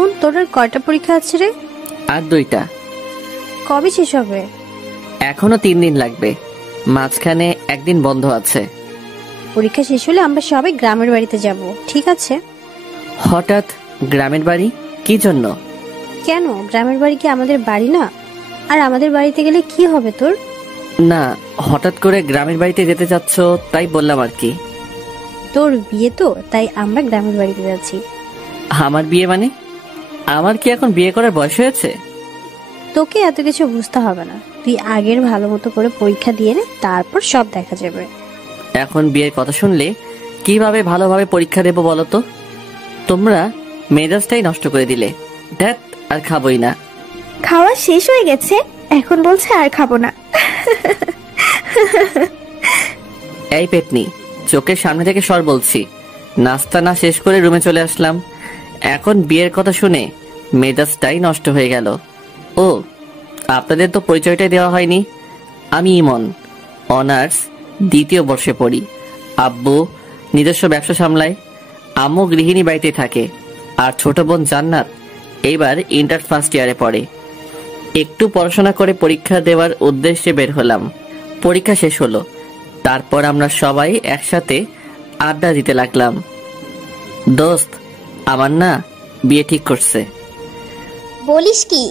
ইমন, তোর আর কয়টা পরীক্ষা আছে রে? আর 2টা। কবে শেষ হবে? এখনো 3 দিন লাগবে, মাঝখানে একদিন বন্ধ আছে। পরীক্ষা শেষ হলে আমরা সবাই গ্রামের বাড়িতে যাব, ঠিক আছে? হঠাৎ গ্রামের বাড়ি? কি জন্য? কেন, গ্রামের বাড়ি কি আমাদের বাড়ি না? আর আমাদের বাড়িতে গেলে কি হবে তোর? না, হঠাৎ করে গ্রামের বাড়িতে যেতে চাচ্ছ তাই বললাম আর কি। তোর বিয়ে তো, তাই আমরা গ্রামের বাড়িতে যাচ্ছি। আমার বিয়ে মানে? আমার কি এখন বিয়ে করার বয়স হয়েছে? তোকে এত কিছু বুঝতে হবে না, তুই আগের ভালো মতো করে পরীক্ষা দিয়ে নে, তারপর সব দেখা যাবে। এখন বিয়ের কথা শুনলে কিভাবে ভালোভাবে পরীক্ষা দেবো বলো তো? তোমরা মেজাজটাই নষ্ট করে দিলে। ধ্যাত, আর খাবোই না। খাওয়া শেষ হয়ে গেছে, এখন বলছে আর খাবো না। এই পেতনি, চোখের সামনে থেকে সর বলছি। নাস্তা না শেষ করে রুমে চলে আসলাম, এখন বিয়ের কথা শুনে মেজাজটাই নষ্ট হয়ে গেল। ও, আপনাদের তো পরিচয়টাই দেওয়া হয়নি। আমি ইমন, অনার্স 2য় বর্ষে পড়ি। আব্বু নিজস্ব ব্যবসা সামলায়, আম্মু গৃহিণী বাড়িতে থাকে, আর ছোট বোন জান্নাত এইবার ইন্টার ফার্স্ট ইয়ারে পড়ে। একটু পড়াশোনা করে পরীক্ষা দেওয়ার উদ্দেশ্যে বের হলাম। পরীক্ষা শেষ হলো, তারপর আমরা সবাই একসাথে আড্ডা দিতে লাগলাম। দোস্ত, আমার না বিয়ে ঠিক করছে। বলিস কি?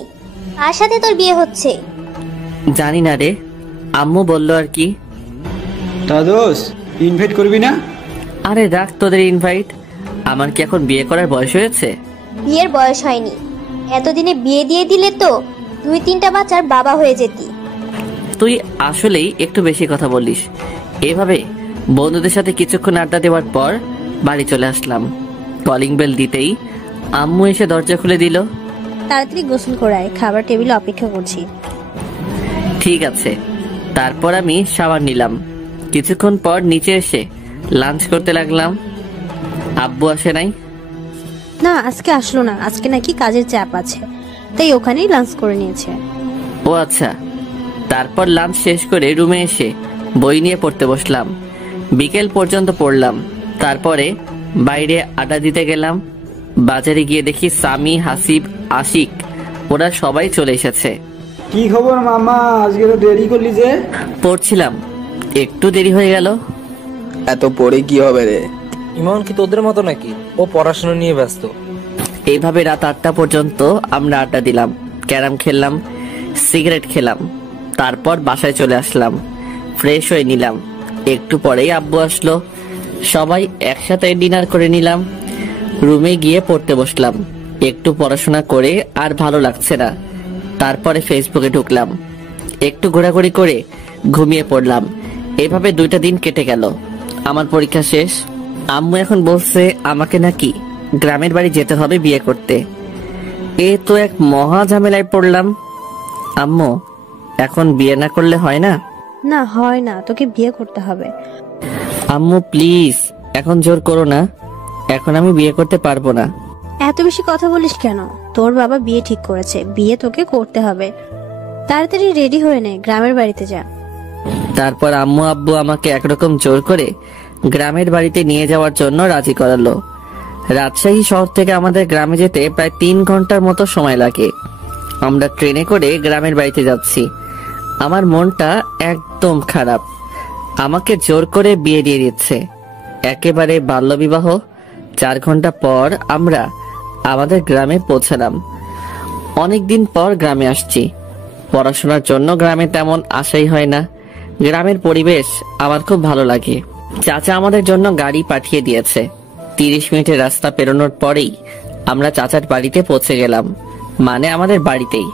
কার সাথে তোর বিয়ে হচ্ছে? জানি না রে, আম্মু বললো আর কি। তা দোস্ত, ইনভাইট করবি না? আরে রাখ তোদের ইনভাইট, আমার কি এখন বিয়ে করার বয়স হয়েছে? বিয়ের বয়স হয়নি, এতদিনে বিয়ে দিয়ে দিলে তো 2-3টা বাচ্চার বাবা হয়ে যেতি। তুই আসলেই একটু বেশি কথা বলিস। এভাবে বন্ধুদের সাথে কিছুক্ষণ আড্ডা দেওয়ার পর বাড়ি চলে আসলাম। কলিং বেল দিতেই আম্মু এসে দরজা খুলে দিল। তাড়াতাড়ি গোসল করায়, খাবার টেবিলে অপেক্ষা করছি। ঠিক আছে। তারপর আমি শাওয়ার নিলাম। কিছুক্ষণ পর নিচে এসে লাঞ্চ করতে লাগলাম। আব্বু আসে নাই? না, আজকে আসলো না, আজকে নাকি কাজের চাপ আছে, তাই ওখানেই লাঞ্চ করে নিয়েছে। ও আচ্ছা। তারপর লাঞ্চ শেষ করে রুমে এসে বই নিয়ে পড়তে বসলাম। বিকেল পর্যন্ত পড়লাম, তারপরে বাইরে আড্ডা দিতে গেলাম। বাজারে গিয়ে দেখি সামি, হাসিব, আশিক ওরা সবাই চলে এসেছে। কি খবর মামা, আজকে তো দেরি করলি যে? পড়ছিলাম, একটু দেরি হয়ে গেল। এত পড়ে কি হবে রে? ইমন কি তোদের মতো নাকি? ও পড়াশোনা নিয়ে ব্যস্ত। এইভাবে রাত 8টা পর্যন্ত আমরা আড্ডা দিলাম, ক্যারাম খেললাম, সিগারেট খেলাম। তারপর বাসায় চলে আসলাম, ফ্রেশ হয়ে নিলাম। একটু পরেই আব্বু আসলো, সবাই একসাথে ডিনার করে নিলাম। রুমে গিয়ে পড়তে বসলাম। একটু পড়াশোনা করে আর ভালো লাগছে না, তারপরে ফেসবুকে ঢুকলাম। একটু ঘোরাঘুরি করে ঘুমিয়ে পড়লাম। এভাবে 2টা দিন কেটে গেল। আমার পরীক্ষা শেষ। আম্মু এখন বলছে আমাকে নাকি গ্রামের বাড়ি যেতে হবে বিয়ে করতে। এ তো এক মহা ঝামেলায় পড়লাম। আম্মু, এখন বিয়ে না করলে হয় না? না, হয় না, তোকে বিয়ে করতে হবে। আম্মু প্লিজ, এখন জোর করো না, এখন আমি বিয়ে করতে পারবো না। এত বেশি কথা বলিস কেন? তোর বাবা বিয়ে ঠিক করেছে, বিয়ে তোকে করতে হবে। তাড়াতাড়ি রেডি হয়ে নে, গ্রামের বাড়িতে যা। তারপর আম্মু আব্বু আমাকে একরকম জোর করে গ্রামের বাড়িতে নিয়ে যাওয়ার জন্য রাজি করালো। রাজশাহী শহর থেকে আমাদের গ্রামে যেতে প্রায় 3 ঘন্টার মতো সময় লাগে। আমরা ট্রেনে করে গ্রামের বাড়িতে যাচ্ছি। আমার মনটা একদম খারাপ। আমাকে জোর করে বিয়ে দিয়ে দিচ্ছে, একেবারে বাল্যবিবাহ। 4 ঘন্টা পর আমরা আমাদের গ্রামে পৌঁছালাম। অনেকদিন পর গ্রামে আসছি। পড়াশোনার জন্য গ্রামে তেমন আশাই হয় না। গ্রামের পরিবেশ আমার খুব ভালো লাগে। চাচা আমাদের জন্য গাড়ি পাঠিয়ে দিয়েছে। 30 মিনিটের রাস্তা পেরোনোর পরেই আমরা চাচার বাড়িতে পৌঁছে গেলাম, মানে আমাদের বাড়িতেই।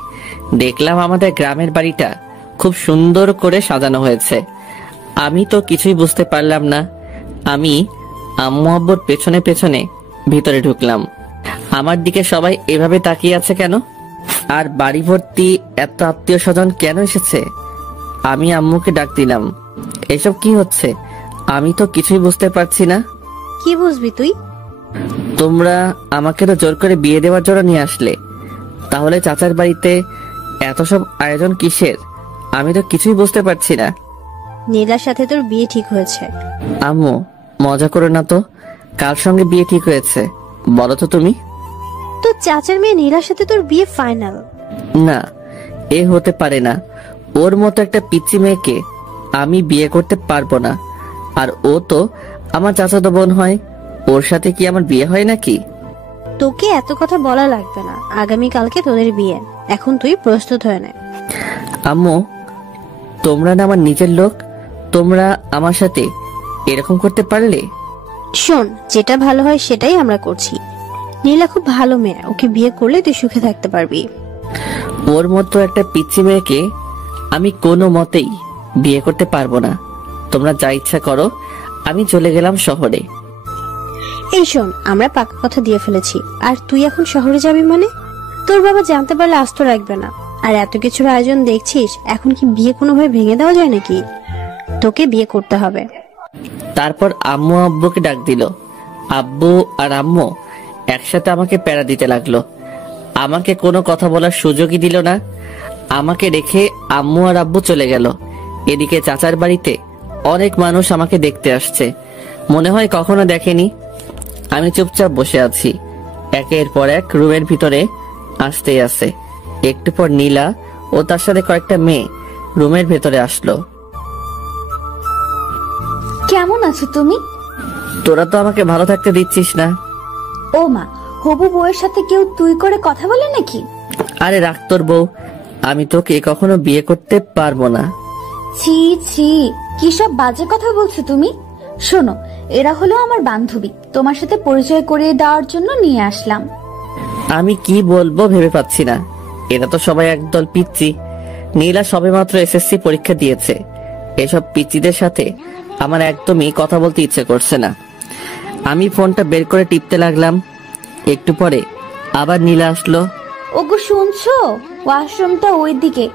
দেখলাম আমাদের গ্রামের বাড়িটা খুব সুন্দর করে সাজানো হয়েছে। আমি তো কিছুই বুঝতে পারলাম না। আমি আম্মু আব্বুর পেছনে পেছনে ভিতরে ঢুকলাম। আমার দিকে সবাই এভাবে তাকিয়ে আছে কেন? আর বাড়ি ভর্তি এত আত্মীয় স্বজন কেন এসেছে? আমি আম্মুকে ডাক দিলাম, এসব কি হচ্ছে? আমি তো কিছুই বুঝতে পারছি না। কি বুঝবি তুই? তোমরা আমাকে তো জোর করে বিয়ে দেওয়ার জন্য নিয়ে আসলে, তাহলে চাচার বাড়িতে এত সব আয়োজন কিসের? আমি তো কিছুই বুঝতে পারছি না। নীলার সাথে তোর বিয়ে ঠিক হয়েছে। আম্মু, মজা করো না তো। কার সঙ্গে বিয়ে ঠিক হয়েছে বলো তো তুমি? তো চাচার মেয়ে নীলার সাথে তোর বিয়ে ফাইনাল। না, এ হতে পারে না। ওর মতো একটা পিচ্চি মেয়েকে আমি বিয়ে করতে পারবো না। আর ও তো আমার চাচাতো বোন হয়, ওর সাথে কি আমার বিয়ে হয় নাকি? তোকে এত কথা বলা লাগবে না, আগামীকালকে তোদের বিয়ে। এখন তুই প্রস্তুত হয়ে নে। আম্মু, তোমরা না আমার নিজের লোক, তোমরা আমার সাথে এরকম করতে পারলে? শোন, যেটা ভালো হয় সেটাই আমরা করছি। নীলা খুব ভালো মেয়ে, ওকে বিয়ে করলে তুই সুখে থাকতে পারবি। ওর মতো একটা পিচ্চি মেয়েকে আমি কোনো মতেই বিয়ে করতে পারবো না। তোমরা যা ইচ্ছা করো, আমি চলে গেলাম শহরে। এই শোন, আমরা পাকা কথা দিয়ে ফেলেছি। আর তুই এখন শহরে যাবি মানে? তোর বাবা জানতে পারলে আস্ত রাখবে না। আর এত কিছুর আয়োজন দেখছিস, এখন কি বিয়ে কোনোভাবে ভেঙে দেওয়া যায় নাকি? তোকে বিয়ে করতে হবে। তারপর আম্মু আব্বুকে ডাক দিল। আব্বু আর আম্মু একসাথে আমাকে প্যারা দিতে লাগলো। আমাকে কোনো কথা বলার সুযোগই দিল না। আমাকে রেখে আম্মু আর আব্বু চলে গেল। এদিকে চাচার বাড়িতে অনেক মানুষ আমাকে দেখতে আসছে, মনে হয় কখনো দেখেনি। আমি চুপচাপ বসে আছি। একের পর এক রুমের ভিতরে আসতেই আসে। একটু পর নীলা ও তার সাথে কয়েকটা মেয়ে রুমের ভেতরে আসলো। কেমন আছো তুমি? তোরা তো আমাকে ভালো থাকতে দিচ্ছিস না। ও মা, হবু বউয়ের সাথে কেউ তুই করে কথা বলে নাকি? আরে রাখ তোর বউ, আমি তোকে কখনো বিয়ে করতে পারবো না। ছি ছি, কি সব বাজে কথা বলছো তুমি? শোনো, এরা হলো আমার বান্ধবী, তোমার সাথে পরিচয় করিয়ে দেওয়ার জন্য নিয়ে আসলাম। আমি কি বলবো ভেবে পাচ্ছি না। এরা তো সবাই একদল পিচ্চি। নীলা সবেমাত্র এসএসসি পরীক্ষা দিয়েছে। এসব পিচ্চিদের সাথে আমার একদমই কথা বলতে ইচ্ছে করছে না। আমি ফোনটা বের করে টিপতে লাগলাম। একটু পরে আবার নীলা আসলো। ওগো শুনছো, ওয়াশরুমটা ওই দিকে,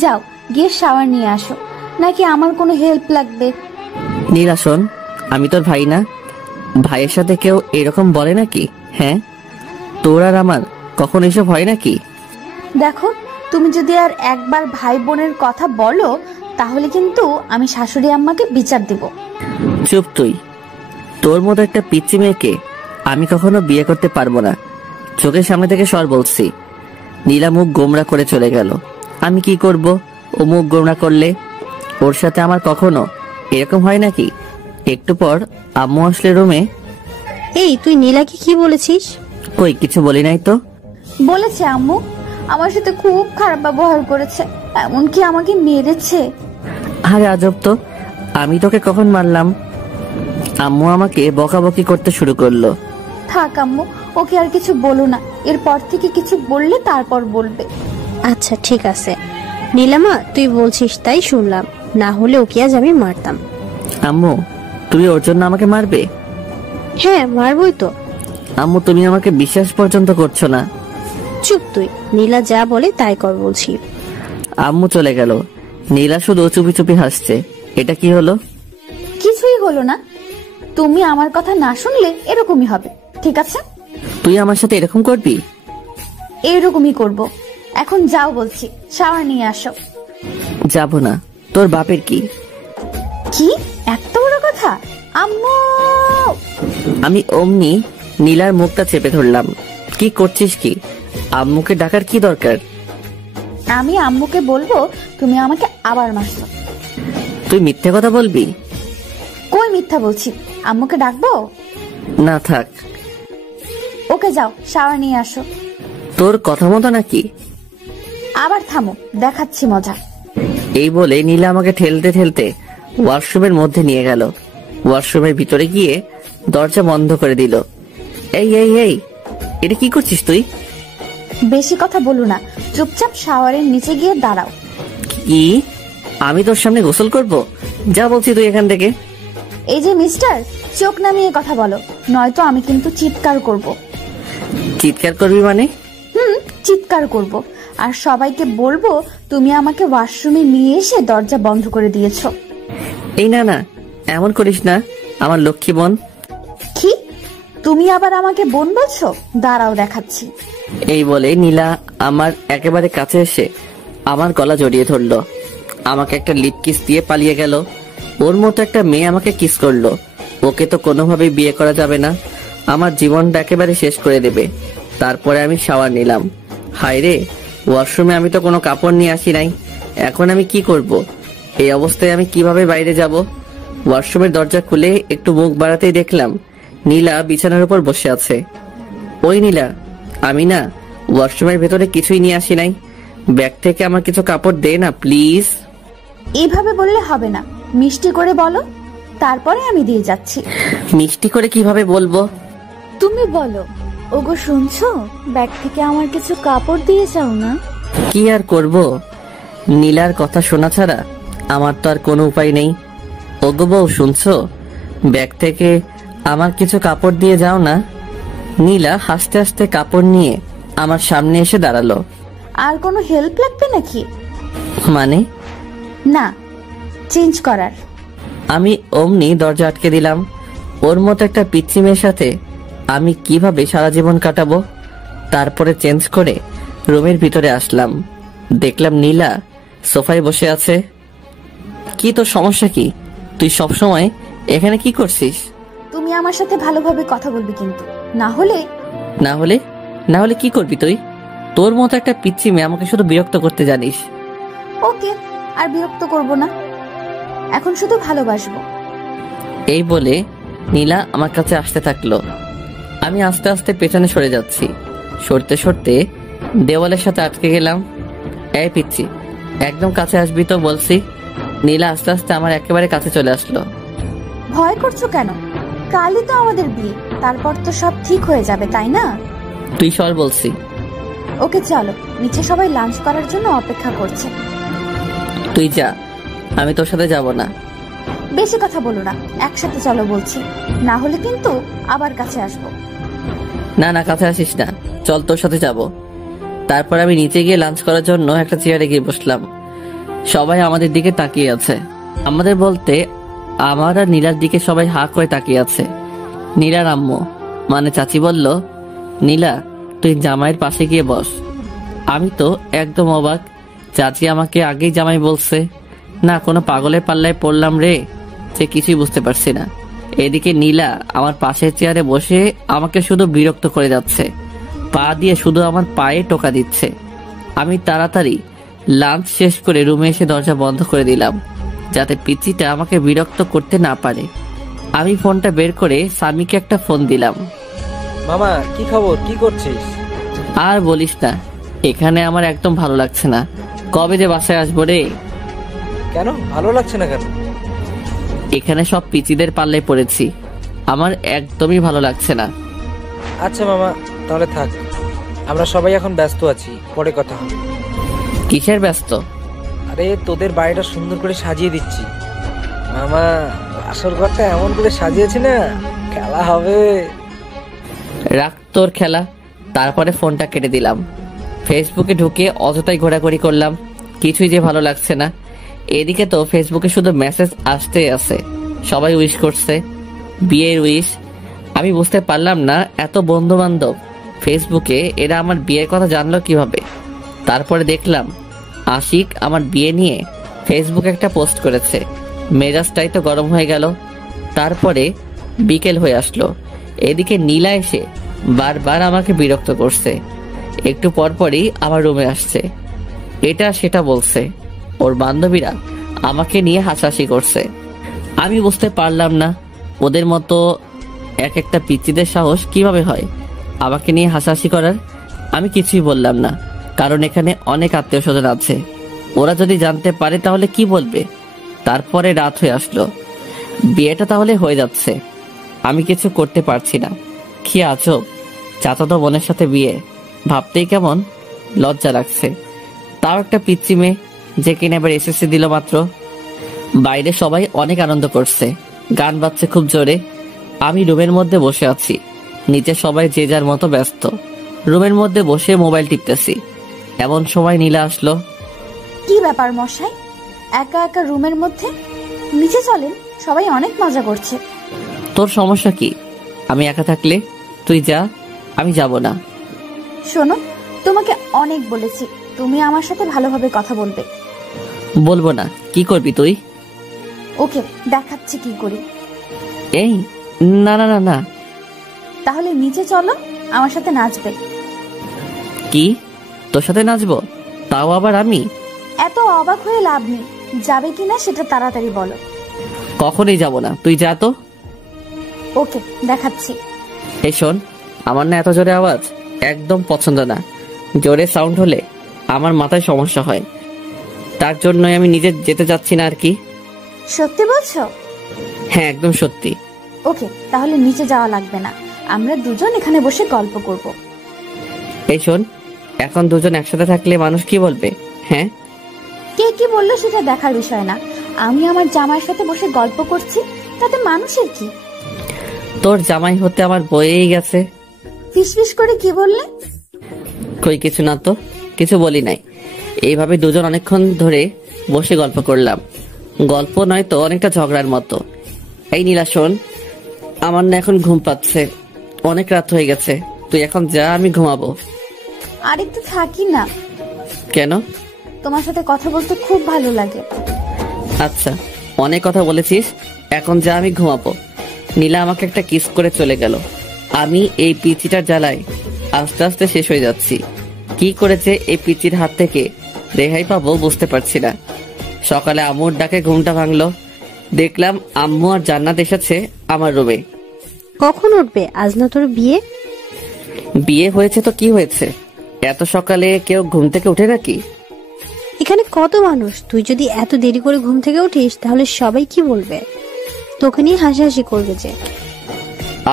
যাও গিয়ে শাওয়ার নিয়ে আসো। নাকি আমার কোনো হেল্প লাগবে? নীলা শোন, আমি তোর ভাই না? ভাইয়ের সাথে কেউ এরকম বলে নাকি? হ্যাঁ, তোর আর আমার কখন এসব হয় নাকি? দেখো, তুমি যদি আর একবার ভাই বোনের কথা বলো, তাহলে কিন্তু আমি শাশুড়ি আম্মাকে বিচার দেব। চুপ তুই। তোর মতো একটা পিচ্চি মেয়েকে আমি কখনো বিয়ে করতে পারবো না। চোখের সামনে থেকে সর বলছি। নীলা মুখ গোমরা করে চলে গেল। আমি কি করব ও মুখ গোমরা করলে? ওর সাথে আমার কখনো এরকম হয় নাকি? একটু পর আম্মু আসলে রুমে। এই, তুই নীলাকে কি বলেছিস? কই কিছু বলি নাই তো। বলেছে আম্মু, আমার সাথে খুব খারাপ ব্যবহার করেছে, এমনকি আমাকে মেরেছে। আরে আজব তো, আমি তোকে কখন মারলাম? আম্মু আমাকে বকাবকি করতে শুরু করলো। থাক আম্মু, ওকে আর কিছু বলো না। এরপর থেকে কিছু বললে তারপর বলবে। আচ্ছা ঠিক আছে নীলামা, তুই বলছিস তাই শুনলাম, না হলে ওকে আজ আমি মারতাম। আম্মু, তুমি ওর জন্য আমাকে মারবে? হ্যাঁ, মারবই তো। আম্মু, তুমি আমাকে বিশ্বাস পর্যন্ত করছো না। চুপ তুই, নীলা যা বলে তাই কর বলছি। আম্মু চলে গেল। নীলা শুধু চুপি চুপি হাসছে। এটা কি হলো? কিছুই হলো না। তুমি আমার কথা না শুনলে এরকমই হবে, ঠিক আছে? তুই আমার সাথে এরকম করবি? এইরকমই করব। এখন যাও বলছি, শাওয়ার নিয়ে আসো। যাব না। তোর বাপের কি? কি এত বড় কথা? আম্মু! আমি অমনি নীলার মুখটা চেপে ধরলাম। কি করছিস কি? আম্মুকে ডাকার কি দরকার? আমি আম্মুকে বলবো তুমি আমাকে আবার মারছো। তুই মিথ্যে কথা বলবি? কই মিথ্যা বলছি? আম্মুকে ডাকবো? না থাক। ওকে যাও, শাওয়ার নিয়ে আসো। তোর কথা মতো নাকি? আবার থামো, দেখাচ্ছি মজা। এই বলে নীলা আমাকে ঠেলতে ঠেলতে ওয়াশরুমের মধ্যে নিয়ে গেল। ওয়াশরুমের ভিতরে গিয়ে দরজা বন্ধ করে দিল। এই এই এই, এটা কি করছিস তুই? বেশি কথা বলো না, চুপচাপ শাওয়ারের নিচে গিয়ে দাঁড়াও। কি? আমি তোর সামনে গোসল করব? যা বলছি তুই এখান থেকে। এই যে মিস্টার, চোখ নামিয়ে কথা বলো, নয়তো আমি কিন্তু চিৎকার করব। চিৎকার করবি মানে? চিৎকার করব, আর সবাইকে বলবো তুমি আমাকে ওয়াশরুমে নিয়ে এসে দরজা বন্ধ করে দিয়েছো। এই না না, এমন করিস না, আমার লক্ষ্মী বোন। কি? তুমি আবার আমাকে বোন বলছো? দাঁড়াও দেখাচ্ছি। এই বলে নীলা আমার একেবারে কাছে এসে আমার গলা জড়িয়ে ধরলো। আমাকে একটা লিপ কিস দিয়ে পালিয়ে গেল। ওর মতো একটা মেয়ে আমাকে কিস করলো। ওকে তো কোনোভাবেই বিয়ে করা যাবে না, আমার জীবনটা একেবারে শেষ করে দেবে। তারপরে আমি শাওয়ার নিলাম। হায় রে, ওয়াশরুমে আমি তো কোনো কাপড় নিয়ে আসি নাই। এখন আমি কি করব? এই অবস্থায় আমি কিভাবে বাইরে যাব? ওয়াশরুমের দরজা খুলে একটু মুখ বাড়াতেই দেখলাম নীলা বিছানার উপর বসে আছে। ওই নীলা, আমি না ওয়াশরুমের ভেতরে কিছুই নিয়ে আসি নাই। ব্যাগ থেকে আমার কিছু কাপড় দে না প্লিজ। এইভাবে বললে হবে না, মিষ্টি করে বলো, তারপরে আমি দিয়ে যাচ্ছি। মিষ্টি করে কিভাবে বলবো? তুমি বলো, ওগো শুনছো, ব্যাগ থেকে আমার কিছু কাপড় দিয়ে যাও না। কি আর করব, নীলার কথা শোনা ছাড়া আমার তো আর কোনো উপায় নেই। ওগো বউ, শুনছো, ব্যাগ থেকে আমার কিছু কাপড় দিয়ে যাও না। নীলা হাসতে হাসতে কাপড় নিয়ে আমার সামনে এসে দাঁড়ালো। আর কোনো হেল্প লাগবে নাকি? মানে? না, চেঞ্জ করার। আমি অমনি দরজা আটকে দিলাম। ওর মতো একটা পিচ্চি মেয়ের সাথে আমি কিভাবে সারা জীবন কাটাবো? তারপরে চেঞ্জ করে রুমের ভিতরে আসলাম। দেখলাম নীলা সোফায় বসে আছে। কি তোর সমস্যা কি? তুই সব সময় এখানে কি করছিস? তুমি আমার সাথে ভালোভাবে কথা বলবি কিন্তু, না হলে না হলে কি করবি তুই? তোর মতো একটা পিচ্চি মেয়ে আমাকে শুধু বিরক্ত করতে জানিস। ওকে, আর বিরক্ত করব না, এখন শুধু ভালোবাসবো। এই বলে নীলা আমার কাছে আসতে থাকলো। আমি আস্তে আস্তে পেছনে সরে যাচ্ছি। সরতে সরতে দেওয়ালের সাথে আটকে গেলাম। এই পিচ্চি, একদম কাছে আসবি তো বলছি। নীলা আস্তে আস্তে আমার একেবারে কাছে চলে আসলো। ভয় করছো কেন? কালই তো আমাদের বিয়ে, তারপর তো সব ঠিক হয়ে যাবে, তাই না? তুই সর বলছি। ওকে চলো, নিচে সবাই লাঞ্চ করার জন্য অপেক্ষা করছে। তুই যা, আমি তোর সাথে যাব না। বেশি কথা বলো না, একসাথে চলো বলছি, না হলে কিন্তু আবার কাছে আসবো। না, কাছে আসিস না, চল তোর সাথে যাব। তারপর আমি নিচে গিয়ে লাঞ্চ করার জন্য একটা চেয়ারে গিয়ে বসলাম। সবাই আমাদের দিকে তাকিয়ে আছে। আমাদের বলতে আমার আর নীলার দিকে সবাই হা করে তাকিয়ে আছে। নীলার আম্মু মানে চাচি বলল, নীলা তুই জামাইয়ের পাশে গিয়ে বস। আমি তো একদম অবাক, চাচি আমাকে আগেই জামাই বলছে। না কোনো পাগলের পাল্লায় পড়লাম রে, যে কিছুই বুঝতে পারছি না। এদিকে নীলা আমার পাশের চেয়ারে বসে আমাকে শুধু বিরক্ত করে যাচ্ছে, পা দিয়ে শুধু আমার পায়ে টোকা দিচ্ছে। আমি তাড়াতাড়ি লাঞ্চ শেষ করে রুমে এসে দরজা বন্ধ করে দিলাম, যাতে পিচ্চিটা আমাকে বিরক্ত করতে না পারে। আমি ফোনটা বের করে স্বামীকে একটা ফোন দিলাম। মামা, কি খবর? কি করছিস? আর বলিস না, এখানে আমার একদম ভালো লাগছে না। কবে যে বাসায় আসবো রে? কেন ভালো লাগছে না কেন? এখানে সব পিচিদের পাল্লায় পড়েছি, আমার একদমই ভালো লাগছে না। আচ্ছা মামা, তাহলে থাক, আমরা সবাই এখন ব্যস্ত আছি, পরে কথা হবে। কিসের ব্যস্ত? আরে তোদের বাড়িটা সুন্দর করে সাজিয়ে দিচ্ছি মামা, আসল ঘরটা এমন করে সাজিয়েছি না, খেলা হবে। রাখ তোর খেলা। তারপরে ফোনটা কেটে দিলাম। ফেসবুকে ঢুকে অযথাই ঘোরাঘুরি করলাম, কিছুই যে ভালো লাগছে না। এদিকে তো ফেসবুকে শুধু মেসেজ আসতেই আছে, সবাই উইশ করছে, বিয়ের উইশ। আমি বুঝতে পারলাম না এত বন্ধু বান্ধব ফেসবুকে, এরা আমার বিয়ের কথা জানলো কিভাবে। তারপরে দেখলাম আশিক আমার বিয়ে নিয়ে ফেসবুকে একটা পোস্ট করেছে। মেজাজটাই তো গরম হয়ে গেল। তারপরে বিকেল হয়ে আসলো। এদিকে নীলা এসে বারবার আমাকে বিরক্ত করছে। একটু পরপরই আমার রুমে আসছে, এটা সেটা বলছে। ওর বান্ধবীরা আমাকে নিয়ে হাসাহাসি করছে। আমি বুঝতে পারলাম না ওদের মতো এক একটা পিচ্চিদের সাহস কিভাবে হয় আমাকে নিয়ে হাসাহাসি করার। আমি কিছুই বললাম না, কারণ এখানে অনেক আত্মীয় স্বজন আছে। ওরা যদি জানতে পারে তাহলে কি বলবে। তারপরে রাত হয়ে আসলো, বিয়েটা তাহলে হয়ে যাচ্ছে। আমি কিছু করতে পারছি না। কি আজব, চাচাতো বোনের সাথে বিয়ে, ভাবতেই কেমন লজ্জা লাগছে। তাও একটা পিচ্চি মেয়ে, যে কিনা এবার এসএসসি দিল মাত্র। বাইরে সবাই অনেক আনন্দ করছে, গান বাজছে খুব জোরে। আমি রুমের মধ্যে বসে আছি, নিচে সবাই যে যার মতো ব্যস্ত। রুমের মধ্যে বসে মোবাইল টিপতেছি, এমন সময় নীলা আসলো। কি ব্যাপার মশাই, একা একা রুমের মধ্যে? নিচে চলেন, সবাই অনেক মজা করছে। তোর সমস্যা কি? আমি একা থাকলে? তুই যা, আমি যাব না। শোনো, তোমাকে অনেক বলেছি তুমি আমার সাথে ভালোভাবে কথা বলবে। বলবো না, কি করবি তুই? ওকে, দেখাচ্ছি কি করি। এই না না না না। তাহলে নিচে চলো, আমার সাথে নাচবে। কি, তোর সাথে নাচবো? তাও আবার আমি? এত অবাক হয়ে লাভ নেই, যাবে কিনা সেটা তাড়াতাড়ি বলো। কখনই যাব না, তুই যা তো। ওকে, দেখাচ্ছি। এই শোন, আমার না এত জোরে আওয়াজ একদম পছন্দ না। জোরে সাউন্ড হলে আমার মাথায় সমস্যা হয়, তার জন্যই আমি নিজে যেতে চাচ্ছি না আর কি। সত্যি বলছো? হ্যাঁ, একদম সত্যি। ওকে, তাহলে নিচে যাওয়া লাগবে না, আমরা দুজন এখানে বসে গল্প করব। এই শোন, এখন দুজন একসাথে থাকলে মানুষ কি বলবে? হ্যাঁ, কে কি বললো সেটা দেখার বিষয় না, আমি আমার জামাইয়ের সাথে বসে গল্প করছি, তাতে মানুষের কি? তোর জামাই হতে আমার বয়েই গেছে। ফিসফিস করে কি বললে? কই কিছু না তো, কিছু বলি নাই। এইভাবে দুজন অনেকক্ষণ ধরে বসে গল্প করলাম। গল্প নয় তো, অনেকটা ঝগড়ার মতো। এই নীলা শোন, আমার না এখন ঘুম পাচ্ছে, অনেক রাত হয়ে গেছে। তুই এখন যা, আমি ঘুমাবো। আর একটু থাকি না। কেন? তোমার সাথে কথা বলতে খুব ভালো লাগে। আচ্ছা, অনেক কথা বলেছিস, এখন যা, আমি ঘুমাবো। নীলা আমাকে একটা কিস করে চলে গেল। আমি এই পিচিটার জ্বালায় আস্তে আস্তে শেষ হয়ে যাচ্ছি। কি করেছে এই পিচির হাত থেকে রেহাই পাবো বুঝতে পারছি না। সকালে আম্মুর ডাকে ঘুমটা ভাঙলো, দেখলাম আম্মু আর জান্নাত এসেছে আমার রুমে। কখন উঠবে? আজ না তোর বিয়ে? বিয়ে হয়েছে তো কি হয়েছে, এত সকালে কেউ ঘুম থেকে উঠে নাকি? এখানে কত মানুষ, তুই যদি এত দেরি করে ঘুম থেকে উঠিস তাহলে সবাই কি বলবে? তোকে নিয়ে হাসাহাসি করবে যে।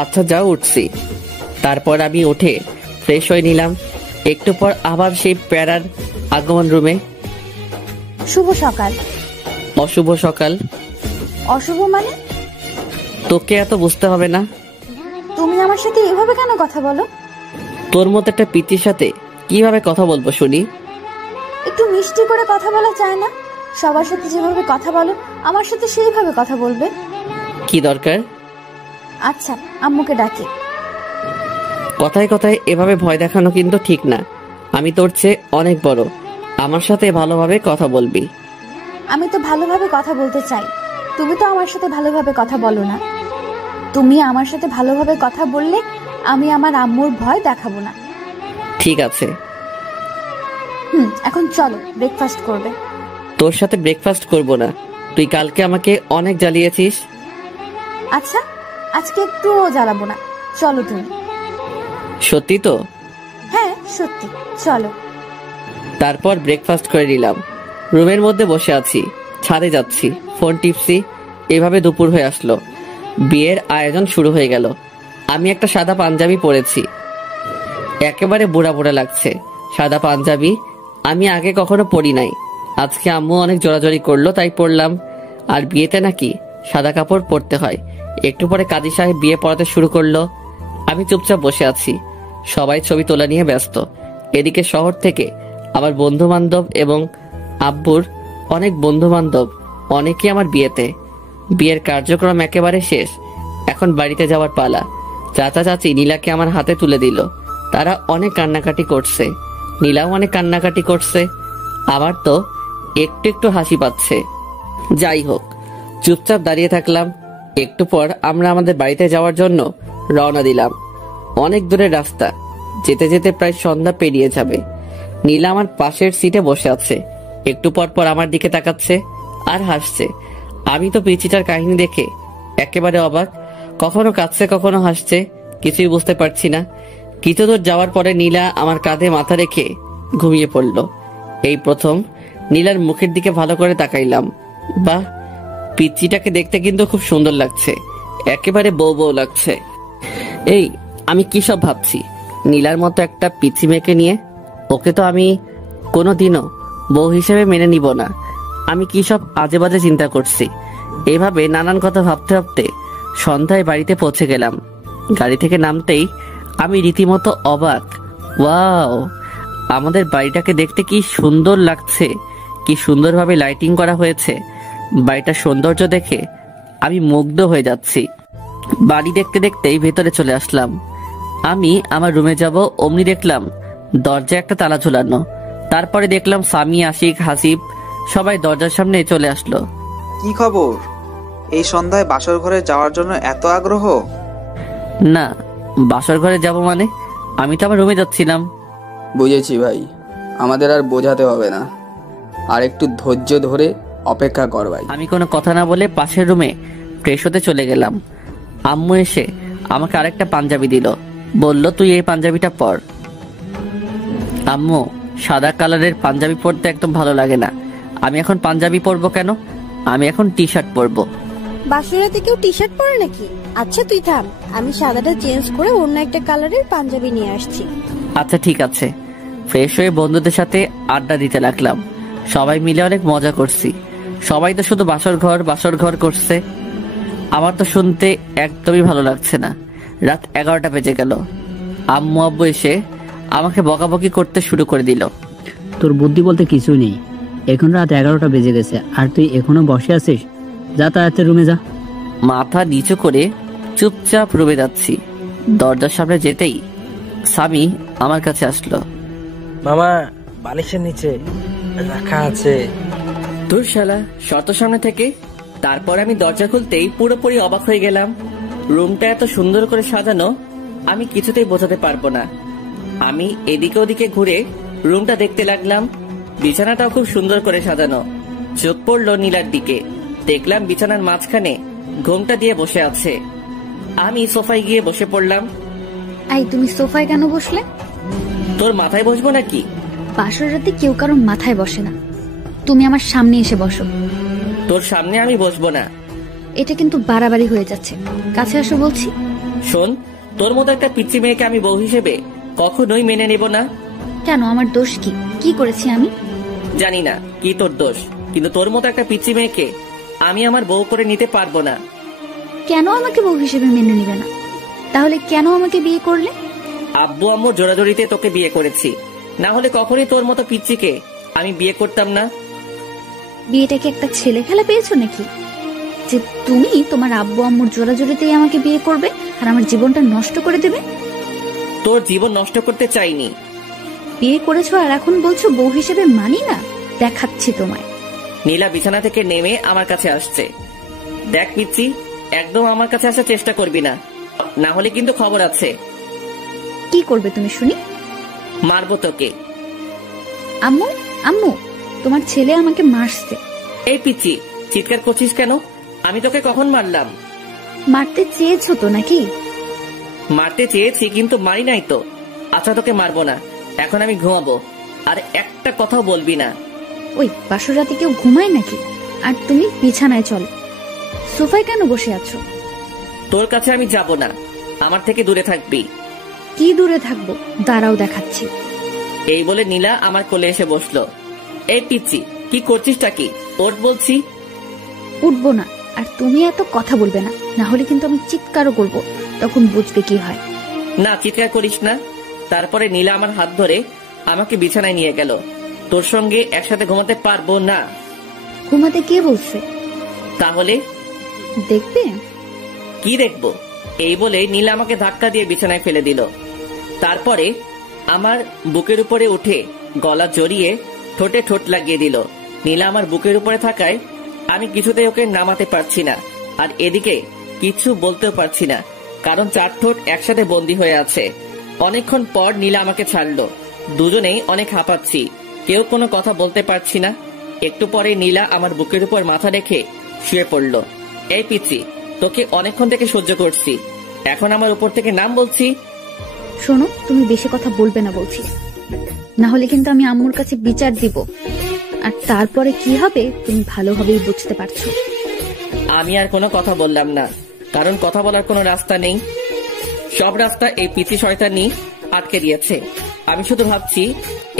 আচ্ছা যাও, উঠছি। তারপর আমি উঠে ফ্রেশ হয়ে নিলাম। একটু পর আবার সেই প্যারার আগমন রুমে। শুভ সকাল। অশুভ সকাল? অশুভ মানে? তোকে এত বুঝতে হবে না। তুমি আমার সাথে এভাবে কেন কথা বলো? তোর মতো একটা পিচির সাথে কিভাবে কথা বলবো শুনি? একটু মিষ্টি করে কথা বলা যায় না? সবার সাথে যেভাবে কথা বলো আমার সাথে সেইভাবে কথা বলবে। কি দরকার? আচ্ছা, আম্মুকে ডাকি। কথায় কথায় এভাবে ভয় দেখানো কিন্তু ঠিক না। আমি তোর চেয়ে অনেক বড়, আমার সাথে ভালোভাবে কথা বলবি। আমি তো ভালোভাবে কথা বলতে চাই, তুমি তো আমার সাথে ভালোভাবে কথা বলো না। তুমি আমার সাথে ভালোভাবে কথা বললে আমি আমার আম্মুর ভয় দেখাবো না। ঠিক আছে। এখন চলো, ব্রেকফাস্ট করবে। তোর সাথে ব্রেকফাস্ট করব না, তুই কালকে আমাকে অনেক জ্বালিয়েছিস। আচ্ছা, আজকে একটুও জ্বালাবো না, চলো তুমি। সত্যি তো? হ্যাঁ সত্যি, চলো। তারপর ব্রেকফাস্ট করে নিলাম। রুমের মধ্যে বসে আছি, ছাদে যাচ্ছি, ফোন টিপছি। এভাবে দুপুর হয়ে আসলো, বিয়ের আয়োজন শুরু হয়ে গেল। আমি একটা সাদা পাঞ্জাবি পরেছি, একেবারে বুড়া বুড়া লাগছে। সাদা পাঞ্জাবি আমি আগে কখনো পরি নাই, আজকে আম্মু অনেক জোরাজোরি করলো তাই পরলাম। আর বিয়েতে নাকি সাদা কাপড় পরতে হয়। একটু পরে কাজী সাহেব বিয়ে পড়াতে শুরু করলো। আমি চুপচাপ বসে আছি, সবাই ছবি তোলা নিয়ে ব্যস্ত। এদিকে শহর থেকে আমার বন্ধু বান্ধব এবং আব্বুর অনেক বন্ধু বান্ধব, অনেকে আমার বিয়েতে। বিয়ের কার্যক্রম একেবারে শেষ, এখন বাড়িতে যাওয়ার পালা। চাচা চাচি নীলাকে আমার হাতে তুলে দিল। তারা অনেক কান্নাকাটি করছে, নীলাও অনেক কান্নাকাটি করছে। আমার তো একটু একটু হাসি পাচ্ছে। যাই হোক, চুপচাপ দাঁড়িয়ে থাকলাম। একটু পর আমরা আমাদের বাড়িতে যাওয়ার জন্য রওনা দিলাম। অনেক দূরের রাস্তা, যেতে যেতে প্রায় সন্ধ্যা পেরিয়ে যাবে। নীলা আমার পাশের সিটে বসে আছে, একটু পর পর আমার দিকে তাকাচ্ছে আর হাসছে। আমি তো পিচিটার কাহিনী দেখে একেবারে অবাক, কখনো কাঁদছে কখনো হাসছে, কিছুই বুঝতে পারছি না। কিছু দূর যাওয়ার পরে নীলা আমার কাঁধে মাথা রেখে ঘুমিয়ে পড়ল। এই প্রথম নীলার মুখের দিকে ভালো করে তাকাইলাম। বাহ, পিচিটাকে দেখতে কিন্তু খুব সুন্দর লাগছে, একেবারে বউ বউ লাগছে। এই আমি কি সব ভাবছি, নীলার মতো একটা পিচি মেয়েকে নিয়ে? ওকে তো আমি কোনোদিনও বউ হিসেবে মেনে নিব না। আমি কি সব আজে বাজে চিন্তা করছি। এভাবে নানান কথা ভাবতে ভাবতে সন্ধ্যায় বাড়িতে পৌঁছে গেলাম। গাড়ি থেকে নামতেই আমি রীতিমতো অবাক। ওয়াও, আমাদের বাড়িটাকে দেখতে কি সুন্দর লাগছে, কি সুন্দরভাবে লাইটিং করা হয়েছে। বাড়িটার সৌন্দর্য দেখে আমি মুগ্ধ হয়ে যাচ্ছি। বাড়ি দেখতে দেখতেই ভেতরে চলে আসলাম। আমি আমার রুমে যাব, অমনি দেখলাম দরজায় একটা তালা ঝুলানো। তারপরে দেখলাম সামি, আশিক, হাসিব সবাই দরজার সামনে চলে আসলো। কি খবর? এই সন্ধ্যায় বাসর ঘরে যাওয়ার জন্য এত আগ্রহ? না, বাসর ঘরে যাব মানে? আমি তো আমার রুমে যাচ্ছিলাম। বুঝেছি ভাই, আমাদের আর বোঝাতে হবে না, আর একটু ধৈর্য ধরে অপেক্ষা কর ভাই। আমি কোনো কথা না বলে পাশের রুমে ফ্রেশ হতে চলে গেলাম। আম্মু এসে আমাকে আরেকটা পাঞ্জাবি দিল, বলল তুই এই পাঞ্জাবিটা পর। আম্মু, সাদা কালারের পাঞ্জাবি পরতে একদম ভালো লাগে না। আমি এখন পাঞ্জাবি পরবো কেন? আমি এখন টি শার্ট পরবো। বাসুরাতে কেউ টি শার্ট পরে নাকি? আচ্ছা তুই থাম, আমি সাদাটা চেঞ্জ করে অন্য একটা কালারের পাঞ্জাবি নিয়ে আসছি। আচ্ছা ঠিক আছে। ফ্রেশ হয়ে বন্ধুদের সাথে আড্ডা দিতে লাগলাম। সবাই মিলে অনেক মজা করছি। সবাই তো শুধু বাসর ঘর করছে। আমার তো শুনতে একদমই ভালো লাগছে না। রাত 11টা বেজে গেল। আম্মু আব্বু এসে আমাকে বকাবকি করতে শুরু করে দিল। তোর বুদ্ধি বলতে কিছুই নেই। এখন রাত 11টা বেজে গেছে আর তুই এখনো বসে আছিস? যা তাড়াতাড়ি রুমে যা। মাথা নিচু করে চুপচাপ রুমে যাচ্ছি। দরজার সামনে যেতেই স্বামী আমার কাছে আসলো। মামা, বালিশের নিচে রাখা আছে। তোর শালা শত সামনে থেকে। তারপর আমি দরজা খুলতেই পুরোপুরি অবাক হয়ে গেলাম। রুমটা এত সুন্দর করে সাজানো আমি কিছুতেই বোঝাতে পারবো না। আমি এদিকে ওদিকে ঘুরে রুমটা দেখতে লাগলাম। বিছানাটাও খুব সুন্দর করে সাজানো। চোখ পড়লো নীলার দিকে। দেখলাম বিছানার মাঝখানে ঘোমটা দিয়ে বসে আছে। আমি সোফায় গিয়ে বসে পড়লাম। আই, তুমি সোফায় কেন বসলে? তোর মাথায় বসবো নাকি? বাসর রাতে কেউ কারোর মাথায় বসে না। তুমি আমার সামনে এসে বসো। তোর সামনে আমি বসবো না। এটা কিন্তু বাড়াবাড়ি হয়ে যাচ্ছে, কাছে আসো বলছি। শোন, তোর মতো একটা পিচ্চি মেয়েকে আমি বউ হিসেবে কখনোই মেনে নেব না। কেন, আমার দোষ কি? কি করেছি আমি? জানি না কি তোর দোষ, কিন্তু তোর মতো একটা পিচ্চি মেয়েকে আমি আমার বউ করে নিতে পারবো না। কেন আমাকে বউ হিসেবে মেনে নিবে না? তাহলে কেন আমাকে বিয়ে করলে? আব্বু আম্মু জোরাজোরিতে তোকে বিয়ে করেছি, না হলে কখনোই তোর মতো পিচ্চিকে আমি বিয়ে করতাম না। বিয়েটা কি একটা ছেলে খেলা পেয়েছো নাকি, যে তুমি তোমার আব্বু আম্মুর জোরাজোরিতেই আমাকে বিয়ে করবে আর আমার জীবনটা নষ্ট করে দেবে? তোর জীবন নষ্ট করতে চাইনি। বিয়ে করেছো আর এখন বলছো বউ হিসেবে মানি না? দেখাচ্ছি তোমায়। নীলা বিছানা থেকে নেমে আমার কাছে আসছে। দেখ পিচ্চি, একদম আমার কাছে আসার চেষ্টা করবি না, না হলে কিন্তু খবর আছে। কি করবে তুমি শুনি? মারবো তোকে। আম্মু, আম্মু, তোমার ছেলে আমাকে মারছে। এই পিচ্চি, চিৎকার করছিস কেন? আমি তোকে কখন মারলাম? মারতে চেয়েছো তো নাকি? মারতে চেয়েছি কিন্তু মারি নাই তো। আচ্ছা তোকে মারবো না, এখন আমি ঘুমাবো, আর একটা কথাও বলবি না। ওই বাসর রাতে কেউ ঘুমায় নাকি? আর তুমি বিছানায় চলো। সোফায় কেন বসে আছো? তোর কাছে আমি যাব না, আমার থেকে দূরে থাকবি। কি দূরে থাকবো? দাঁড়াও দেখাচ্ছি। এই বলে নীলা আমার কোলে এসে বসলো। এই পিচ্চি, কি করছিসটা কি? ওঠ বলছি। উঠবো না, আর তুমি এত কথা বলবে না, না হলে কিন্তু আমি চিৎকারও করবো, তখন বুঝবে কি হয়। না, চিৎকার করিস না। তারপরে নীলা আমার হাত ধরে আমাকে বিছানায় নিয়ে গেল। তোর সঙ্গে একসাথে ঘুমাতে পারবো না। ঘুমাতে কে বলছে? তাহলে দেখবে। কি দেখবো? এই বলে নীলা আমাকে ধাক্কা দিয়ে বিছানায় ফেলে দিল। তারপরে আমার বুকের উপরে উঠে গলা জড়িয়ে ঠোঁটে ঠোঁট লাগিয়ে দিল। নীলা আমার বুকের উপরে থাকায় আমি কিছুতেই ওকে নামাতে পারছি না, আর এদিকে কিছু বলতেও পারছি না, কারণ চার ঠোঁট একসাথে বন্দী হয়ে আছে। অনেকক্ষণ পর নীলা আমাকে ছাড়লো। দুজনেই অনেক হাঁপাচ্ছি, কেউ কোনো কথা বলতে পারছি না। একটু পরে নীলা আমার বুকের উপর মাথা রেখে শুয়ে পড়লো। এই পিচ্চি, তোকে অনেকক্ষণ থেকে সহ্য করছি, এখন আমার উপর থেকে নাম বলছি। শোনো, তুমি বেশি কথা বলবে না বলছি, না হলে কিন্তু আমি আম্মুর কাছে বিচার দিব, আর তারপরে কি হবে তুমি ভালোভাবেই বুঝতে পারছো। আমি আর কোনো কথা বললাম না, কারণ কথা বলার কোনো রাস্তা নেই। সব রাস্তা এই পিচি শয়তানি আটকে দিয়েছে। আমি শুধু ভাবছি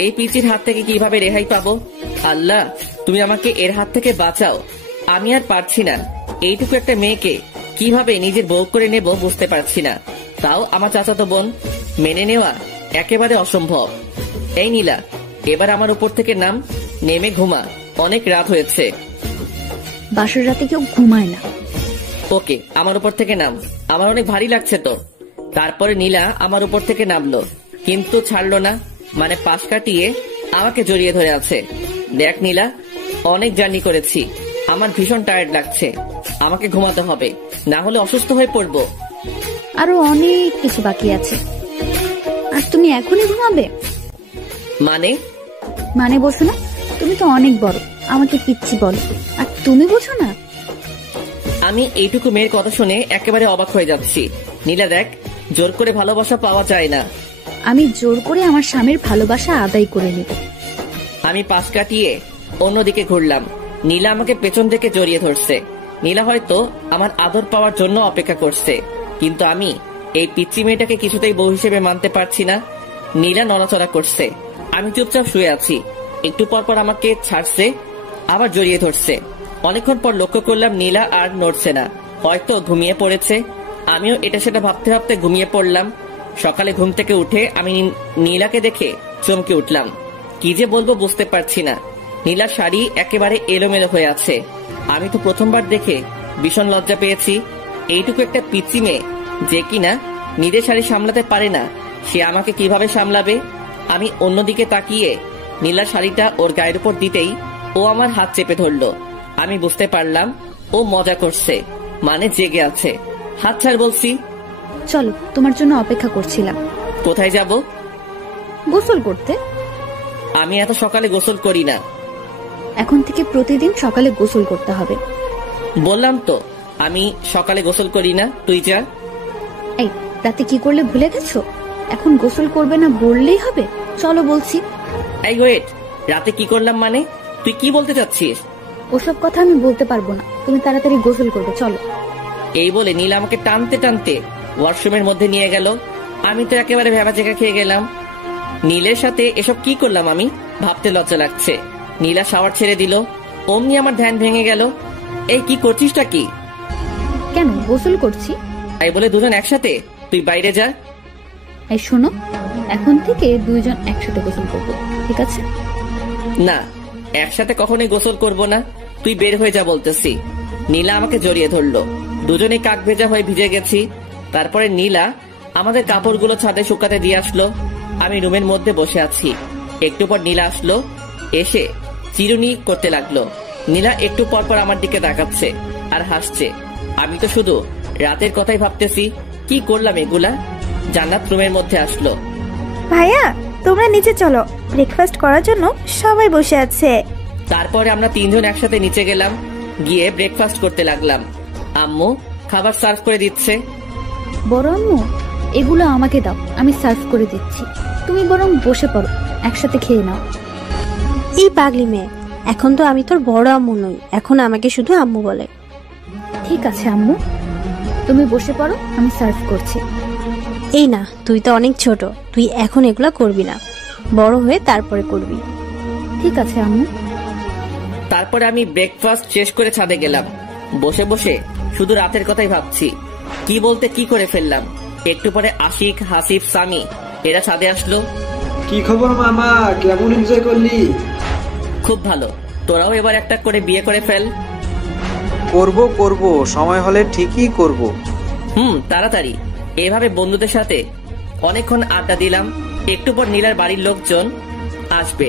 এই পিচির হাত থেকে কিভাবে রেহাই পাবো। আল্লাহ, তুমি আমাকে এর হাত থেকে বাঁচাও। আমি আর পারছি না, এইটুকু একটা মেয়েকে কিভাবে নিজের বউ করে নেব বুঝতে পারছি না, তাও আমার চাচাতো বোন। মেনে নেওয়া একেবারে অসম্ভব। এই নীলা, এবার আমার উপর থেকে নাম, নেমে ঘুমা, অনেক রাত হয়েছে। বাসর রাতে কেউ ঘুমায় না। ওকে, আমার উপর থেকে নাম, আমার অনেক ভারী লাগছে তো। তারপরে নীলা আমার উপর থেকে নামলো, কিন্তু ছাড়লো না, মানে পাশ কাটিয়ে আমাকে জড়িয়ে ধরে আছে। দেখ নীলা, অনেক জার্নি করেছি, আমার ভীষণ টায়ার্ড লাগছে, আমাকে ঘুমাতে হবে, না হলে অসুস্থ হয়ে পড়বো। আরো অনেক কিছু বাকি আছে, আর তুমি এখনই ঘুমাবে? মানে বোঝো না? তুমি তো অনেক বড়, আমাকে পিচ্ছি বলো, আর তুমি বোঝো না? আমি এইটুকু মেয়ের কথা শুনে একেবারে অবাক হয়ে যাচ্ছি। নীলা দেখ, জোর করে ভালোবাসা পাওয়া যায় না। আমি জোর করে আমার স্বামীর ভালোবাসা আদায় করে নেব। আমি পাশ কাটিয়ে অন্যদিকে ঘুরলাম। নীলা আমাকে পেছন থেকে জড়িয়ে ধরছে। নীলা হয়তো আমার আদর পাওয়ার জন্য অপেক্ষা করছে, কিন্তু আমি এই পিচ্চি মেয়েটাকে কিছুতেই বউ হিসেবে মানতে পারছি না। নীলা নড়াচড়া করছে, আমি চুপচাপ শুয়ে আছি। একটু পর পর আমাকে ছাড়ছে, আবার জড়িয়ে ধরছে। অনেকক্ষণ পর লক্ষ্য করলাম নীলা আর নড়ছে না, হয়তো ঘুমিয়ে পড়েছে। আমিও এটা সেটা ভাবতে ভাবতে ঘুমিয়ে পড়লাম। সকালে ঘুম থেকে উঠে আমি নীলাকে দেখে চমকে উঠলাম। কি যে বলবো বুঝতে পারছি না। নীলার শাড়ি একেবারে এলোমেলো হয়ে আছে। আমি তো প্রথমবার দেখে ভীষণ লজ্জা পেয়েছি। এইটুকু একটা পিচ্চি মেয়ে যে কিনা নিজের শাড়ি সামলাতে পারে না, সে আমাকে কিভাবে সামলাবে? আমি অন্যদিকে তাকিয়ে নীলার শাড়িটা ওর গায়ের উপর দিতেই ও আমার হাত চেপে ধরলো। আমি বুঝতে পারলাম ও মজা করছে, মানে জেগে আছে। হাত ছাড় বলছি। চলো, তোমার জন্য অপেক্ষা করছিলাম। কোথায় যাব? গোসল করতে। আমি এত সকালে গোসল করি না। এখন থেকে প্রতিদিন সকালে গোসল করতে হবে। বললাম তো আমি সকালে গোসল করি না, তুই যা। এই, রাতে কি করলে ভুলে গেছো? এখন গোসল করবে না বললেই হবে? চলো বলছি। এই ওয়েট, রাতে কি করলাম মানে? তুই কি বলতে চাচ্ছিস? ওসব কথা আমি বলতে পারবো না, তুমি তাড়াতাড়ি গোসল করবে, চলো। এই বলে নীলা আমাকে টানতে টানতে ওয়াশরুমের মধ্যে নিয়ে গেল। আমি তো একেবারে ভেবাচেকা খেয়ে গেলাম। নীলের সাথে এসব কি করলাম আমি, ভাবতে লজ্জা লাগছে। নীলা শাওয়ার ছেড়ে দিল, অমনি আমার ধ্যান ভেঙে গেল। এই কি করছিসটা কি? কেন, গোসল করছি। তাই বলে দুজন একসাথে? তুই বাইরে যা। এই শোনো, এখন থেকে দুইজন একসাথে গোসল করবো, ঠিক আছে? না, একসাথে কখনোই গোসল করব না, তুই বের হয়ে যা বলতেছি। নীলা আমাকে জড়িয়ে ধরলো, দুজনে কাক ভেজা হয়ে ভিজে গেছি। তারপরে নীলা আমাদের কাপড়গুলো ছাদে শুকাতে দিয়ে আসলো। আমি রুমের মধ্যে বসে আছি। একটু পর নীলা আসলো, এসে চিরুনি করতে লাগলো। নীলা একটু পর পর আমার দিকে তাকাচ্ছে আর হাসছে। আমি তো শুধু রাতের কথাই ভাবতেছি, কি করলাম এগুলা। জান্নাত রুমের মধ্যে আসলো। ভাইয়া, তোমরা নিচে চলো, ব্রেকফাস্ট করার জন্য সবাই বসে আছে। তারপরে আমরা তিনজন একসাথে নিচে গেলাম, গিয়ে ব্রেকফাস্ট করতে লাগলাম। আম্মু খাবার সার্ভ করে দিচ্ছে। বড় আম্মু, এগুলো আমাকে দাও, আমি সার্ভ করে দিচ্ছি। তুমি বরং বসে পড়ো, একসাথে খেয়ে নাও। এই পাগলি মেয়ে, এখন তো আমি তোর বড় আম্মু নই, এখন আমাকে শুধু আম্মু বলে। ঠিক আছে আম্মু, তুমি বসে পড়ো, আমি সার্ভ করছি। এই না, তুই তো অনেক ছোট, তুই এখন এগুলা করবি না, বড় হয়ে তারপরে করবি। ঠিক আছে আম্মু। তারপরে আমি ব্রেকফাস্ট শেষ করে ছাদে গেলাম। বসে বসে শুধু রাতের কথাই ভাবছি, কি বলতে কি করে ফেললাম। একটু পরে আশিক, হাসিব, সামি এরা ছাদে আসলো। কি খবর মামা, কেমন এনজয় করলি? খুব ভালো, তোরাও এবার একটা করে বিয়ে করে ফেল। করব, সময় হলে ঠিকই করব। তাড়াতাড়ি। এভাবে বন্ধুদের সাথে অনেকক্ষণ আড্ডা দিলাম। একটু পর নীলার বাড়ির লোকজন আসবে।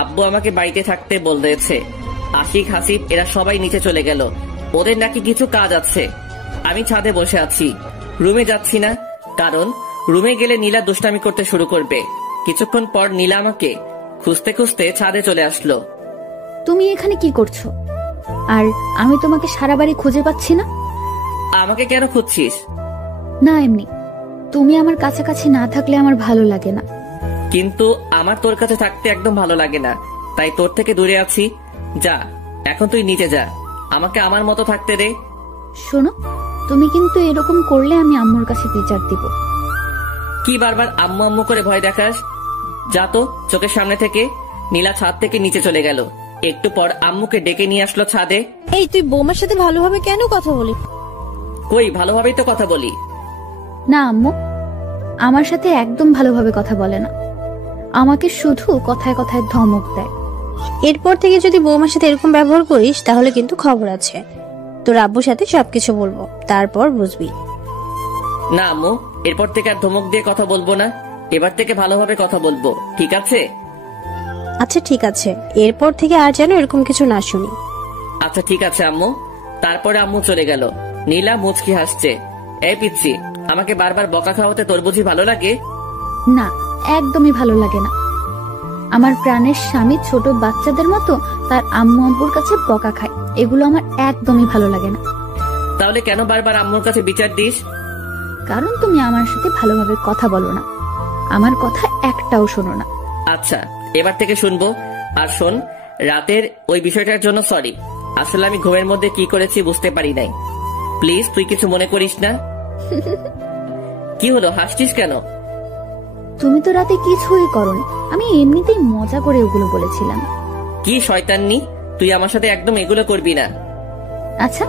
আব্বু আমাকে বাড়িতে থাকতে বলতেছে। আশিক, হাসিব এরা সবাই নিচে চলে গেল, ওদের নাকি কিছু কাজ আছে। আমি ছাদে বসে আছি, রুমে যাচ্ছি না, কারণ রুমে গেলে নীলা দুষ্টামি করতে শুরু করবে। কিছুক্ষণ পর নীলা আমাকে খুঁজতে খুঁজতে ছাদে চলে আসলো। তুমি এখানে কি করছো? আর আমি তোমাকে সারা বাড়ি খুঁজে পাচ্ছি না। আমাকে কেন খুঁজছিস? না, এমনি। তুমি আমার কাছাকাছি না থাকলে আমার ভালো লাগে না। কিন্তু আমার তোর কাছে থাকতে একদম ভালো লাগে না, তাই তোর থেকে দূরে আছি। যা, এখন তুই নিচে যা, আমাকে আমার মতো থাকতে দে। শোনো, তুমি কিন্তু এরকম করলে আমি আম্মুর কাছে বিচার দিব। কি বারবার আম্মু আম্মু করে ভয় দেখাস? যা তো চোখের সামনে থেকে। নীলা ছাদ থেকে নিচে চলে গেল। একটু পর আম্মুকে ডেকে নিয়ে আসলো ছাদে। এই, তুই বৌমার সাথে ভালোভাবে কেন কথা বলি? কই, ভালোভাবেই তো কথা বলি। না আম্মু, আমার সাথে একদম ভালোভাবে কথা বলে না, আমাকে শুধু কথায় কথায় ধমক দেয়। এরপর থেকে যদি বৌমার সাথে এরকম ব্যবহার করিস তাহলে কিন্তু খবর আছে। তোর আব্বুর সাথে সবকিছু বলবো, তারপর বুঝবি। না আম্মু, এরপর থেকে আর ধমক দিয়ে কথা বলবো না, এবার থেকে ভালোভাবে কথা বলবো, ঠিক আছে? আচ্ছা ঠিক আছে, এরপর থেকে আর যেন এরকম কিছু না শুনি। আচ্ছা ঠিক আছে আম্মু। তারপরে আম্মু চলে গেল। নীলা মুচকি হাসছে। এই পিচ্ছি, আমাকে বারবার বকা খাওয়াতে তোর বুঝি ভালো লাগে? না, একদমই ভালো লাগে না। আমার প্রাণের স্বামী ছোট বাচ্চাদের মতো তার আম্মু আব্বুর কাছে বকা খায়, এগুলো আমার একদমই ভালো লাগে না। তাহলে কেন বারবার আম্মুর কাছে বিচার দিস? কারণ তুমি আমার সাথে ভালোভাবে কথা বলো না, আমার কথা একটাও শোনো না। আচ্ছা, এবার থেকে শুনবো। আর শোন, রাতের ওই বিষয়টার জন্য সরি। আসলে আমি ঘুমের মধ্যে কি করেছি বুঝতে পারি নাই। প্লিজ তুই কিছু মনে করিস না। কি হলো, হাসছিস কেন? তুমি তো রাতে কিছুই করনি, আমি এমনিতেই মজা করে ওগুলো বলেছিলাম। কি শয়তাননি, তুই আমার সাথে একদম এগুলো করবি না। আচ্ছা,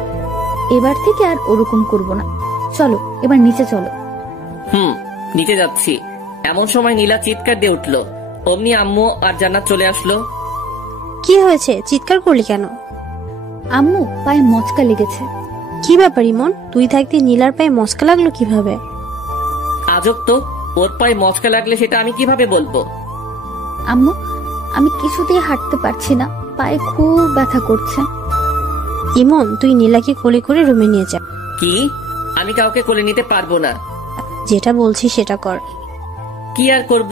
এবার থেকে আর ওরকম করব না। চলো এবার নিচে চলো। নিচে যাচ্ছি। এমন সময় নীলা চিৎকার দিয়ে উঠলো। অমনি আম্মু আর জান্নাত চলে আসলো। কি হয়েছে, চিৎকার করলি কেন? আম্মু পায়ে মচকা লেগেছে। কি ব্যাপার ইমন, তুই থাকতে নীলার পায়ে মচকা লাগলো কিভাবে? আজব তো, ওর পায়ে মচকা লাগলে সেটা আমি কিভাবে বলবো? আম্মু, আমি কিছুতেই হাঁটতে পারছি না, পায়ে খুব ব্যথা করছে। ইমন, তুই নীলাকে কোলে করে রুমে নিয়ে যা। কি? আমি কাউকে কোলে নিতে পারবো না। যেটা বলছি সেটা কর। কি আর করব?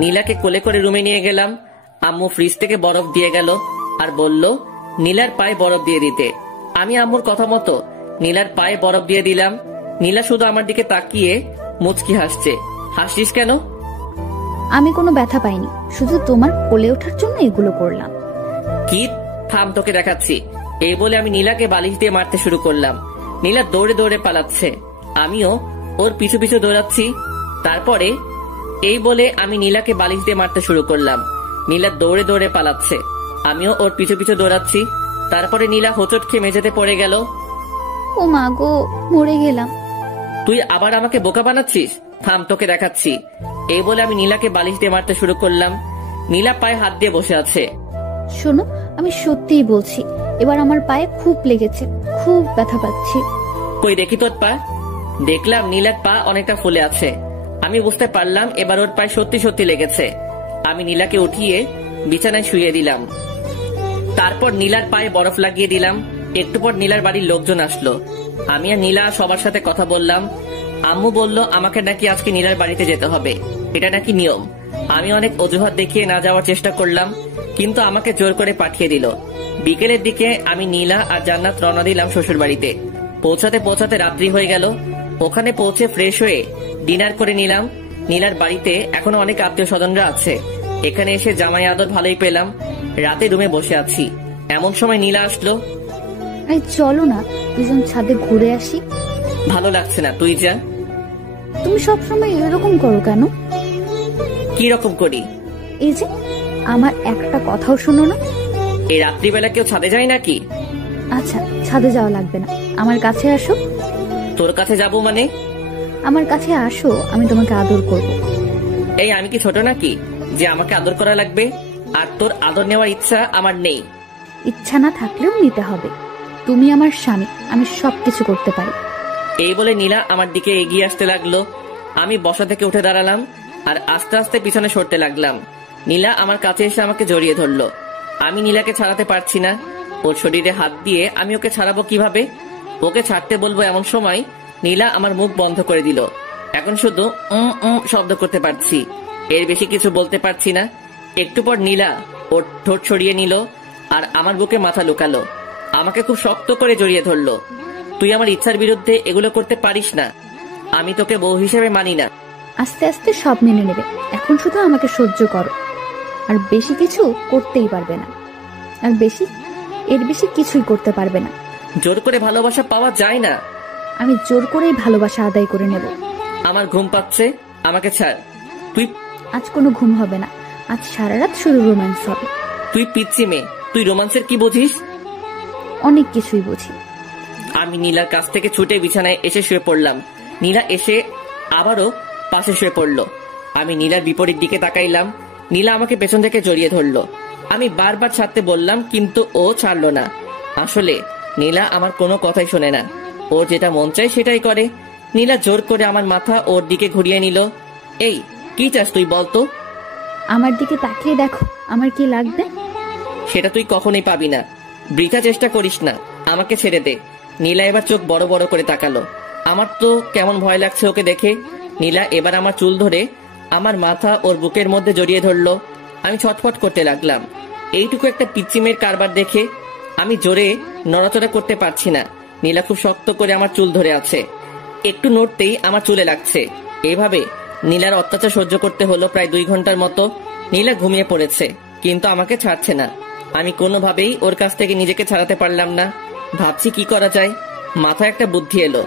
নীলাকে কোলে করে রুমে নিয়ে গেলাম। আম্মু ফ্রিজ থেকে বরফ দিয়ে গেল আর বলল নীলার পায়ে বরফ দিয়ে দিতে। আমি আম্মুর কথা মতো নীলার পায়ে বরফ দিয়ে দিলাম। নীলা শুধু আমার দিকে তাকিয়ে মুচকি হাসছে। হাসছিস কেন? আমি কোনো ব্যথা পাইনি, শুধু তোমার কোলে ওঠার জন্য এগুলো করলাম। কি? থাম, তোকে দেখাচ্ছি। এই বলে আমি নীলাকে বালিশ দিয়ে মারতে শুরু করলাম। নীলা দৌড়ে দৌড়ে পালাচ্ছে, আমিও ওর পিছু পিছু দৌড়াচ্ছি। তারপরে এই বলে আমি নীলাকে বালিশ দিয়ে মারতে শুরু করলাম। নীলা দৌড়ে দৌড়ে পালাচ্ছে, আমিও ওর পিছু পিছু দৌড়াচ্ছি। তারপরে নীলা হোঁচট খেয়ে মেঝেতে পড়ে গেল। ও মা গো, মরে গেলাম। তুই আবার আমাকে বোকা বানাচ্ছিস? থাম, তোকে দেখাচ্ছি। এই বলে আমি নীলাকে বালিশ দিয়ে মারতে শুরু করলাম। নীলা পায়ে হাত দিয়ে বসে আছে। শোনো, আমি সত্যিই বলছি, এবার আমার পায়ে খুব লেগেছে, খুব ব্যথা পাচ্ছি। কই দেখি তোর পা। দেখলাম নীলার পা অনেকটা ফুলে আছে। আমি বুঝতে পারলাম এবার ওর পায়ে সত্যি সত্যি লেগেছে। আমি নীলাকে উঠিয়ে বিছানায় শুইয়ে দিলাম। তারপর নীলার পায়ে বরফ লাগিয়ে দিলাম। একটু পর নীলার বাড়ির লোকজন আসলো। আমি আর নীলা সবার সাথে কথা বললাম। আম্মু বলল আমাকে নাকি আজকে নীলার বাড়িতে যেতে হবে, এটা নাকি নিয়ম। আমি অনেক অজুহাত দেখিয়ে না যাওয়ার চেষ্টা করলাম, কিন্তু আমাকে জোর করে পাঠিয়ে দিল। বিকেলের দিকে আমি নীলা আর জান্নাত রওনা দিলাম শ্বশুর বাড়িতে। পৌঁছাতে পৌঁছাতে রাত্রি হয়ে গেল। ওখানে পৌঁছে ফ্রেশ হয়ে ডিনার করে নিলাম। নীলার বাড়িতে এখনো অনেক আত্মীয় স্বজনরা আছে। এখানে এসে জামাই আদর ভালোই পেলাম। রাতে রুমে বসে আছি, এমন সময় নীলা আসলো। এই চলো না, দুজন ছাদে ঘুরে আসি। ভালো লাগছে না, তুই যা। তুমি সবসময় এরকম করো কেন? কি রকম করি? এই যে, আমার একটা কথাও শোনো না। এই রাত্রিবেলা কেউ ছাদে যায় নাকি? আচ্ছা, ছাদে যাওয়া লাগবে না, আমার কাছে আসো। তোর কাছে যাবো মানে? আমার কাছে আসো, আমি তোমাকে আদর করব। এই আমি কি ছোট নাকি যে আমাকে আদর করা লাগবে? আর তোর আদর নেওয়ার ইচ্ছা আমার নেই। ইচ্ছা না থাকলেও নিতে হবে। তুমি আমার স্বামী, আমি সবকিছু করতে পারি। এই বলে নীলা আমার দিকে এগিয়ে আসতে লাগলো। আমি বসা থেকে উঠে দাঁড়ালাম আর আস্তে আস্তে পিছনে সরতে লাগলাম। নীলা আমার কাছে এসে আমাকে জড়িয়ে ধরলো। আমি নীলাকে ছাড়াতে পারছি না। ওর শরীরে হাত দিয়ে আমি ওকে ছাড়াবো কিভাবে? ওকে ছাড়তে বলবো এমন সময় নীলা আমার মুখ বন্ধ করে দিল। এখন শুধু শব্দ করতে পারছি, এর বেশি কিছু বলতে পারছি না। একটু পর নীলা ওর ঠোঁট সরিয়ে নিল আর আমার বুকে মাথা লুকালো। আমাকে খুব শক্ত করে জড়িয়ে ধরলো। তুই আমার ইচ্ছার বিরুদ্ধে এগুলো করতে পারিস না, আমি তোকে বউ হিসেবে মানি না। আস্তে আস্তে সব মেনে নেবে, এখন শুধু আমাকে সহ্য করো। আর বেশি কিছু করতেই পারবে না, আর এর বেশি কিছুই করতে পারবে না। জোর করে ভালোবাসা পাওয়া যায় না। আমি জোর করেই ভালোবাসা আদায় করে নেব। আমার ঘুম পাচ্ছে, আমাকে ছাড়। তুই আজ কোনো ঘুম হবে না, আজ সারা রাত শুধু রোম্যান্স হবে। তুই পিচ্ছি মেয়ে, তুই রোমান্সের কি বুঝিস? অনেক কিছুই বুঝি। আমি নীলার কাছ থেকে ছুটে বিছানায় এসে শুয়ে পড়লাম। নীলা এসে আবারও পাশে শুয়ে পড়লো। আমি নীলার বিপরীত দিকে তাকাইলাম। নীলা আমাকে পেছন থেকে জড়িয়ে ধরলো। আমি বারবার ছাড়তে বললাম, কিন্তু ও ছাড়লো না। আসলে নীলা আমার কোনো কথাই শোনে না, ওর যেটা মন চায় সেটাই করে। নীলা জোর করে আমার মাথা ওর দিকে ঘুরিয়ে নিল। এই কি চাস তুই বলতো? আমার দিকে তাকিয়ে দেখো, আমার কি লাগবে? সেটা তুই কখনোই পাবি না, বৃথা চেষ্টা করিস না, আমাকে ছেড়ে দে। নীলা এবার চোখ বড় বড় করে তাকালো। আমার তো কেমন ভয় লাগছে ওকে দেখে। নীলা এবার আমার চুল ধরে আমার মাথা ওর বুকের মধ্যে জড়িয়ে ধরলো। আমি ছটফট করতে লাগলাম। এইটুকু একটা পিচ্চিমের কারবার দেখে আমি জোরে নড়াচড়া করতে পারছি না। নীলা খুব শক্ত করে আমার চুল ধরে আছে, একটু নড়তেই আমার চুলে লাগছে। এইভাবে নীলার অত্যাচার সহ্য করতে হলো প্রায় 2 ঘন্টার মতো। নীলা ঘুমিয়ে পড়েছে, কিন্তু আমাকে ছাড়ছে না। আমি কোনোভাবেই ওর কাছ থেকে নিজেকে ছাড়াতে পারলাম না। ভাবছি কি করা যায়। মাথায় একটা বুদ্ধি এলো।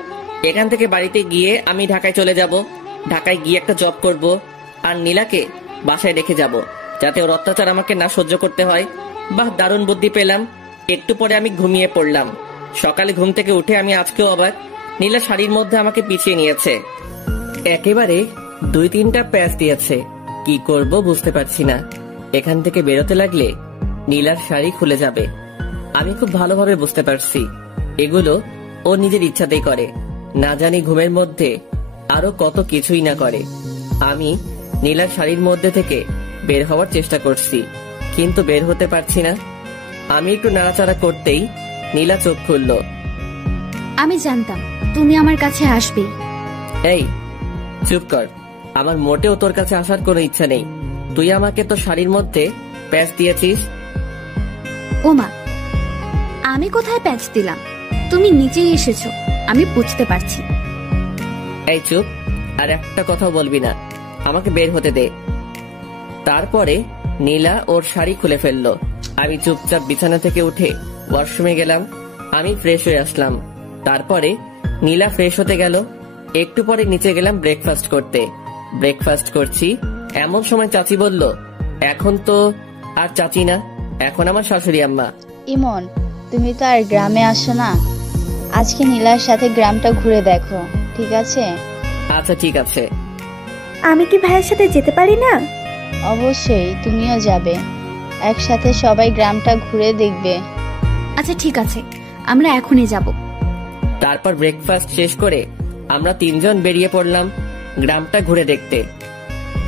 এখান থেকে বাড়িতে গিয়ে আমি ঢাকায় চলে যাব। ঢাকায় গিয়ে একটা জব করব, আর নীলাকে বাসায় রেখে যাব, যাতে ওর অত্যাচার আমাকে না সহ্য করতে হয়। বাহ, দারুণ বুদ্ধি পেলাম। একটু পরে আমি ঘুমিয়ে পড়লাম। সকালে ঘুম থেকে উঠে আমি আজকেও অবাক। নীলা শাড়ির মধ্যে আমাকে পিছিয়ে নিয়েছে, একেবারে 2-3টা প্যাচ দিয়েছে। কি করব বুঝতে পারছি না। এখান থেকে বেরোতে লাগলে নীলার শাড়ি খুলে যাবে। আমি খুব ভালোভাবে বুঝতে পারছি এগুলো ও নিজের ইচ্ছাতেই করে, না জানি ঘুমের মধ্যে আরো কত কিছুই না করে। আমি নীলার শাড়ির মধ্যে থেকে বের হওয়ার চেষ্টা করছি, কিন্তু বের হতে পারছি না। আমি একটু নাড়াচাড়া করতেই নীলা চোখ খুলল। আমি জানতাম তুমি আমার কাছে আসবে। এই চুপ কর, আমার মোটেও তোর কাছে আসার কোনো ইচ্ছা নেই। তুই আমাকে তো শাড়ির মধ্যে প্যাচ দিয়েছিস। ওমা, আমি কোথায় প্যাচ দিলাম? তুমি নিজেই এসেছো, আমি বুঝতে পারছি। এই চুপ, আর একটা কথা বলবি না। আমাকে বের হতে দে। তারপরে নীলা ওর শাড়ি খুলে ফেললো। আমি চুপচাপ বিছানা থেকে উঠে ওয়াশরুমে গেলাম। আমি ফ্রেশ হয়ে আসলাম। তারপরে নীলা ফ্রেশ হতে গেল। একটু পরে নিচে গেলাম ব্রেকফাস্ট করতে। ব্রেকফাস্ট করছি এমন সময় চাচি বলল, এখন তো আর চাচি না, এখন আমার শাশুড়ি আম্মা। ইমন, তুমি তো আর গ্রামে আসো না, আজকে নীলার সাথে গ্রামটা ঘুরে দেখো, ঠিক আছে? আচ্ছা ঠিক আছে। আমি কি ভাইয়ের সাথে যেতে পারি না? অবশ্যই, তুমিও যাবে, একসাথে সবাই গ্রামটা ঘুরে দেখবে। আচ্ছা ঠিক আছে, আমরা এখনই যাব। তারপর ব্রেকফাস্ট শেষ করে আমরা 3 জন বেরিয়ে পড়লাম গ্রামটা ঘুরে দেখতে।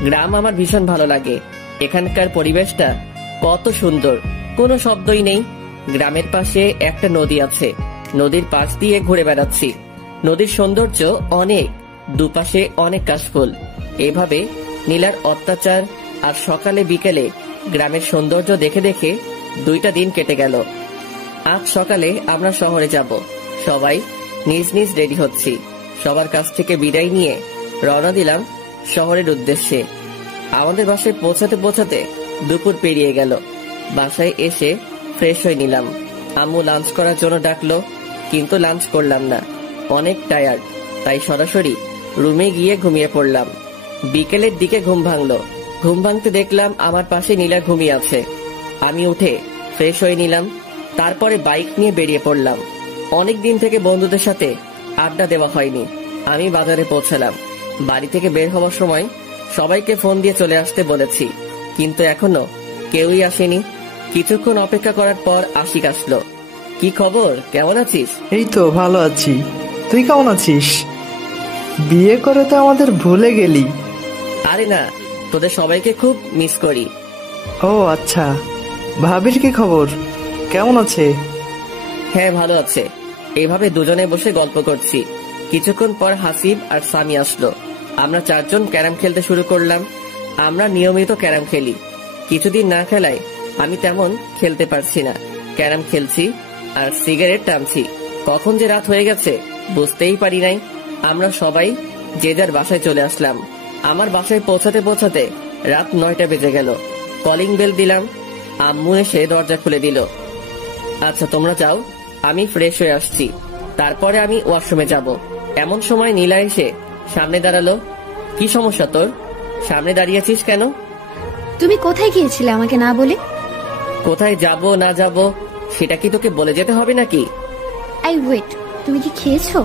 গ্রাম আমার ভীষণ ভালো লাগে। এখানকার পরিবেশটা কত সুন্দর, কোনো শব্দই নেই। গ্রামের পাশে একটা নদী আছে, নদীর পাশ দিয়ে ঘুরে বেড়াচ্ছি। নদীর সৌন্দর্য অনেক, দুপাশে অনেক কাশফুল। এভাবে নীলার অত্যাচার আর সকালে বিকেলে গ্রামের সৌন্দর্য দেখে দেখে 2টা দিন কেটে গেল। আজ সকালে আমরা শহরে যাব। সবাই নিজ নিজ রেডি হচ্ছি। সবার কাছ থেকে বিদায় নিয়ে রওনা দিলাম শহরের উদ্দেশ্যে। আমাদের বাসায় পৌঁছাতে পৌঁছাতে দুপুর পেরিয়ে গেল। বাসায় এসে ফ্রেশ হয়ে নিলাম। আম্মু লাঞ্চ করার জন্য ডাকলো, কিন্তু লাঞ্চ করলাম না, অনেক টায়ার্ড, তাই সরাসরি রুমে গিয়ে ঘুমিয়ে পড়লাম। বিকেলের দিকে ঘুম ভাঙলো। ঘুম ভাঙতে দেখলাম আমার পাশে নীলা ঘুমিয়ে আছে। আমি উঠে ফ্রেশ হয়ে নিলাম। তারপরে বাইক নিয়ে বেরিয়ে পড়লাম। অনেক দিন থেকে বন্ধুদের সাথে আড্ডা দেওয়া হয়নি। আমি বাজারে পৌঁছালাম। বাড়ি থেকে বের হওয়ার সময় সবাইকে ফোন দিয়ে চলে আসতে বলেছি, কিন্তু এখনো কেউই আসেনি। কিছুক্ষণ অপেক্ষা করার পর আশিক আসলো। কি খবর, কেমন আছিস? এই তো ভালো আছি, তুই কেমন আছিস? বিয়ে করে তো আমাদের ভুলে গেলি। আরে না, তোদের সবাইকে খুব মিস করি। ও আচ্ছা, ভাবির কি খবর, কেমন আছে? হ্যাঁ ভালো আছে। এইভাবে দুজনে বসে গল্প করছি। কিছুক্ষণ পর হাসিব আর সামি আসলো। আমরা 4 জন ক্যারাম খেলতে শুরু করলাম। আমরা নিয়মিত ক্যারাম খেলি, কিছুদিন না খেলায় আমি তেমন খেলতে পারছি না। ক্যারাম খেলছি আর সিগারেট টানছি। কখন যে রাত হয়ে গেছে বুঝতেই পারি নাই। আমরা সবাই যে যার বাসায় চলে আসলাম। আমার বাসায় পৌঁছাতে পৌঁছাতে রাত 9টা বেজে গেল। কলিং বেল দিলাম, আম্মু এসে দরজা খুলে দিল। আচ্ছা তোমরা যাও, আমি ফ্রেশ হয়ে আসছি, তারপরে আমি ওয়াশরুমে যাব। এমন সময় নীলা এসে সামনে দাঁড়ালো। কি সমস্যা তোর, সামনে দাঁড়িয়েছিস কেন? তুমি কোথায় গিয়েছিলে আমাকে না বলে? কোথায় যাব না যাব সেটা কি তোকে বলে যেতে হবে নাকি? আই ওয়েট, তুমি কি খেয়েছো?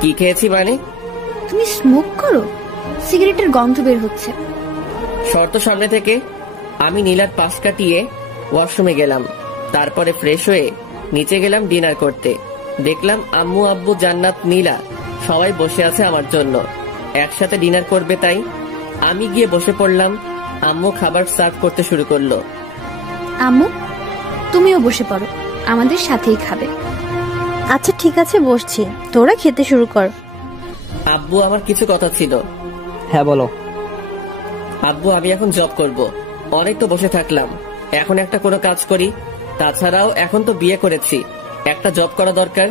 কি খেয়েছি মানে? তুমি স্মোক করো, সিগারেটের গন্ধ বের হচ্ছে। শর্ত সামনে থেকে। আমি নীলার পাশ কাটিয়ে ওয়াশরুমে গেলাম। তারপরে ফ্রেশ হয়ে নিচে গেলাম ডিনার করতে। দেখলাম আম্মু, আব্বু, জান্নাত, নীলা সবাই বসে আছে আমার জন্য, একসাথে ডিনার করবে। তাই আমি গিয়ে বসে পড়লাম। আম্মু খাবার সার্ভ করতে শুরু করলো। আম্মু, তুমিও বসে পড়ো, আমাদের সাথেই খাবে। আচ্ছা ঠিক আছে, বসছি, তোরা খেতে শুরু কর। আব্বু, আমার কিছু কথা ছিল। হ্যাঁ বলো। আব্বু, আমি এখন জব করব, অনেক তো বসে থাকলাম, এখন একটা কোনো কাজ করি। তাছাড়াও এখন তো বিয়ে করেছি, একটা জব করা দরকার।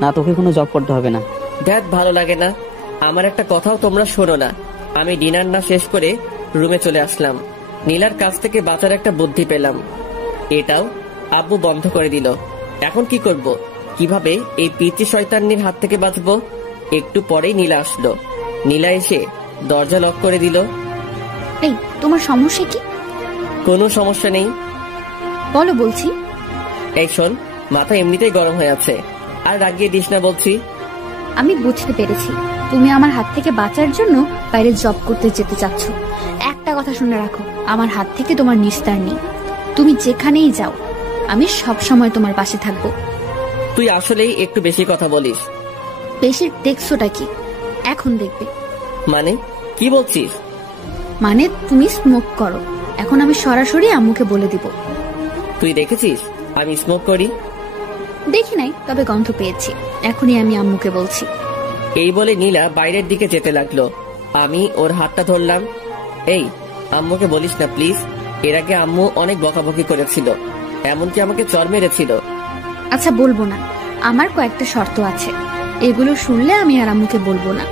না, তোকে কোনো জব করতে হবে না। দেখ, ভালো লাগে না। আমার একটা কথাও তোমরা শোনো না। আমি ডিনার না শেষ করে রুমে চলে আসলাম। নীলার কাছ থেকে বাঁচার একটা বুদ্ধি পেলাম। এটাও আব্বু বন্ধ করে দিল। এখন কি করব? কিভাবে এই পিচি শয়তানির হাত থেকে বাঁচবো? একটু পরেই নীলা আসলো। নীলা এসে দরজা লক করে দিল। এই, তোমার সমস্যা কি? কোনো সমস্যা নেই, বলো বলছি। এই শোন, মাথা এমনিতেই গরম হয়ে আছে, আর রাগিয়ে দিস না বলছি। আমি বুঝতে পেরেছি তুমি আমার হাত থেকে বাঁচার জন্য বাইরে জব করতে যেতে চাচ্ছ। একটা কথা শুনে রাখো, আমার হাত থেকে তোমার নিস্তার নেই। তুমি যেখানেই যাও, আমি সব সময় তোমার পাশে থাকবো। তুই আসলেই একটু বেশি কথা বলিস। বেশি দেখছোটা কি? এখন দেখবে। মানে কি বলছিস? মানে তুমি স্মোক করো। এখন আমি সরাসরি আম্মুকে বলে দিব। তুই দেখেছিস আমি স্মোক করি? দেখি নাই, তবে গন্ধ পেয়েছি। এখনই আমি আম্মুকে বলছি। এই বলে নীলা বাইরের দিকে যেতে লাগলো। আমি ওর হাতটা ধরলাম। এই, আম্মুকে বলিস না প্লিজ। এর আগে আম্মু অনেক বকাবকি করেছিল, এমনকি আমাকে চড় মেরেছিল। আচ্ছা, বলবো না। আমার কয়েকটা শর্ত আছে, এগুলো শুনলে আমি আর আম্মুকে বলবো না।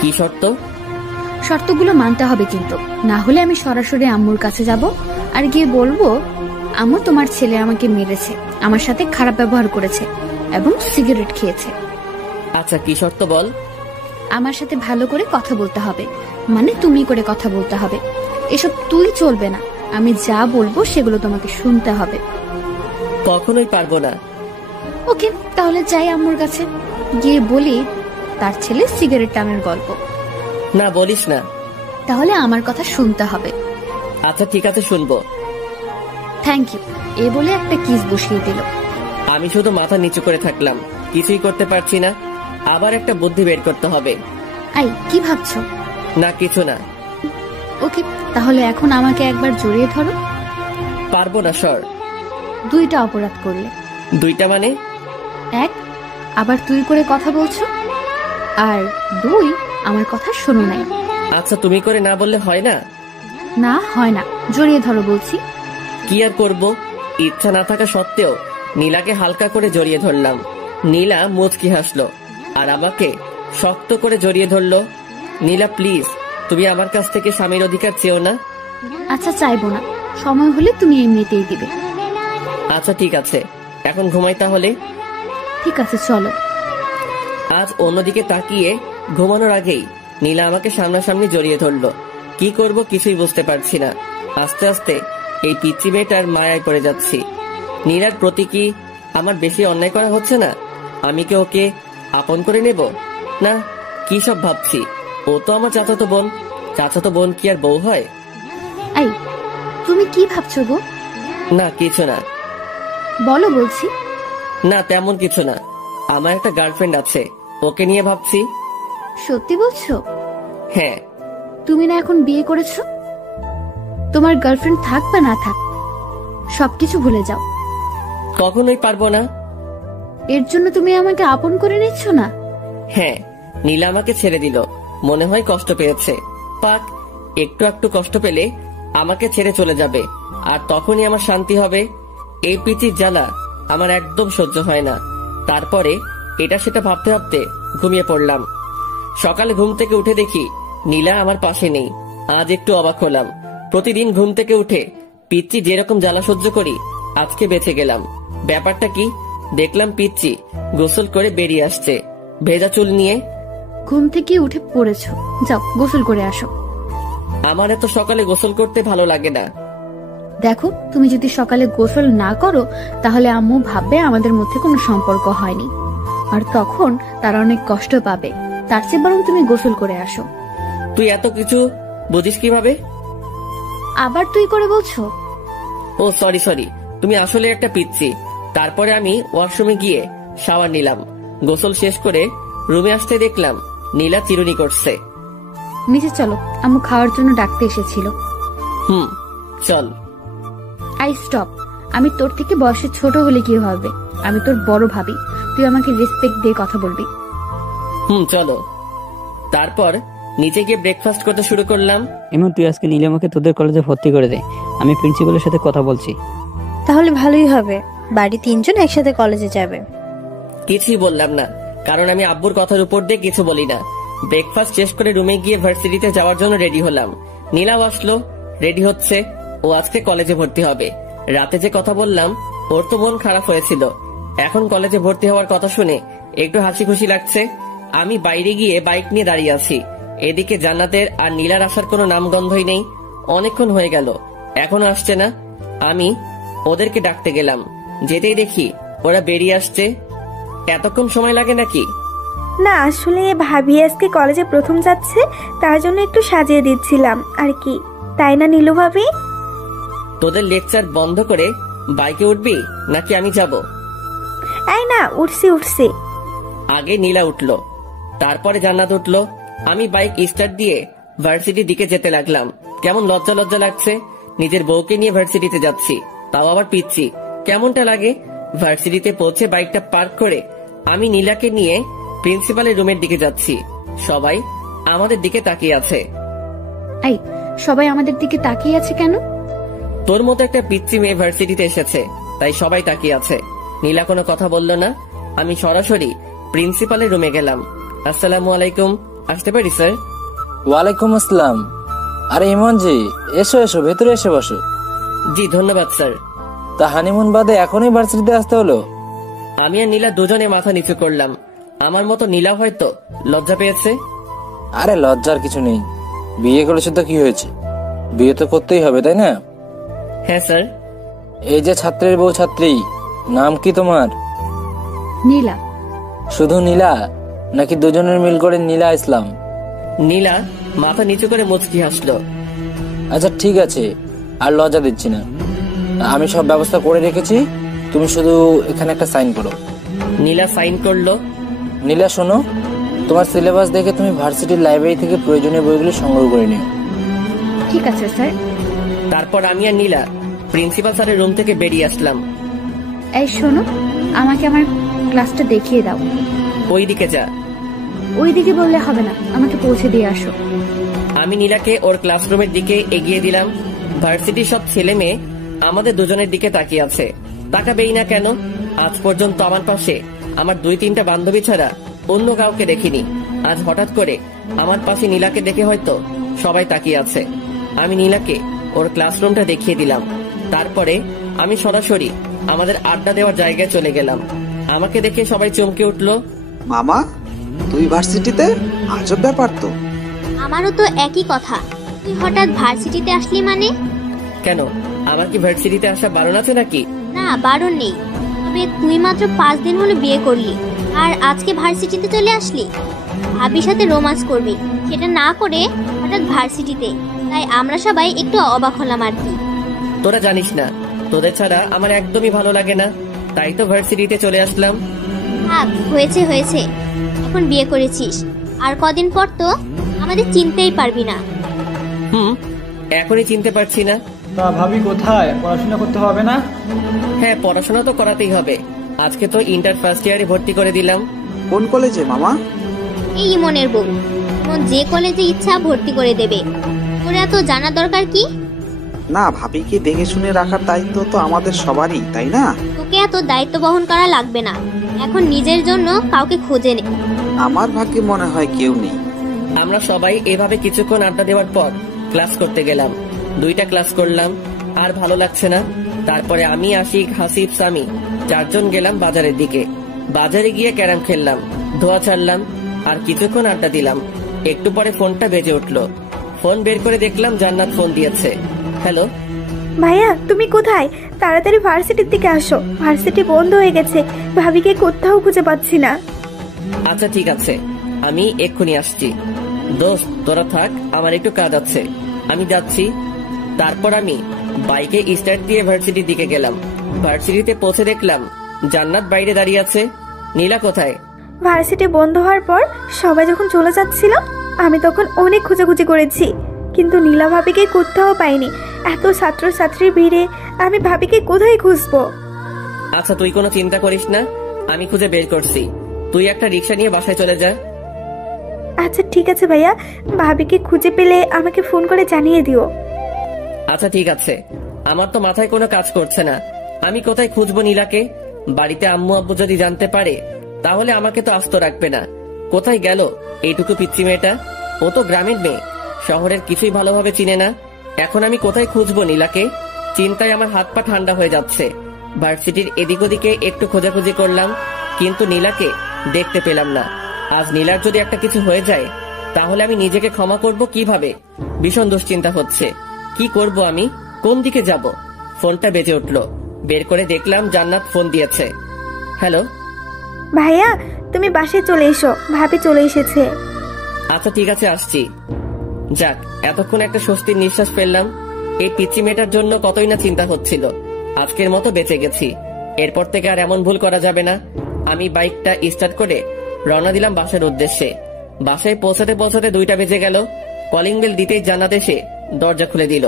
কি শর্ত? শর্তগুলো মানতে হবে কিন্তু, না হলে আমি সরাসরি আম্মুর কাছে যাব আর গিয়ে বলবো, আম্মু তোমার ছেলে আমাকে মেরেছে, আমার সাথে খারাপ ব্যবহার করেছে এবং সিগারেট খেয়েছে। আচ্ছা, কি শর্ত বল? আমার সাথে ভালো করে কথা বলতে হবে, মানে তুমি করে কথা বলতে হবে। এসব তুই চলবে না, আমি যা বলবো সেগুলো তোমাকে শুনতে হবে। কখনোই পারবো না। ওকে, তাহলে যাই আম্মুর কাছে, গিয়ে বলি তার ছেলে সিগারেট টানার গল্প। না, বলিস না। তাহলে আমার কথা শুনতে হবে। আচ্ছা ঠিক আছে, শুনবো। থ্যাংক ইউ, এ বলে একটা কিস বসিয়ে দিল। আমি শুধু মাথা নিচু করে থাকলাম, কিছুই করতে পারছি না। আবার একটা বুদ্ধি বের করতে হবে। আই, কি ভাবছো? না, কিছু না। ওকে, তাহলে এখন আমাকে একবার জড়িয়ে ধরো। পারবো না, সর। দুইটা অপরাধ করলে। দুইটা মানে? এক, আবার তুই করে কথা বলছো, আর দুই, আমার কথা শোনো নাই। আচ্ছা, তুমি করে না বললে হয় না? না, হয় না। জড়িয়ে ধরো বলছি। কি আর করব, ইচ্ছা না থাকা সত্ত্বেও নীলাকে হালকা করে জড়িয়ে ধরলাম। নীলা মুচকি হাসলো আর আমাকে শক্ত করে জড়িয়ে ধরলো। নীলা প্লিজ, তুমি আমার কাছ থেকে স্বামীর অধিকার চেও না। আচ্ছা, চাইবো না, সময় হলে তুমি এমনিতেই দিবে। আচ্ছা ঠিক আছে, এখন ঘুমাই তাহলে। ঠিক আছে, চলো। আজ অন্যদিকে তাকিয়ে ঘুমানোর আগেই নীলা আমাকে সামনাসামনি জড়িয়ে ধরলো। কি করব কিছুই বুঝতে পারছি না। আস্তে আস্তে এই পিচ্চি মেয়েটার মায়ায় পড়ে যাচ্ছি। নীলার প্রতি কি আমার বেশি অন্যায় করা হচ্ছে না? আমি কি ওকে আপন করে নেব? না, কি সব ভাবছি। ও তো আমার চাচাতো বোন। চাচাতো বোন কি আর বউ হয়? এই, তুমি কি ভাবছো গো? না, কিছু না। বলো বলছি। না, তেমন কিছু না। আমার একটা গার্লফ্রেন্ড আছে, ওকে নিয়ে ভাবছি। সত্যি বলছো? হ্যাঁ। তুমি না এখন বিয়ে করেছো? তোমার গার্লফ্রেন্ড থাক বা না থাক, সবকিছু ভুলে যাও। কখনোই পারবো না। এর জন্য তুমি আমাকে আপন করে নিচ্ছ না? হ্যাঁ, নীলা আমাকে ছেড়ে দিল, মনে হয় কষ্ট পেয়েছে। পাক, একটু একটু কষ্ট পেলে আমাকে ছেড়ে চলে যাবে, আর তখনই আমার শান্তি হবে। এই পিচির জ্বালা আমার একদম সহ্য হয় না। তারপরে এটা সেটা ভাবতে ভাবতে ঘুমিয়ে পড়লাম। সকালে ঘুম থেকে উঠে দেখি নীলা আমার পাশে নেই। আজ একটু অবাক হলাম। প্রতিদিন ঘুম থেকে উঠে পিচ্চি যেরকম জ্বালা সহ্য করি, আজকে বেঁচে গেলাম। ব্যাপারটা কি? দেখলাম পিচ্চি গোসল করে বেরিয়ে আসছে, ভেজা চুল নিয়ে। ঘুম থেকে উঠে পড়েছো, যাও গোসল করে আসো। আমার এত সকালে গোসল করতে ভালো লাগে না। দেখো, তুমি যদি সকালে গোসল না করো তাহলে আম্মু ভাববে আমাদের মধ্যে কোনো সম্পর্ক হয়নি, আর তখন তারা অনেক কষ্ট পাবে। তার চেয়ে বরং তুমি গোসল করে আসো। তুই এত কিছু বুঝিস কিভাবে? আবার তুই করে বলছো? ও সরি সরি, তুমি আসলে একটা পিচ্চি। তারপরে আমি ওয়াশরুমে গিয়ে শাওয়ার নিলাম। গোসল শেষ করে রুমে আসতে দেখলাম নীলা চিরুনি করছে। নিচে চলো, আম্মু খাওয়ার জন্য ডাকতে এসেছিল। চল। I stop. আমি তোর থেকে বয়সে ছোট হলে কি হবে? আমি তোর বড় ভাবি, তুই আমাকে রেসপেক্ট দিয়ে কথা বলবি। চলো। তারপর নিচে গিয়ে ব্রেকফাস্ট করতে শুরু করলাম। এমন তুই আজকে নীলিমাকে তোদের কলেজে ভর্তি করে দে, আমি প্রিন্সিপালের সাথে কথা বলছি। তাহলে ভালোই হবে, বাড়ি 3 জন একসাথে কলেজে যাবে। কিছুই বললাম না, কারণ আমি আব্বুর কথার উপর দিয়ে কিছু বলি না। ব্রেকফাস্ট শেষ করে রুমে গিয়ে ভার্সিটিতে যাওয়ার জন্য রেডি হলাম। নীলাও আসলো, রেডি হচ্ছে। ও আজকে কলেজে ভর্তি হবে। রাতে যে কথা বললাম, ওর তো মন খারাপ হয়েছিল। এখন কলেজে ভর্তি হওয়ার কথা শুনে একটু হাসি খুশি লাগছে। আমি বাইরে গিয়ে বাইক নিয়ে দাঁড়িয়ে আছি। এদিকে জান্নাতের আর নীলার আসার কোনো নামগন্ধই নেই। অনেকক্ষণ হয়ে গেল, এখনো আসছে না। আমি ওদেরকে ডাকতে গেলাম, যেতেই দেখি ওরা বেরিয়ে আসছে। এতক্ষণ সময় লাগে নাকি? না, আসলে ভাবি আজকে কলেজে প্রথম যাচ্ছে, তার জন্য একটু সাজিয়ে দিচ্ছিলাম আর কি। তাই না নীলু ভাবি? তোদের লেকচার বন্ধ করে বাইকে উঠবি নাকি আমি যাব? এই না, উঠছি। আগে নীলা উঠলো, তারপরে জান্নাত উঠলো। আমি বাইক স্টার্ট দিয়ে ভার্সিটির দিকে যেতে লাগলাম। কেমন লজ্জা লজ্জা লাগছে, নিজের বউকে নিয়ে ভার্সিটিতে যাচ্ছি, তাও আবার পিচ্ছি। কেমনটা লাগে? ভার্সিটিতে পৌঁছে বাইকটা পার্ক করে আমি নীলাকে নিয়ে প্রিন্সিপালের রুমের দিকে যাচ্ছি। সবাই আমাদের দিকে তাকিয়ে আছে। এই, সবাই আমাদের দিকে তাকিয়ে আছে কেন? তোর মতো একটা পিচ্ছি মেয়ে ভার্সিটিতে এসেছে, তাই সবাই তাকিয়ে আছে। নীলা কোনো কথা বলল না। আমি সরাসরি প্রিন্সিপালের রুমে গেলাম। আসসালামু আলাইকুম, আসতে পারি স্যার? ওয়ালাইকুম আসসালাম। আরে ইমন জি, এসো এসো, ভেতরে এসে বসো। জি ধন্যবাদ স্যার। তা হানিমুন বাদে এখনই ভার্সিটিতে আসতে হলো? আমি আর নীলা দুজনে মাথা নিচু করলাম। আমার মতো নীলা হয়তো লজ্জা পেয়েছে। আরে লজ্জার কিছু নেই, বিয়ে করেছে তো কি হয়েছে, বিয়ে তো করতেই হবে তাই না? হ্যাঁ স্যার। এই যে ছাত্রের বউ ছাত্রী, নাম কি তোমার? নীলা। শুধু নীলা নাকি দুজনের মিল করে নীলা ইসলাম? নীলা মাথা নিচু করে মুচকি হাসলো। আচ্ছা ঠিক আছে, আর লজ্জা দিচ্ছি না, আমি সব ব্যবস্থা করে রেখেছি, তুমি শুধু এখানে একটা সাইন করো। নীলা সাইন করলো। নীলা শোনো, তোমার সিলেবাস দেখে তুমি ভার্সিটির লাইব্রেরি থেকে প্রয়োজনীয় বইগুলো সংগ্রহ করে নিও। ঠিক আছে স্যার। তারপর আমি আর নীলা প্রিন্সিপাল স্যারের রুম থেকে বেরিয়ে আসলাম। এই শোনো, আমাকে আমার ক্লাসটা দেখিয়ে দাও। ওইদিকে যা। ওইদিকে বললে হবে না, আমাকে পৌঁছে দিয়ে আসো। আমি নীলাকে ওর ক্লাসরুমের দিকে এগিয়ে দিলাম। ভার্সিটির সব ছেলে মেয়ে আমাদের দুজনের দিকে তাকিয়ে আছে। তাকাবেই না কেন? আজ পর্যন্ত আমার পাশে আমার 2-3টা বান্ধবী ছাড়া অন্য কাউকে দেখিনি। আজ হঠাৎ করে আমার পাশে নীলাকে দেখে হয়তো সবাই তাকিয়ে আছে। আমি নীলাকে ওর ক্লাসরুমটা দেখিয়ে দিলাম। তারপরে আমি সরাসরি আমাদের আড্ডা দেওয়ার জায়গায় চলে গেলাম। আমাকে দেখে সবাই চমকে উঠলো। মামা, তুই ভার্সিটিতে? আজব ব্যাপার তো। আমারও তো একই কথা, তুই হঠাৎ ভার্সিটিতে আসলি মানে? কেন, আমার কি ভার্সিটিতে আসা বারণ আছে নাকি? না, বারণ নেই, তবে তুই মাত্র 5 দিন হলো বিয়ে করলি আর আজকে ভার্সিটিতে চলে আসলি। ভাবির সাথে রোমান্স করবি, সেটা না করে হঠাৎ ভার্সিটিতে, তাই আমরা সবাই একটু অবাক হলাম আর কি। তোরা জানিস না, তোদের ছাড়া আমার একদমই ভালো লাগে না, তাই তো ভার্সিটিতে চলে আসলাম। থাক, হয়েছে হয়েছে, এখন বিয়ে করেছিস, আর কদিন পর তো আমাদের চিনতেই পারবি না। এখনই চিনতে পারছি না। তা ভাবি কোথায়? পড়াশোনা করতে হবে না? হ্যাঁ, পড়াশোনা তো করাতেই হবে। আজকে তো ইন্টার ফার্স্ট ইয়ারে ভর্তি করে দিলাম। কোন কলেজে মামা? এই ইমনের বউ, ইমন যে কলেজে ইচ্ছা ভর্তি করে দেবে, তোর এত জানার দরকার কি? না, ভাবিকে দেখে শুনে রাখার দায়িত্ব তো আমাদের সবারই, তাই না? তোকে এত দায়িত্ব বহন করা লাগবে না, এখন নিজের জন্য কাউকে খুঁজে নে। আমার ভাগ্যে মনে হয় কেউ নেই। আমরা সবাই এভাবে কিছুক্ষণ আড্ডা দেওয়ার পর ক্লাস করতে গেলাম। 2টা ক্লাস করলাম, আর ভালো লাগছে না। তারপরে আমি, আশিক, হাসিব, সামি 4 জন গেলাম বাজারের দিকে। বাজারে গিয়ে ক্যারাম খেললাম, ধোয়া ছাড়লাম, আর কিছুক্ষণ আড্ডা দিলাম। একটু পরে ফোনটা বেজে উঠলো। ফোন বের করে দেখলাম জান্নাত ফোন দিয়েছে। হ্যালো ভাইয়া, তুমি কোথায়? তাড়াতাড়ি ভার্সিটির দিকে আসো, ভার্সিটি বন্ধ হয়ে গেছে, ভাবিকে কোথাও খুঁজে পাচ্ছি না। আচ্ছা ঠিক আছে, আমি এক্ষুনি আসছি। দোস্ত তোরা থাক, আমার একটু কাজ আছে, আমি যাচ্ছি। তারপর আমি বাইকে স্টার্ট দিয়ে ভার্সিটির দিকে গেলাম। ভার্সিটিতে পৌঁছে দেখলাম জান্নাত বাইরে দাঁড়িয়ে আছে। নীলা কোথায়? ভার্সিটি বন্ধ হওয়ার পর সবাই যখন চলে যাচ্ছিল, আমি তখন অনেক খোঁজাখুঁজি করেছি, কিন্তু নীলা ভাবিকে কোথাও পাইনি। এত ছাত্রছাত্রীর ভিড়ে আমি ভাবিকে কোথায় খুঁজবো? আচ্ছা তুই কোনো চিন্তা করিস না, আমি খুঁজে বের করছি। তুই একটা রিক্সা নিয়ে বাসায় চলে যা। আচ্ছা ঠিক আছে ভাইয়া, ভাবিকে খুঁজে পেলে আমাকে ফোন করে জানিয়ে দিও। আচ্ছা ঠিক আছে, আমার তো মাথায় কোনো কাজ করছে না। আমি কোথায় খুঁজবো নীলাকে? বাড়িতে আম্মু আব্বু যদি জানতে পারে তাহলে আমাকে তো আস্ত রাখবে না। কোথায় গেল এইটুকু পিচ্চি মেয়েটা? ও তো গ্রামের মেয়ে, শহরের কিছুই ভালোভাবে চিনে না। এখন আমি কোথায় খুঁজবো নীলাকে? চিন্তায় আমার হাত পা ঠান্ডা হয়ে যাচ্ছে। ভার্সিটির এদিক ওদিকে একটু খোঁজাখুঁজি করলাম, কিন্তু নীলাকে দেখতে পেলাম না। আজ নীলার যদি একটা কিছু হয়ে যায় তাহলে আমি নিজেকে ক্ষমা করব কিভাবে? ভীষণ দুশ্চিন্তা হচ্ছে। কি করব আমি? কোন দিকে যাব? ফোনটা বেজে উঠলো। বের করে দেখলাম জান্নাত ফোন দিয়েছে। হ্যালো ভাইয়া, তুমি বাসায় চলে এসো, ভাবি চলে এসেছে। আচ্ছা ঠিক আছে, আসছি। যাক, এতক্ষণ একটা স্বস্তির নিঃশ্বাস ফেললাম। এই পিচ্চি মেয়েটার জন্য কতই না চিন্তা হচ্ছিল। আজকের মতো বেঁচে গেছি। এরপর থেকে আর এমন ভুল করা যাবে না। আমি বাইকটা স্টার্ট করে রওনা দিলাম বাসার উদ্দেশ্যে। বাসায় পৌঁছাতে পৌঁছাতে 2টা বেজে গেল। কলিং বেল দিতেই জান্নাত এসে দরজা খুলে দিল।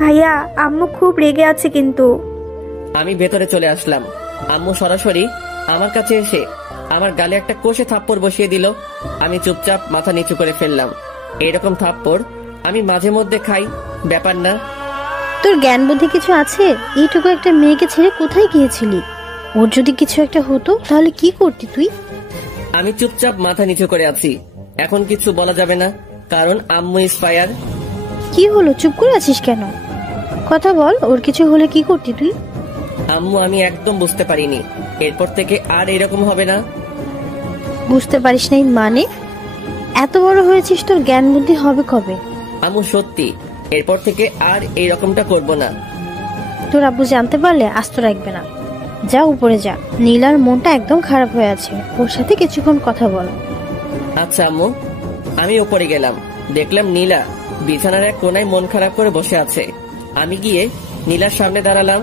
ভাইয়া, আম্মু খুব রেগে আছে কিন্তু। আমি ভেতরে চলে আসলাম। আম্মু সরাসরি আমার কাছে এসে আমার গালে একটা কষে থাপ্পড় বসিয়ে দিল। আমি চুপচাপ মাথা নিচু করে ফেললাম। এরকম থাপ্পড় আমি মাঝে মধ্যে খাই, ব্যাপার না। তোর জ্ঞান বুদ্ধি কিছু আছে? এইটুকু একটা মেয়েকে ছেড়ে কোথায় গিয়েছিলি? ওর যদি কিছু একটা হতো তাহলে কি করতি তুই? আমি চুপচাপ মাথা নিচু করে আছি। এখন কিছু বলা যাবে না, কারণ আম্মু ইন্সপায়ার। কি হলো, চুপ করে আছিস কেন? কথা বল, ওর কিছু হলে কি করতি তুই? আম্মু, আমি একদম বুঝতে পারিনি। এরপর থেকে আর এরকম হবে না। বুঝতে পারিস নাই মানে? এত বড় হয়েছিস, তোর জ্ঞান বুদ্ধি হবে কবে? আম্মু সত্যি, এরপর থেকে আর এইরকমটা করব না। তোর আব্বু জানতে পারলে আস্ত রাখবে না। যা উপরে যা, নীলার মনটা একদম খারাপ হয়ে আছে, ওর সাথে কিছুক্ষণ কথা বল। আচ্ছা আম্মু। আমি উপরে গেলাম, দেখলাম নীলা বিছানার এক কোনায় মন খারাপ করে বসে আছে। আমি গিয়ে নীলার সামনে দাঁড়ালাম।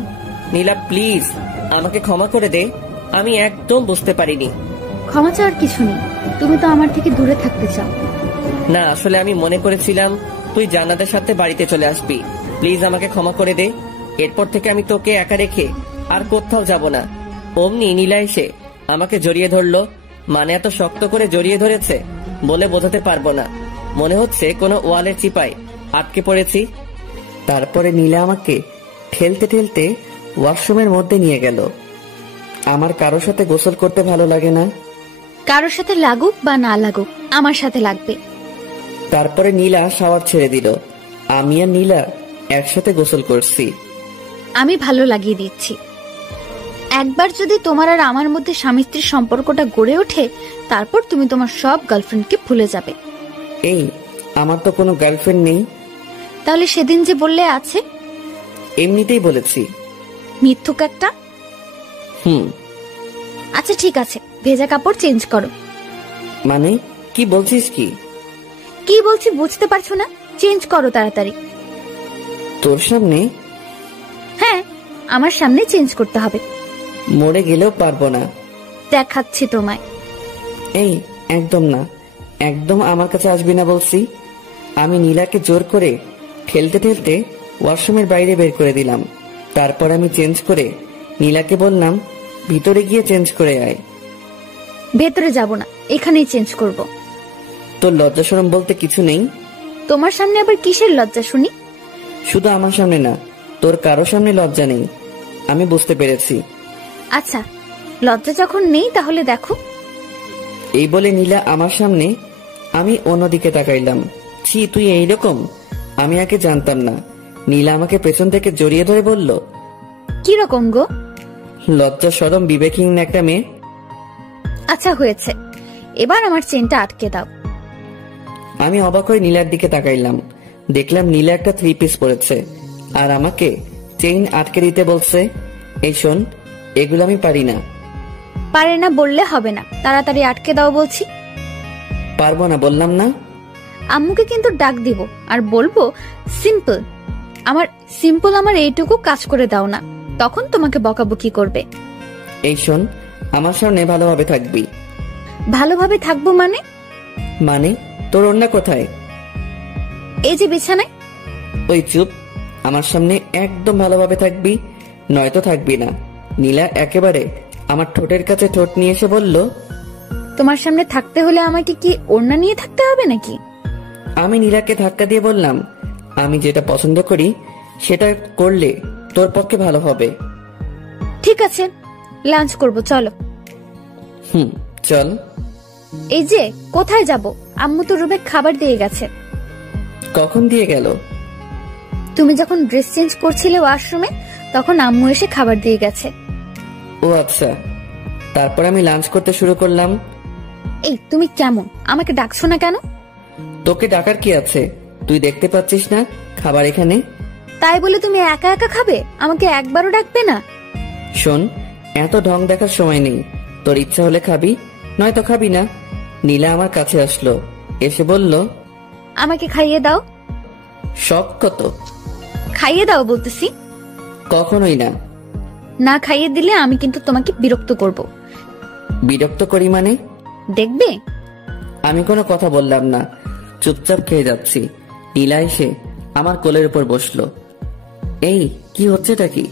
নীলা, প্লিজ আমাকে ক্ষমা করে দে, আমি একদম বুঝতে পারিনি। ক্ষমা চাওয়ার কিছু নেই, তুমি তো আমার থেকে দূরে থাকতে চাও। না, আসলে আমি মনে করেছিলাম তুই জান্নাতের সাথে বাড়িতে চলে আসবি। প্লিজ আমাকে ক্ষমা করে দে। এরপর থেকে আমি তোকে একা রেখে আর কোথাও যাব না। অমনি নীলা এসে আমাকে জড়িয়ে ধরলো। মানে এত শক্ত করে জড়িয়ে ধরেছে বলে বোঝাতে পারবো না। মনে হচ্ছে কোনো ওয়ালের চিপায় আটকে পড়েছি। তারপরে নীলা আমাকে ঠেলতে ঠেলতে ওয়াশরুমের মধ্যে নিয়ে গেল। আমার কারোর সাথে গোসল করতে ভালো লাগে না। কারোর সাথে লাগুক বা না লাগুক, আমার সাথে লাগবে। তারপরে নীলা শাওয়ার ছেড়ে দিল। আমি আর নীলা একসাথে গোসল করছি। আমি ভালো লাগিয়ে দিচ্ছি। একবার যদি তোমার আর আমার মধ্যে স্বামী স্ত্রীর সম্পর্কটা গড়ে ওঠে, তারপর তুমি তোমার সব গার্লফ্রেন্ডকে ভুলে যাবে। এই, আমার তো কোনো গার্লফ্রেন্ড নেই। তাহলে সেদিন যে বললে আছে? এমনিতেই বলেছি। মিথ্যুক একটা। আচ্ছা ঠিক আছে, ভেজা কাপড় চেঞ্জ করো। মানে কি বলছিস? কি বলছি বুঝতে পারছো না? চেঞ্জ করো তাড়াতাড়ি। তোর সামনে? হ্যাঁ, আমার সামনে চেঞ্জ করতে হবে। মরে গেলেও পারবো না। দেখাচ্ছি তোমায়। এই, একদম না, একদম আমার কাছে আসবি না বলছি। আমি নীলাকে জোর করে ঠেলতে ঠেলতে ওয়াশরুমের বাইরে বের করে দিলাম। তারপর আমি চেঞ্জ করে নীলাকে বললাম, ভিতরে গিয়ে চেঞ্জ করে আয়। ভেতরে যাব না, এখানেই চেঞ্জ করব। তোর লজ্জা শরম বলতে কিছু নেই? তোমার সামনে আবার কিসের লজ্জা শুনি? শুধু আমার সামনে না, তোর কারো সামনে লজ্জা নেই। আমি বুঝতে পেরেছি। আচ্ছা, লজ্জা যখন নেই তাহলে দেখো। এই বলে নীলা আমার সামনে, আমি অন্যদিকে তাকাইলাম। ছি, তুই এইরকম? আমি আগে জানতাম না। নীলা আমাকে পেছন থেকে জড়িয়ে ধরে বলল, কি রকম গো? লজ্জা শরম বিবেকহীন একটা মেয়ে। আচ্ছা হয়েছে, এবার আমার চেনটা আটকে দাও। আমি অবাক হয়ে নীলার দিকে তাকাইলাম। দেখলাম নীলা একটা 3 পিস পরেছে আর আমাকে চেইন আটকে দিতে বলছে। এই শোন, এগুলো আমি পারি না। পারে না বললে হবে না, তাড়াতাড়ি আটকে দাও বলছি। পারবো না বললাম না। আম্মুকে কিন্তু ডাক দিব আর বলবো সিম্পল। আমার এইটুকু কাজ করে দাও না, তখন তোমাকে বকাবকি করবে। এই শোন, আমার সামনে ভালোভাবে থাকবি। ভালোভাবে থাকবো মানে? মানে তোর ওড়না কোথায়? এই যে বিছানায়। ওই চুপ, আমার সামনে একদম ভালোভাবে থাকবি, নয়তো থাকবি না। নীলা একেবারে আমার ঠোঁটের কাছে ঠোঁট নিয়ে এসে বলল, তোমার সামনে থাকতে হলে আমাকে কি ওড়না নিয়ে থাকতে হবে নাকি? আমি নীলাকে ধাক্কা দিয়ে বললাম, আমি যেটা পছন্দ করি সেটা করলে তোর পক্ষে ভালো হবে। ঠিক আছে, লাঞ্চ করব, চলো। চল। এই যে, কোথায় যাব? আম্মু তো রুমে খাবার দিয়ে গেছে। কখন দিয়ে গেল? তুমি যখন ড্রেস চেঞ্জ করছিলে ওয়াশরুমে, তখন আম্মু এসে খাবার দিয়ে গেছে। ও আচ্ছা। তারপর আমি লাঞ্চ করতে শুরু করলাম। এই, তুমি কেমন? আমাকে ডাকছো না কেন? তোকে ডাকার কি আছে? তুই দেখতে পাচ্ছিস না খাবার এখানে? তাই বলে তুমি একা একা খাবে? আমাকে একবারও ডাকবে না? শোন, এত ঢং দেখার সময় নেই। তোর ইচ্ছা হলে খাবি, নয়তো খাবি না। নীলা আমার কাছে আসলো, এসে বলল, আমাকে খাইয়ে দাও। শখ কত? খাইয়ে দাও বলতেছি। কখনোই না। না খাইয়ে দিলে আমি কিন্তু তোমাকে বিরক্ত করব। বিরক্ত করি মানে? দেখবে। আমি কোনো কথা বললাম না, চুপচাপ খেয়ে যাচ্ছি। নীলা এসে আমার কোলের উপর বসলো। এই, কি হচ্ছেটা কি?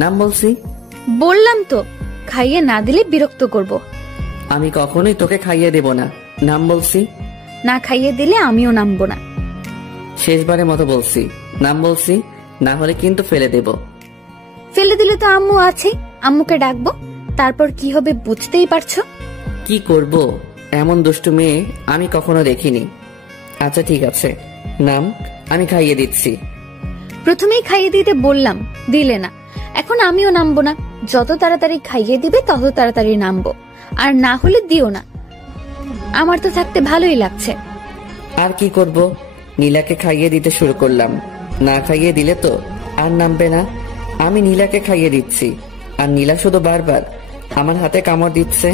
নাম বলছি। বললাম তো, খাইয়ে না দিলে বিরক্ত করব। আমি কখনোই তোকে খাইয়ে দেব না, নাম বলছি। না খাইয়ে দিলে আমিও নামবো না। শেষবারের মতো বলছি, নাম বলছি, না হলে কিন্তু ফেলে দেব। ফেলে দিলে তো আম্মু আছে, আম্মুকে ডাকবো। তারপর কি হবে বুঝতেই পারছো। কি করব? এমন দুষ্টু মেয়ে আমি কখনো দেখিনি। আচ্ছা ঠিক আছে, নাম, আমি খাইয়ে দিচ্ছি। প্রথমেই খাইয়ে দিতে বললাম, দিলে না। এখন আমিও নামবো না। যত তাড়াতাড়ি খাইয়ে দিবে তত তাড়াতাড়ি নামবো, আর না হলে দিও না। আমার তো থাকতে ভালোই লাগছে। আর কি করব? নীলাকে খাইয়ে দিতে শুরু করলাম। না খাইয়ে দিলে তো আর নামবে না। আমি নীলাকে খাইয়ে দিচ্ছি, আর নীলা শুধু বারবার আমার হাতে কামড় দিচ্ছে।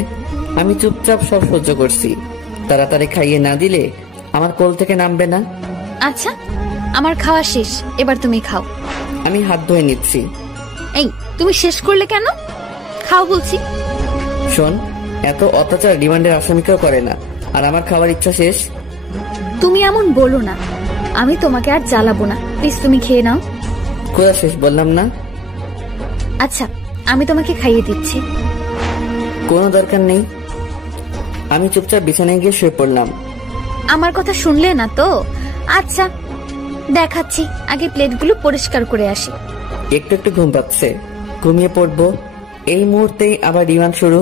আমি চুপচাপ সব সহ্য করছি। তাড়াতাড়ি খাইয়ে না দিলে আমার কোল থেকে নামবে না। আচ্ছা, আমার খাওয়া শেষ, এবার তুমি খাও। আমি হাত ধুয়ে নিচ্ছি। এই, তুমি শেষ করলে কেন? খাও বলছি। শোন, এত অত্যাচার রিমান্ডের আসামিকেও করে না, আর আমার খাওয়ার ইচ্ছা শেষ। তুমি এমন বলো না, আমি তোমাকে আর জ্বালাবো না। প্লিজ তুমি খেয়ে নাও। কোথা শেষ বললাম না? আচ্ছা, আমি তোমাকে খাইয়ে দিচ্ছি। কোনো দরকার নেই। আমি চুপচাপ বিছানায় গিয়ে শুয়ে পড়লাম। আমার কথা শুনলে না তো? আচ্ছা, দেখাচ্ছি। আগে প্লেটগুলো পরিষ্কার করে আসি। একটু একটু ঘুম পাচ্ছে, ঘুমিয়ে পড়বো। এই মুহূর্তেই আবার রিমান্ড শুরু।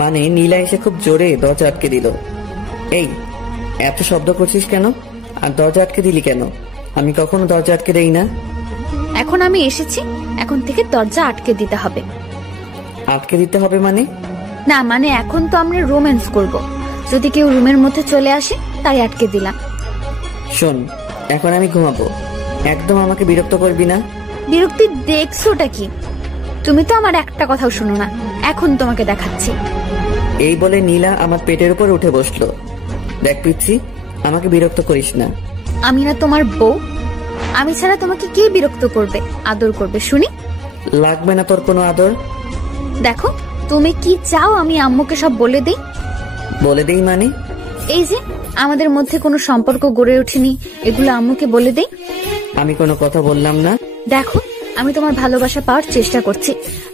মানে নীলা এসে খুব জোরে দরজা আটকে দিল। এই, এত শব্দ করছিস কেন? আর দরজা আটকে দিলি কেন? আমি কখনো দরজা আটকে দেই না। এখন আমি এসেছি, এখন থেকে দরজা আটকে দিতে হবে। আটকে দিতে হবে মানে? না মানে এখন তো আমরা রোম্যান্স করব। যদি কেউ রুমের মধ্যে চলে আসে, তাই আটকে দিলাম। শোন, এখন আমি ঘুমাবো, একদম আমাকে বিরক্ত করবি না। বিরক্তি দেখছোটা কি? তুমি তো আমার একটা কথাও শুনো না। এখন তোমাকে দেখাচ্ছি। এই বলে নীলা আমার পেটের উপর উঠে বসলো। দেখ পিচ্ছি, আমাকে বিরক্ত করিস না। আমি না তোমার বউ? আমি ছাড়া তোমাকে কে বিরক্ত করবে, আদর করবে শুনি? লাগবে না তোর কোনো আদর। দেখো, তুমি কি চাও আমি আম্মুকে সব বলে দেই? বলে দেই মানে? এই যে আমাদের মধ্যে কোনো সম্পর্ক গড়ে ওঠেনি, এগুলো আম্মুকে বলে দেই। আমি কোনো কথা বললাম না। দেখো, আমি তোমার ভালোবাসা পাওয়ার চেষ্টা করছি।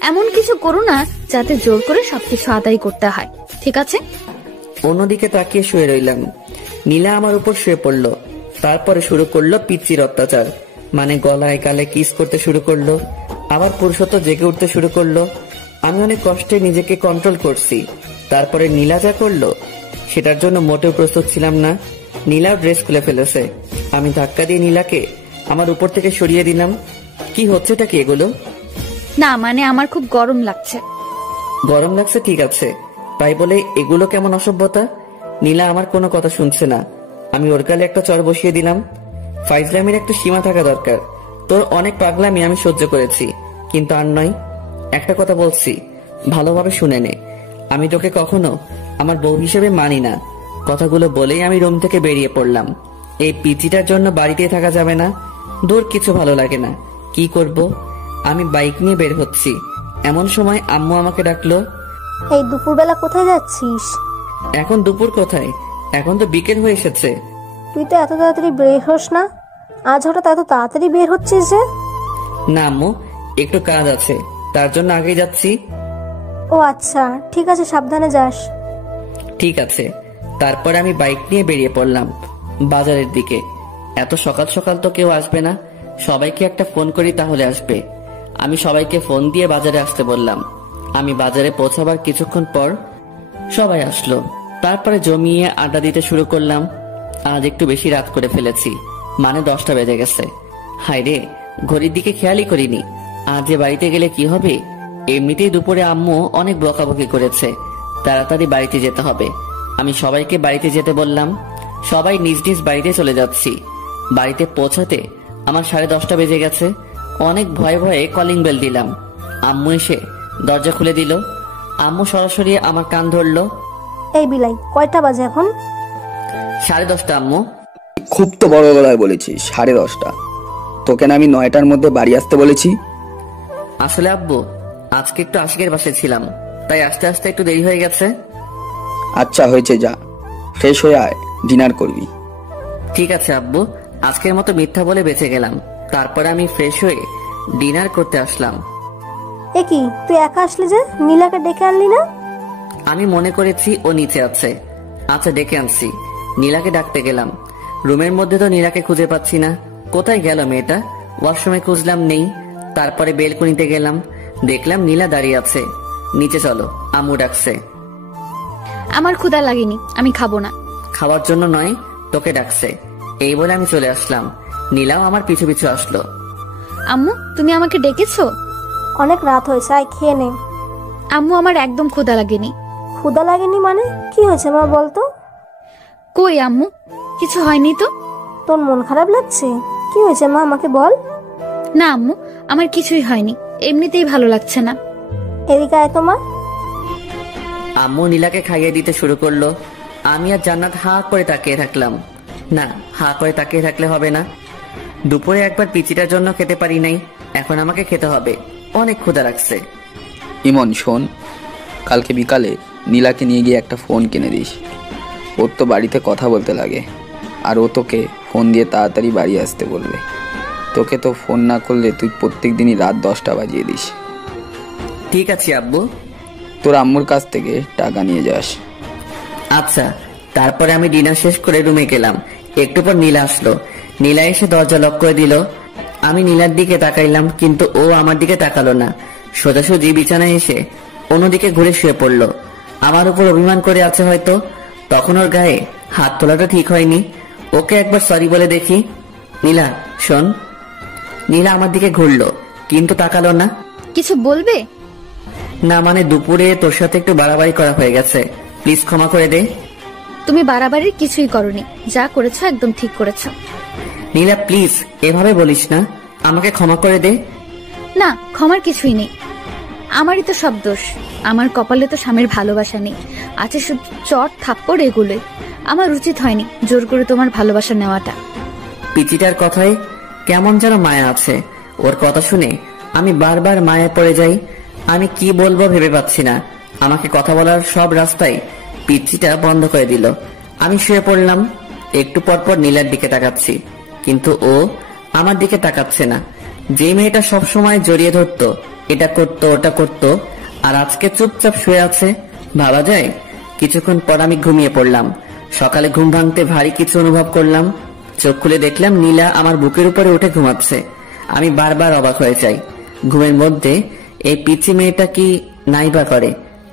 এমন কিছু করো না যাতে জোর করে সবকিছু আদায় করতে হয়, ঠিক আছে? অন্যদিকে তাকিয়ে শুয়ে রইলাম। নীলা আমার উপর শুয়ে পড়লো। তারপরে শুরু করলো পিচ্চির অত্যাচার। মানে গলায় গালে কিস করতে শুরু করলো, আবার পুরুষত্ব জেগে উঠতে শুরু করলো। আমি অনেক কষ্টে নিজেকে কন্ট্রোল করছি। তারপরে নীলা যা করলো সেটার জন্য মোটেও প্রস্তুত ছিলাম না। নীলাও ড্রেস খুলে ফেলেছে। আমি ধাক্কা দিয়ে নীলাকে আমার উপর থেকে সরিয়ে দিলাম। কি হচ্ছেটা কি এগুলো? না মানে আমার খুব গরম লাগছে। গরম লাগছে ঠিক আছে, তাই বলে এগুলো কেমন অসভ্যতা? নীলা আমার কোনো কথা শুনছে না। আমি ওর গালে একটা চড় বসিয়ে দিলাম। ফাইজলামের একটা সীমা থাকা দরকার। তোর অনেক পাগলামি আমি সহ্য করেছি, কিন্তু আর নয়। একটা কথা বলছি, ভালোভাবে শুনে নে। আমি তোকে কখনো আমার বউ হিসেবে মানি না। কথাগুলো বলেই আমি রুম থেকে বেরিয়ে পড়লাম। এই পিচিটার জন্য বাড়িতে থাকা যাবে না। দূর, কিছু ভালো লাগে না। কি করব? আমি বাইক নিয়ে বের হচ্ছি, এমন সময় আম্মু আমাকে ডাকলো। এই দুপুরবেলা কোথায় যাচ্ছিস? এখন দুপুর কোথায়? এখন তো বিকেল হয়ে এসেছে। তুই তো এত তাড়াতাড়ি বের হোস না, আজ হঠাৎ এত তাড়াতাড়ি বের হচ্ছিস যে? না আম্মু, একটু কাজ আছে, তার জন্য আগে যাচ্ছি। ও আচ্ছা, ঠিক আছে, সাবধানে যাস। ঠিক আছে। তারপর আমি বাইক নিয়ে বেরিয়ে পড়লাম বাজারের দিকে। এত সকাল সকাল তো কেউ আসবে না, সবাইকে একটা ফোন করি তাহলে আসবে। আমি সবাইকে ফোন দিয়ে বাজারে আসতে বললাম। আমি বাজারে পৌঁছাবার কিছুক্ষণ পর সবাই আসলো। তারপরে জমিয়ে আড্ডা দিতে শুরু করলাম। আজ একটু বেশি রাত করে ফেলেছি, মানে 10টা বেজে গেছে। হায় রে, ঘড়ির দিকে খেয়ালই করিনি। আজ যে বাড়িতে গেলে কি হবে। এমনিতেই দুপুরে আম্মু অনেক বকাবকি করেছে, তাড়াতাড়ি বাড়িতে যেতে হবে। আমি সবাইকে বাড়িতে যেতে বললাম। সবাই নিজ নিজ বাড়িতে চলে যাচ্ছি। বাড়িতে পৌঁছাতে আমার 10:30 বেজে গেছে। অনেক ভয়ে ভয়ে কলিং বেল দিলাম। আম্মু এসে দরজা খুলে দিল। আম্মু সরাসরি আমার কান ধরলো। এই বিলাই, কয়টা বাজে এখন? 10:30 আম্মু। খুব তো বড় গলায় বলেছিস 10:30। তোকে না আমি 9টার মধ্যে বাড়ি আসতে বলেছি। আসলে আব্বু, আজকে একটু আশিকের বাসায় ছিলাম, তাই আস্তে আস্তে একটু দেরি হয়ে গেছে। আচ্ছা হয়েছে, যা ফ্রেশ হয়ে আয়, ডিনার করবি। ঠিক আছে আব্বু, আজকের মতো মিথ্যা বলে বেঁচে গেলাম। তারপরে আমি ফ্রেশ হয়ে ডিনার করতে আসলাম। এ কি, তুই একা আসলি যে? নীলাকে ডেকে আনলি না? আমি মনে করেছি ও নিচে আছে। আচ্ছা, ডেকে আনছি। নীলাকে ডাকতে গেলাম। রুমের মধ্যে তো নীলাকে খুঁজে পাচ্ছি না। কোথায় গেল মেয়েটা? ওয়াশরুমে খুঁজলাম, নেই। তারপরে বেলকনিতে গেলাম, দেখলাম নীলা দাঁড়িয়ে আছে। নিচে চলো, আম্মু ডাকছে। আমার ক্ষুধা লাগেনি, আমি খাবো না। খাওয়ার জন্য নয়, তোকে ডাকছে। এই বলে আমি চলে আসলাম। নীলাও আমার পিছু পিছু আসলো। আম্মু, তুমি আমাকে ডেকেছো? অনেক রাত হয়েছে, আয় খেয়ে নে। আম্মু, আমার একদম ক্ষুধা লাগেনি। ক্ষুধা লাগেনি মানে? কি হয়েছে মা, বলতো? কই আম্মু, কিছু হয়নি তো। তোর মন খারাপ লাগছে? কি হয়েছে মা, আমাকে বল। না আম্মু, আমার কিছুই হয়নি, এমনিতেই ভালো লাগছে না। এদিকে আয় তো মা। আম্মু নীলাকে খাইয়ে দিতে শুরু করলো। আমি আর জান্নাত হা করে তাকিয়ে থাকলাম। না, হা করে তাকিয়ে থাকলে হবে না। দুপুরে একবার পিচিটার জন্য খেতে পারি নাই, এখন আমাকে খেতে হবে। অনেক ক্ষুধা লাগছে। ইমন শোন, কালকে বিকালে নীলাকে নিয়ে গিয়ে একটা ফোন কিনে দিস। ওর তো বাড়িতে কথা বলতে লাগে, আর ও তোকে ফোন দিয়ে তাড়াতাড়ি বাড়ি আসতে বলবে। তোকে তো ফোন না করলে তুই প্রত্যেক দিনই রাত 10টা বাজিয়ে দিস। ঠিক আছে আব্বু। তোর আম্মুর কাছ থেকে টাকা নিয়ে যাস। আচ্ছা। তারপরে আমি ডিনার শেষ করে রুমে গেলাম। একটু পর নীলা আসলো। নীলা এসে দরজা লক করে দিল। আমি নীলার দিকে তাকাইলাম, কিন্তু ও আমার দিকে তাকালো না। সোজাসুজি বিছানায় এসে অন্যদিকে ঘুরে শুয়ে পড়লো। আমার উপর অভিমান করে আছে হয়তো। তখন ওর গায়ে হাত তোলাটা ঠিক হয়নি। ওকে একবার সরি বলে দেখি। নীলা শোন। নীলা আমার দিকে ঘুরলো, কিন্তু তাকালো না। কিছু বলবে? না, মানে দুপুরে তোর সাথে একটু বাড়াবাড়ি করা হয়ে গেছে, প্লিজ ক্ষমা করে দে। তুমি বাড়াবাড়ির কিছুই করনি, যা করেছো একদম ঠিক করেছো। নীলা প্লিজ এভাবে বলিস না, আমাকে ক্ষমা করে দে। না, ক্ষমার কিছুই নেই। আমারই তো সব দোষ। আমার কপালে তো স্বামীর ভালোবাসা নেই, আছে শুধু চট থাপ্পড়, এগুলোই। আমার উচিত হয়নি জোর করে তোমার ভালোবাসা নেওয়াটা। পিচিটার কথায় কেমন যেন মায়া আছে। ওর কথা শুনে আমি বারবার মায়া পড়ে যাই। আমি কি বলবো ভেবে পাচ্ছি না। আমাকে কথা বলার সব রাস্তায় পিচিটা বন্ধ করে দিল। আমি শুয়ে পড়লাম। একটু পর পর নীলার দিকে তাকাচ্ছি, কিন্তু ও আমার দিকে তাকাচ্ছে না। যে মেয়েটা সব সময় জড়িয়ে ধরতো, এটা করতো ওটা করতো, আর আজকে চুপচাপ শুয়ে আছে, ভাবা যায়। কিছুক্ষণ পর আমি ঘুমিয়ে পড়লাম। সকালে ঘুম ভাঙতে ভারী কিছু অনুভব করলাম। চোখ খুলে দেখলাম নীলা আমার বুকের উপরে উঠে ঘুমাচ্ছে। আমি বারবার অবাক হয়ে যাই। ঘুমের মধ্যে এই পিচি মেয়েটা কি নাইবা করে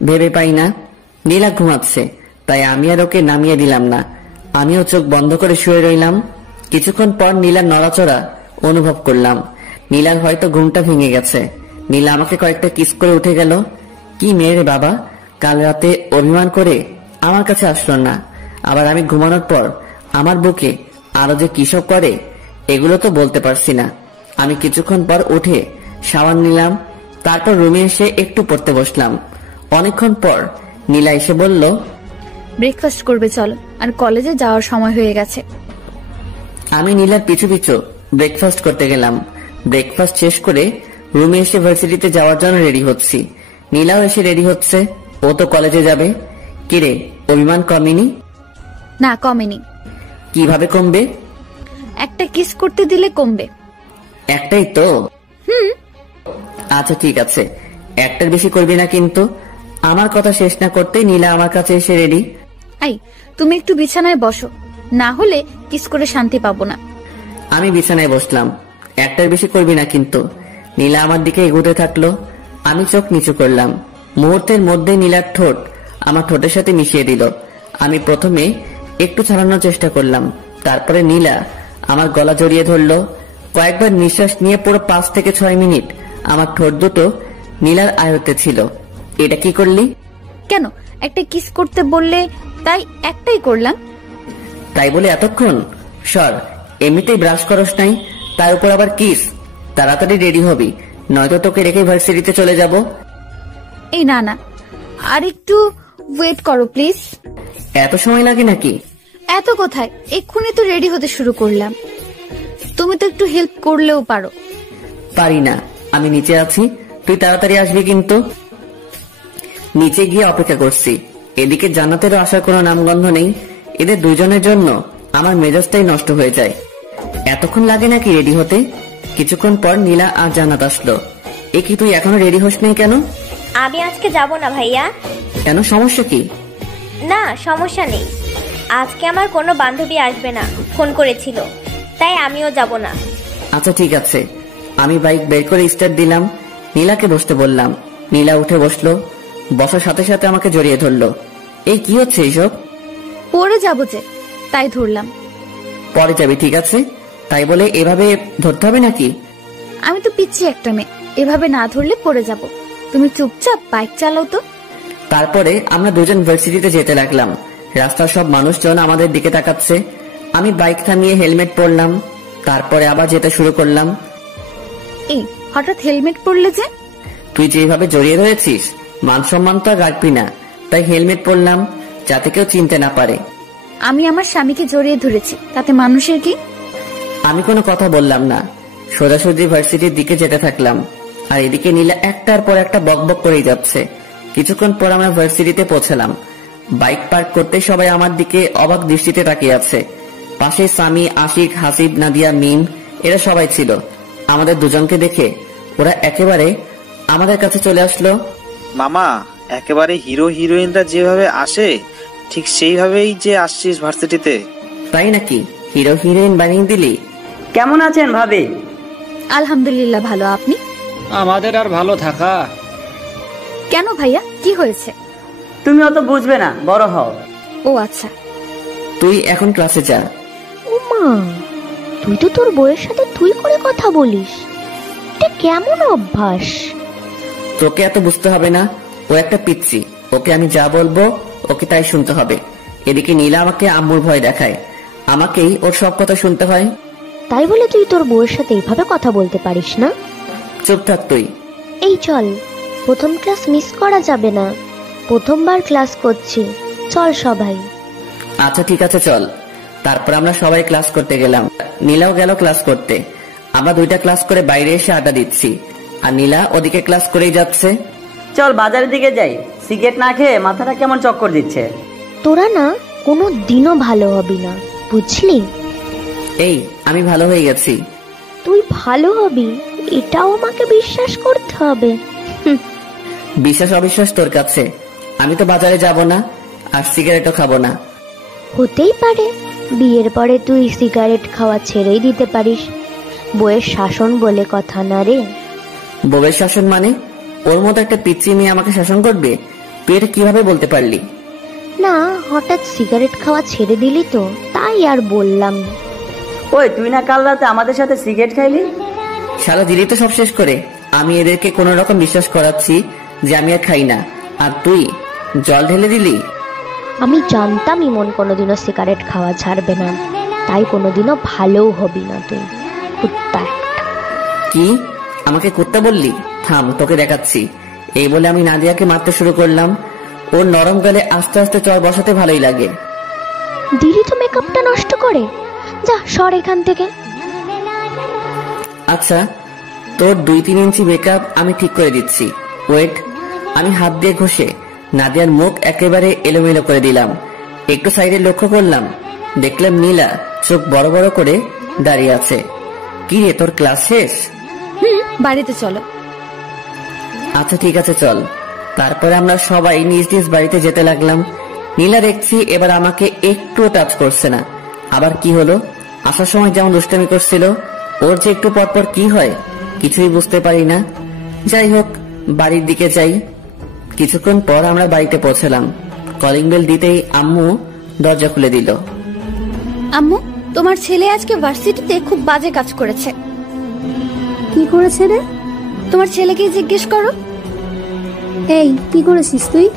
ভেবে পাই না। নীলা ঘুমাচ্ছে, তাই আমি আর ওকে নামিয়ে দিলাম না। আমিও চোখ বন্ধ করে শুয়ে রইলাম। কিছুক্ষণ পর নীলার নড়াচড়া অনুভব করলাম। নীলার হয়তো ঘুমটা ভেঙে গেছে। নীলা আমাকে কয়েকটা কিস করে উঠে গেল। কি মেয়ে রে বাবা, কাল রাতে অভিমান করে আমার কাছে আসলো না, আবার আমি ঘুমানোর পর আমার বুকে আরো যে কিসব করে, এগুলো তো বলতে পারছি না। আমি কিছুক্ষণ পর উঠে শাওয়ার নিলাম। তারপর রুমে এসে একটু পড়তে বসলাম। অনেকক্ষণ পর নীলা এসে বলল, ব্রেকফাস্ট করবে চলো, আর কলেজে যাওয়ার সময় হয়ে গেছে। আমি নীলার পিছু পিছু ব্রেকফাস্ট করতে গেলাম। ব্রেকফাস্ট শেষ করে রুমে এসে ভার্সিটিতে যাওয়ার জন্য রেডি হচ্ছি। নীলাও এসে রেডি হচ্ছে, ও তো কলেজে যাবে। কিরে, অভিমান কমেনি? না, কমেনি। কিভাবে কমবে? একটা কিস করতে দিলে কমবে। একটাই তো? আচ্ছা ঠিক আছে, একটার বেশি করবি না কিন্তু। আমার কথা শেষ না করতেই নীলা আমার কাছে এসে রেডি। আই, তুমি একটু বিছানায় বসো, না হলে কিস করে শান্তি পাবো না। আমি বিছানায় বসলাম। একটার বেশি করবি না কিন্তু। নীলা আমার দিকে এগোতে থাকলো। আমি চোখ নিচু করলাম। মুহূর্তের মধ্যে নীলার ঠোঁট আমার ঠোঁটের সাথে মিশিয়ে দিল। আমি প্রথমে একটু ছাড়ানোর চেষ্টা করলাম, তারপরে নীলা আমার গলা জড়িয়ে ধরলো। কয়েকবার নিঃশ্বাস নিয়ে পুরো 5 থেকে 6 মিনিট আমার ঠোঁট দুটো নীলার আয়ত্তে ছিল। এটা কি করলি? কেন, একটা কিস করতে বললে তাই একটাই করলাম। তাই বলে এতক্ষণ? সর, এমনিতেই ব্রাশ করস নাই, তার উপর আবার কিস। তাড়াতাড়ি রেডি হবি, নয়তো তোকে রেখে ভার্সিটিতে চলে যাব। এই না না, আর একটু ওয়েট করো প্লিজ। এত সময় লাগে নাকি? এত কোথায়, এক্ষুনি তো রেডি হতে শুরু করলাম। তুমি তো একটু হেল্প করলেও পারো। পারি না, আমি নিচে আছি, তুই তাড়াতাড়ি আসবি কিন্তু। নিচে গিয়ে অপেক্ষা করছি। এদিকে জান্নাতেরও আসার কোনো নামগন্ধ নেই। এদের দুজনের জন্য আমার মেজাজটাই নষ্ট হয়ে যায়। এতক্ষণ লাগে নাকি রেডি হতে? কিছুক্ষণ পর নীলা আর জান্নাত আসলো। এ কি, তুই এখনো রেডি হস নাই কেন? আমি আজকে যাব না ভাইয়া। কেন, সমস্যা কি? না, সমস্যা নেই। আজকে আমার কোনো বান্ধবী আসবে না, ফোন করেছিল, তাই আমিও যাব না। আচ্ছা ঠিক আছে। আমি বাইক বের করে স্টার্ট দিলাম, নীলাকে বসতে বললাম। নীলা উঠে বসলো, বসার সাথে সাথে আমাকে জড়িয়ে ধরলো। এই কি হচ্ছে এইসব? পরে যাবো যে, তাই ধরলাম। পরে যাবি, ঠিক আছে। তাই বলে এভাবে ধরতে হবে নাকি? আমি তো পিচ্ছি একটা মেয়ে, এভাবে না ধরলে পড়ে যাব। তুমি চুপচাপ বাইক চালাও তো। তারপরে আমরা দুজন ভার্সিটিতে যেতে লাগলাম। রাস্তার সব মানুষজন আমাদের দিকে তাকাচ্ছে। আমি বাইক থামিয়ে হেলমেট পরলাম, তারপরে আবার যেতে শুরু করলাম। এই হঠাৎ হেলমেট পরলে যে? তুই যেভাবে জড়িয়ে ধরেছিস, মান সম্মান তো আর রাখবি না, তাই হেলমেট পরলাম, যাতে কেউ চিনতে না পারে। আমি আমার স্বামীকে জড়িয়ে ধরেছি, তাতে মানুষের কি? আমি কোনো কথা বললাম না, সোজাসুজি ভার্সিটির দিকে যেতে থাকলাম। আর এদিকে নীলা একটার পর একটা বকবক করেই যাচ্ছে। কিছুক্ষণ পর আমরা ভার্সিটিতে পৌঁছলাম। বাইক পার্ক করতে সবাই আমার দিকে অবাক দৃষ্টিতে তাকিয়ে আছে। পাশে সামি, আশিক, হাসিব, নাদিয়া, মিম, এরা সবাই ছিল। আমাদের দুজনকে দেখে ওরা একেবারে আমাদের কাছে চলে আসলো। মামা, একেবারে হিরো হিরোইনরা যেভাবে আসে ঠিক সেইভাবেই যে আসছিস ভার্সিটিতে। তাই নাকি? হিরো হিরোইন বানিয়ে দিলি? কেমন আছেন ভাবি? আলহামদুলিল্লাহ ভালো, আপনি? আমাদের আর ভালো থাকা। কেন ভাইয়া, কি হয়েছে? তুমি অত বুঝবে না, বড় হও। ও আচ্ছা। তুই এখন ক্লাসে যা। ওমা, তুই তো তোর বউয়ের সাথে তুই করে কথা বলিস, এটা কেমন অভ্যাস? তোকে এত বুঝতে হবে না, ও একটা পিচ্ছি। ওকে আমি যা বলবো ওকে তাই শুনতে হবে। এদিকে নীলা আমাকে আম্মুর ভয় দেখায়, আমাকেই ওর সব কথা শুনতে হয়। তাই বলে তুই তোর বউয়ের সাথে এইভাবে কথা বলতে পারিস না? চুপ থাক তুই। এই চল, প্রথম ক্লাস মিস করা যাবে না, প্রথমবার ক্লাস করছি, চল সবাই। আচ্ছা ঠিক আছে চল। তারপর আমরা সবাই ক্লাস করতে গেলাম। নীলাও গেল ক্লাস করতে। আমরা 2টা ক্লাস করে বাইরে এসে আড্ডা দিচ্ছি, আর নীলা ওদিকে ক্লাস করেই যাচ্ছে। চল বাজারের দিকে যাই, সিগারেট না খেয়ে মাথাটা কেমন চক্কর দিচ্ছে। তোরা না কোনো দিনও ভালো হবি না, বুঝলি? এই, আমি ভালো হয়ে গেছি। তুই ভালো হবি এটাও আমাকে বিশ্বাস করতে হবে। বিশ্বাস অবিশ্বাস তোর কাছে। আমি তো বাজারে যাব না, আর সিগারেটও খাবো না। হতেই পারে বিয়ের পরে তুই সিগারেট খাওয়া ছেড়েই দিতে পারিস। বউয়ের শাসন বলে কথা না রে। বউয়ের শাসন মানে? ওর মতো একটা পিচ্চি মেয়ে আমাকে শাসন করবে? তুই এটা কিভাবে বলতে পারলি? না, হঠাৎ সিগারেট খাওয়া ছেড়ে দিলি তো, তাই আর বললাম। ওই তুই না কাল রাতে আমাদের সাথে সিগারেট খাইলি? সারা দিলি তো সব শেষ করে। আমি এদেরকে কোন রকম বিশ্বাস করাচ্ছি যে আমি আর খাই না, আর তুই জল ঢেলে দিলি। আমি জানতাম ইমন কোনোদিনও সিগারেট খাওয়া ছাড়বে না, তাই কোনোদিনও ভালোও হবি না তুই, কুত্তা একটা। কি? আমাকে কুত্তা বললি? থাম, তোকে দেখাচ্ছি। এই বলে আমি নাদিয়াকে মারতে শুরু করলাম। ওর নরম গালে আস্তে আস্তে চর বসাতে ভালোই লাগে। দিদি তো মেকআপটা নষ্ট করে, যা সর এখান থেকে। আচ্ছা, তোর 2-3 ইঞ্চি মেকআপ আমি ঠিক করে দিচ্ছি, ওয়েট। আমি হাত দিয়ে ঘষে নাদিয়ার মুখ একেবারে এলোমেলো করে দিলাম। একটু সাইডে লক্ষ্য করলাম, দেখলাম নীলা চোখ বড় বড় করে দাঁড়িয়ে আছে। কি রে, তোর ক্লাস শেষ? বাড়িতে চলো। আচ্ছা ঠিক আছে চল। তারপরে আমরা সবাই নিজ নিজ বাড়িতে যেতে লাগলাম। নীলা দেখছি এবার আমাকে একটুও টাচ করছে না। আবার কি হলো? আসার সময় যেমন দুষ্টামি করছিল, ওর যে একটু পরপর কি হয় কিছুই বুঝতে পারি না। যাই হোক, বাড়ির দিকে যাই। কিছুক্ষণ পর আমরা বাড়িতে পৌঁছলাম। কলিং বেল দিতেই আম্মু দরজা খুলে দিল। আম্মু, তোমার ছেলে আজকে ভার্সিটিতে খুব বাজে কাজ করেছে। কি করেছে রে? তোমার ছেলেকে জিজ্ঞেস করো। এই, কি করেছিস তুই?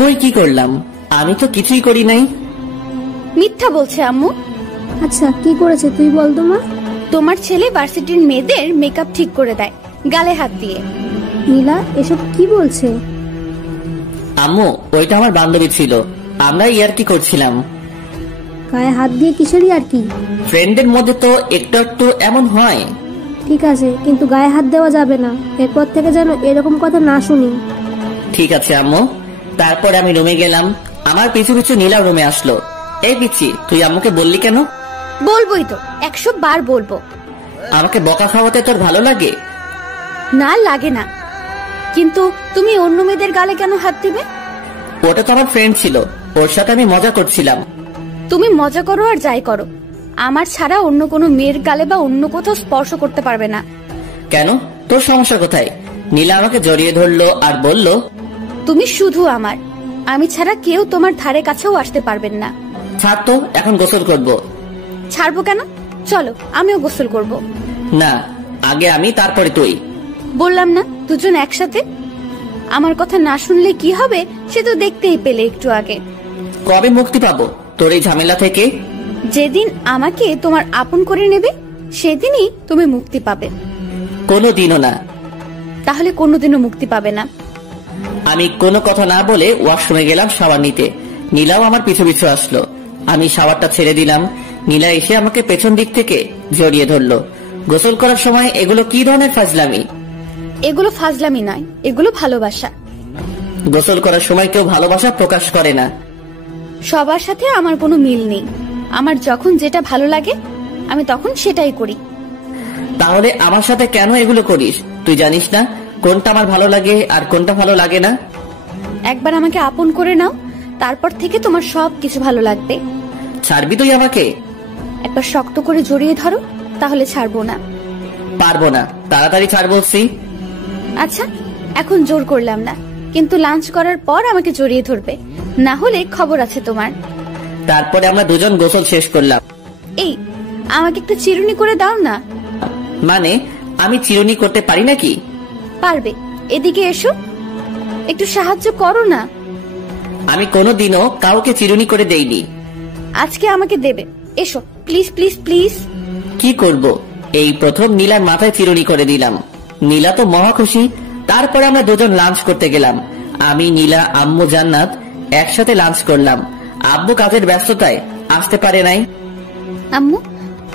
কই কি করলাম? আমি তো কিছুই করি নাই। মিথ্যা বলছে আম্মু। আচ্ছা, কি করেছে তুই বল তো মা। তোমার ছেলে ভার্সিটির মেয়েদের মেকআপ ঠিক করে দেয় গালে হাত দিয়ে। নীলা এসব কি বলছে? আম্মু, ওইটা আমার বান্ধবী ছিল, আমরা ইয়ার্কি করছিলাম। গায়ে হাত দিয়ে কিসেরই আর কি? ফ্রেন্ডের মধ্যে তো একটু একটু এমন হয়। ঠিক আছে, কিন্তু গায়ে হাত দেওয়া যাবে না। এরপর থেকে যেন এরকম কথা না শুনি। ঠিক আছে আম্মু। তারপর আমি রুমে গেলাম। আমার পিছু পিছু নীলা রুমে আসলো। এই পিচ্ছি, তুই আম্মুকে বললি কেন? বলবোই তো, 100 বার বলবো। আমাকে বকা খাওয়াতে তোর ভালো লাগে? না, লাগে না। কিন্তু তুমি অন্য মেয়েদের গালে কেন হাত দিবে? ওটা তো আমার ফ্রেন্ড ছিল, ওর সাথে আমি মজা করছিলাম। তুমি মজা করো আর যাই করো, আমার ছাড়া অন্য কোনো মেয়ের গালে বা অন্য কোথাও স্পর্শ করতে পারবে না। কেন? তোর সমস্যা কোথায়? নীলা আমাকে জড়িয়ে ধরলো আর বলল, তুমি শুধু আমার, আমি ছাড়া কেউ তোমার ধারে কাছেও আসতে পারবেন না। ছাড় তো, এখন গোসল করব। ছাড়বো কেন? চলো, আমিও গোসল করব। না, আগে আমি, তারপরে তুই। বললাম না দুজন একসাথে। আমার কথা না শুনলে কি হবে সে তো দেখতেই পেলে একটু আগে। কবে মুক্তি পাবো তোর এই ঝামেলা থেকে? যেদিন আমাকে তোমার আপন করে নেবে সেদিনই তুমি মুক্তি পাবে। কোনোদিনও না। তাহলে কোনোদিনও মুক্তি পাবে না। আমি কোনো কথা না বলে ওয়াশরুমে গেলাম শাওয়ার নিতে। নীলাও আমার পিছু পিছু আসলো। আমি শাওয়ারটা ছেড়ে দিলাম। নীলা এসে আমাকে পেছন দিক থেকে জড়িয়ে ধরলো। গোসল করার সময় এগুলো কি ধরনের ফাজলামি? এগুলো ফাজলামি নয়, এগুলো ভালোবাসা। গোসল করার সময় কেউ ভালোবাসা প্রকাশ করে না। সবার সাথে আমার কোনো মিল নেই। আমার যখন যেটা ভালো লাগে আমি তখন সেটাই করি। তাহলে আমার সাথে কেন এগুলো করিস? তুই জানিস না কোনটা আমার ভালো লাগে আর কোনটা ভালো লাগে না? একবার আমাকে আপন করে নাও, তারপর থেকে তোমার সব কিছু ভালো লাগবে। ছাড়বি তুই আমাকে? একবার শক্ত করে জড়িয়ে ধরো, তাহলে ছাড়বো না। পারবো না, তাড়াতাড়ি ছাড় বলছি। আচ্ছা, এখন জোর করলাম না, কিন্তু লাঞ্চ করার পর আমাকে জড়িয়ে ধরবে, না হলে খবর আছে তোমার। তারপরে আমরা দুজন গোসল শেষ করলাম। এই, আমাকে একটু চিরুনি করে দাও না। মানে, আমি চিরুনি করতে পারি নাকি? পারবে, এদিকে এসো, একটু সাহায্য করো না। আমি কোনোদিনও কাউকে চিরুনি করে দেইনি। আজকে আমাকে দেবে, এসো প্লিজ প্লিজ প্লিজ। কি করব? এই প্রথম নীলার মাথায় চিরুনি করে দিলাম। নীলা তো মহা খুশি। তারপরে আমরা দুজন লাঞ্চ করতে গেলাম। আমি, নীলা, আম্মু, জান্নাত একসাথে লাঞ্চ করলাম। আব্বু কাজের ব্যস্ততায় আসতে পারে নাই। আম্মু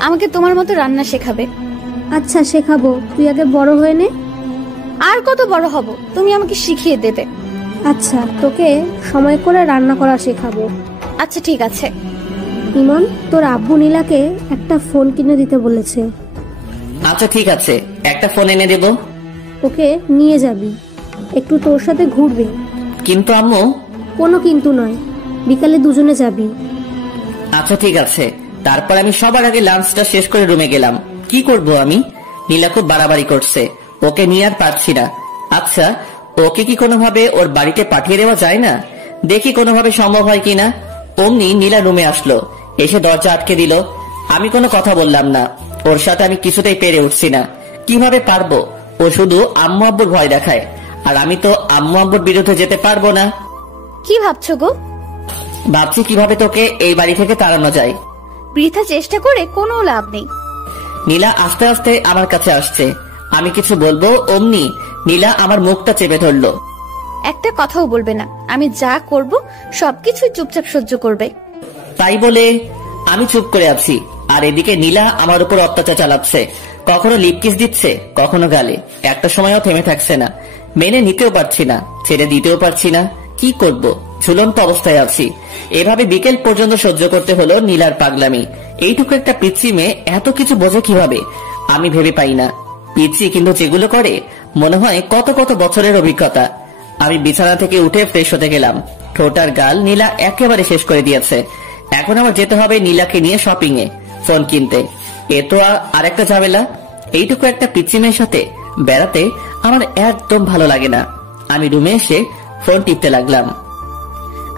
আমাকে তোমার মতো রান্না শেখাবে। আচ্ছা শেখাবো, তুই আগে বড় হয়ে নে। আর কত বড় হব, তুমি আমাকে শিখিয়ে দেবে। আচ্ছা, তোকে সময় করে রান্না করা শেখাবো। আচ্ছা ঠিক আছে। ইমন, তোর আব্বু নীলাকে একটা ফোন কিনে দিতে বলেছে। আচ্ছা ঠিক আছে, একটা ফোন এনে দেব। ওকে নিয়ে যাবি, একটু তোর সাথে ঘুরবে। কিন্তু আম্মু। কোনো কিন্তু নয়, বিকালে দুজনে যাবি। আচ্ছা ঠিক আছে। তারপর আমি সবার আগে লাঞ্চটা শেষ করে রুমে গেলাম। কি করব আমি? নীলা খুব বাড়াবাড়ি করছে, ওকে নিয়ে আর পারছি না। আচ্ছা, ওকে কি কোনোভাবে ওর বাড়িতে পাঠিয়ে দেওয়া যায় না? দেখি কোনোভাবে সম্ভব হয় কিনা। অমনি নীলা রুমে আসলো, এসে দরজা আটকে দিল। আমি কোনো কথা বললাম না। ওর সাথে আমি কিছুতেই পেরে উঠছি না। কিভাবে পারবো? ও শুধু আম্মু আব্বুর ভয় দেখায়, আর আমি তো আম্মু আব্বুর বিরুদ্ধে যেতে পারবো না। কি ভাবছো গো? ভাবছি কিভাবে তোকে এই বাড়ি থেকে তাড়ানো যায়। বৃথা চেষ্টা করে কোনো লাভ নেই। নীলা আস্তে আস্তে আমার কাছে আসছে। আমি কিছু বলবো, অমনি নীলা আমার মুখটা চেপে ধরলো। একটা কথাও বলবে না, আমি যা করব সবকিছু চুপচাপ সহ্য করবে। তাই বলে আমি চুপ করে আছি, আর এদিকে নীলা আমার উপর অত্যাচার চালাচ্ছে। কখনো লিপকিস দিচ্ছে, কখনো গালে। একটা সময়ও থেমে থাকছে না। মেনে নিতেও পারছি না, ছেড়ে দিতেও পারছি না। কি করব? ঝুলন্ত অবস্থায় আছি। এভাবে বিকেল পর্যন্ত সহ্য করতে হলো নীলার পাগলামি। এইটুকু একটা পিচ্ছি মেয়ে এত কিছু বোঝে কিভাবে, আমি ভেবে পাই না। পিচ্ছি কিন্তু যেগুলো করে মনে হয় কত কত বছরের অভিজ্ঞতা। আমি বিছানা থেকে উঠে ফ্রেশ হতে গেলাম। ঠোঁটার গাল নীলা একেবারে শেষ করে দিয়েছে। এখন আমার যেতে হবে নীলাকে নিয়ে শপিং এ, ফোন কিনতে। এ তো আর একটা ঝামেলা। এইটুকু একটা পিচ্চি মেয়ের সাথে বেড়াতে আমার একদম ভালো লাগে না। আমি রুমে এসে ফোন টিপতে লাগলাম।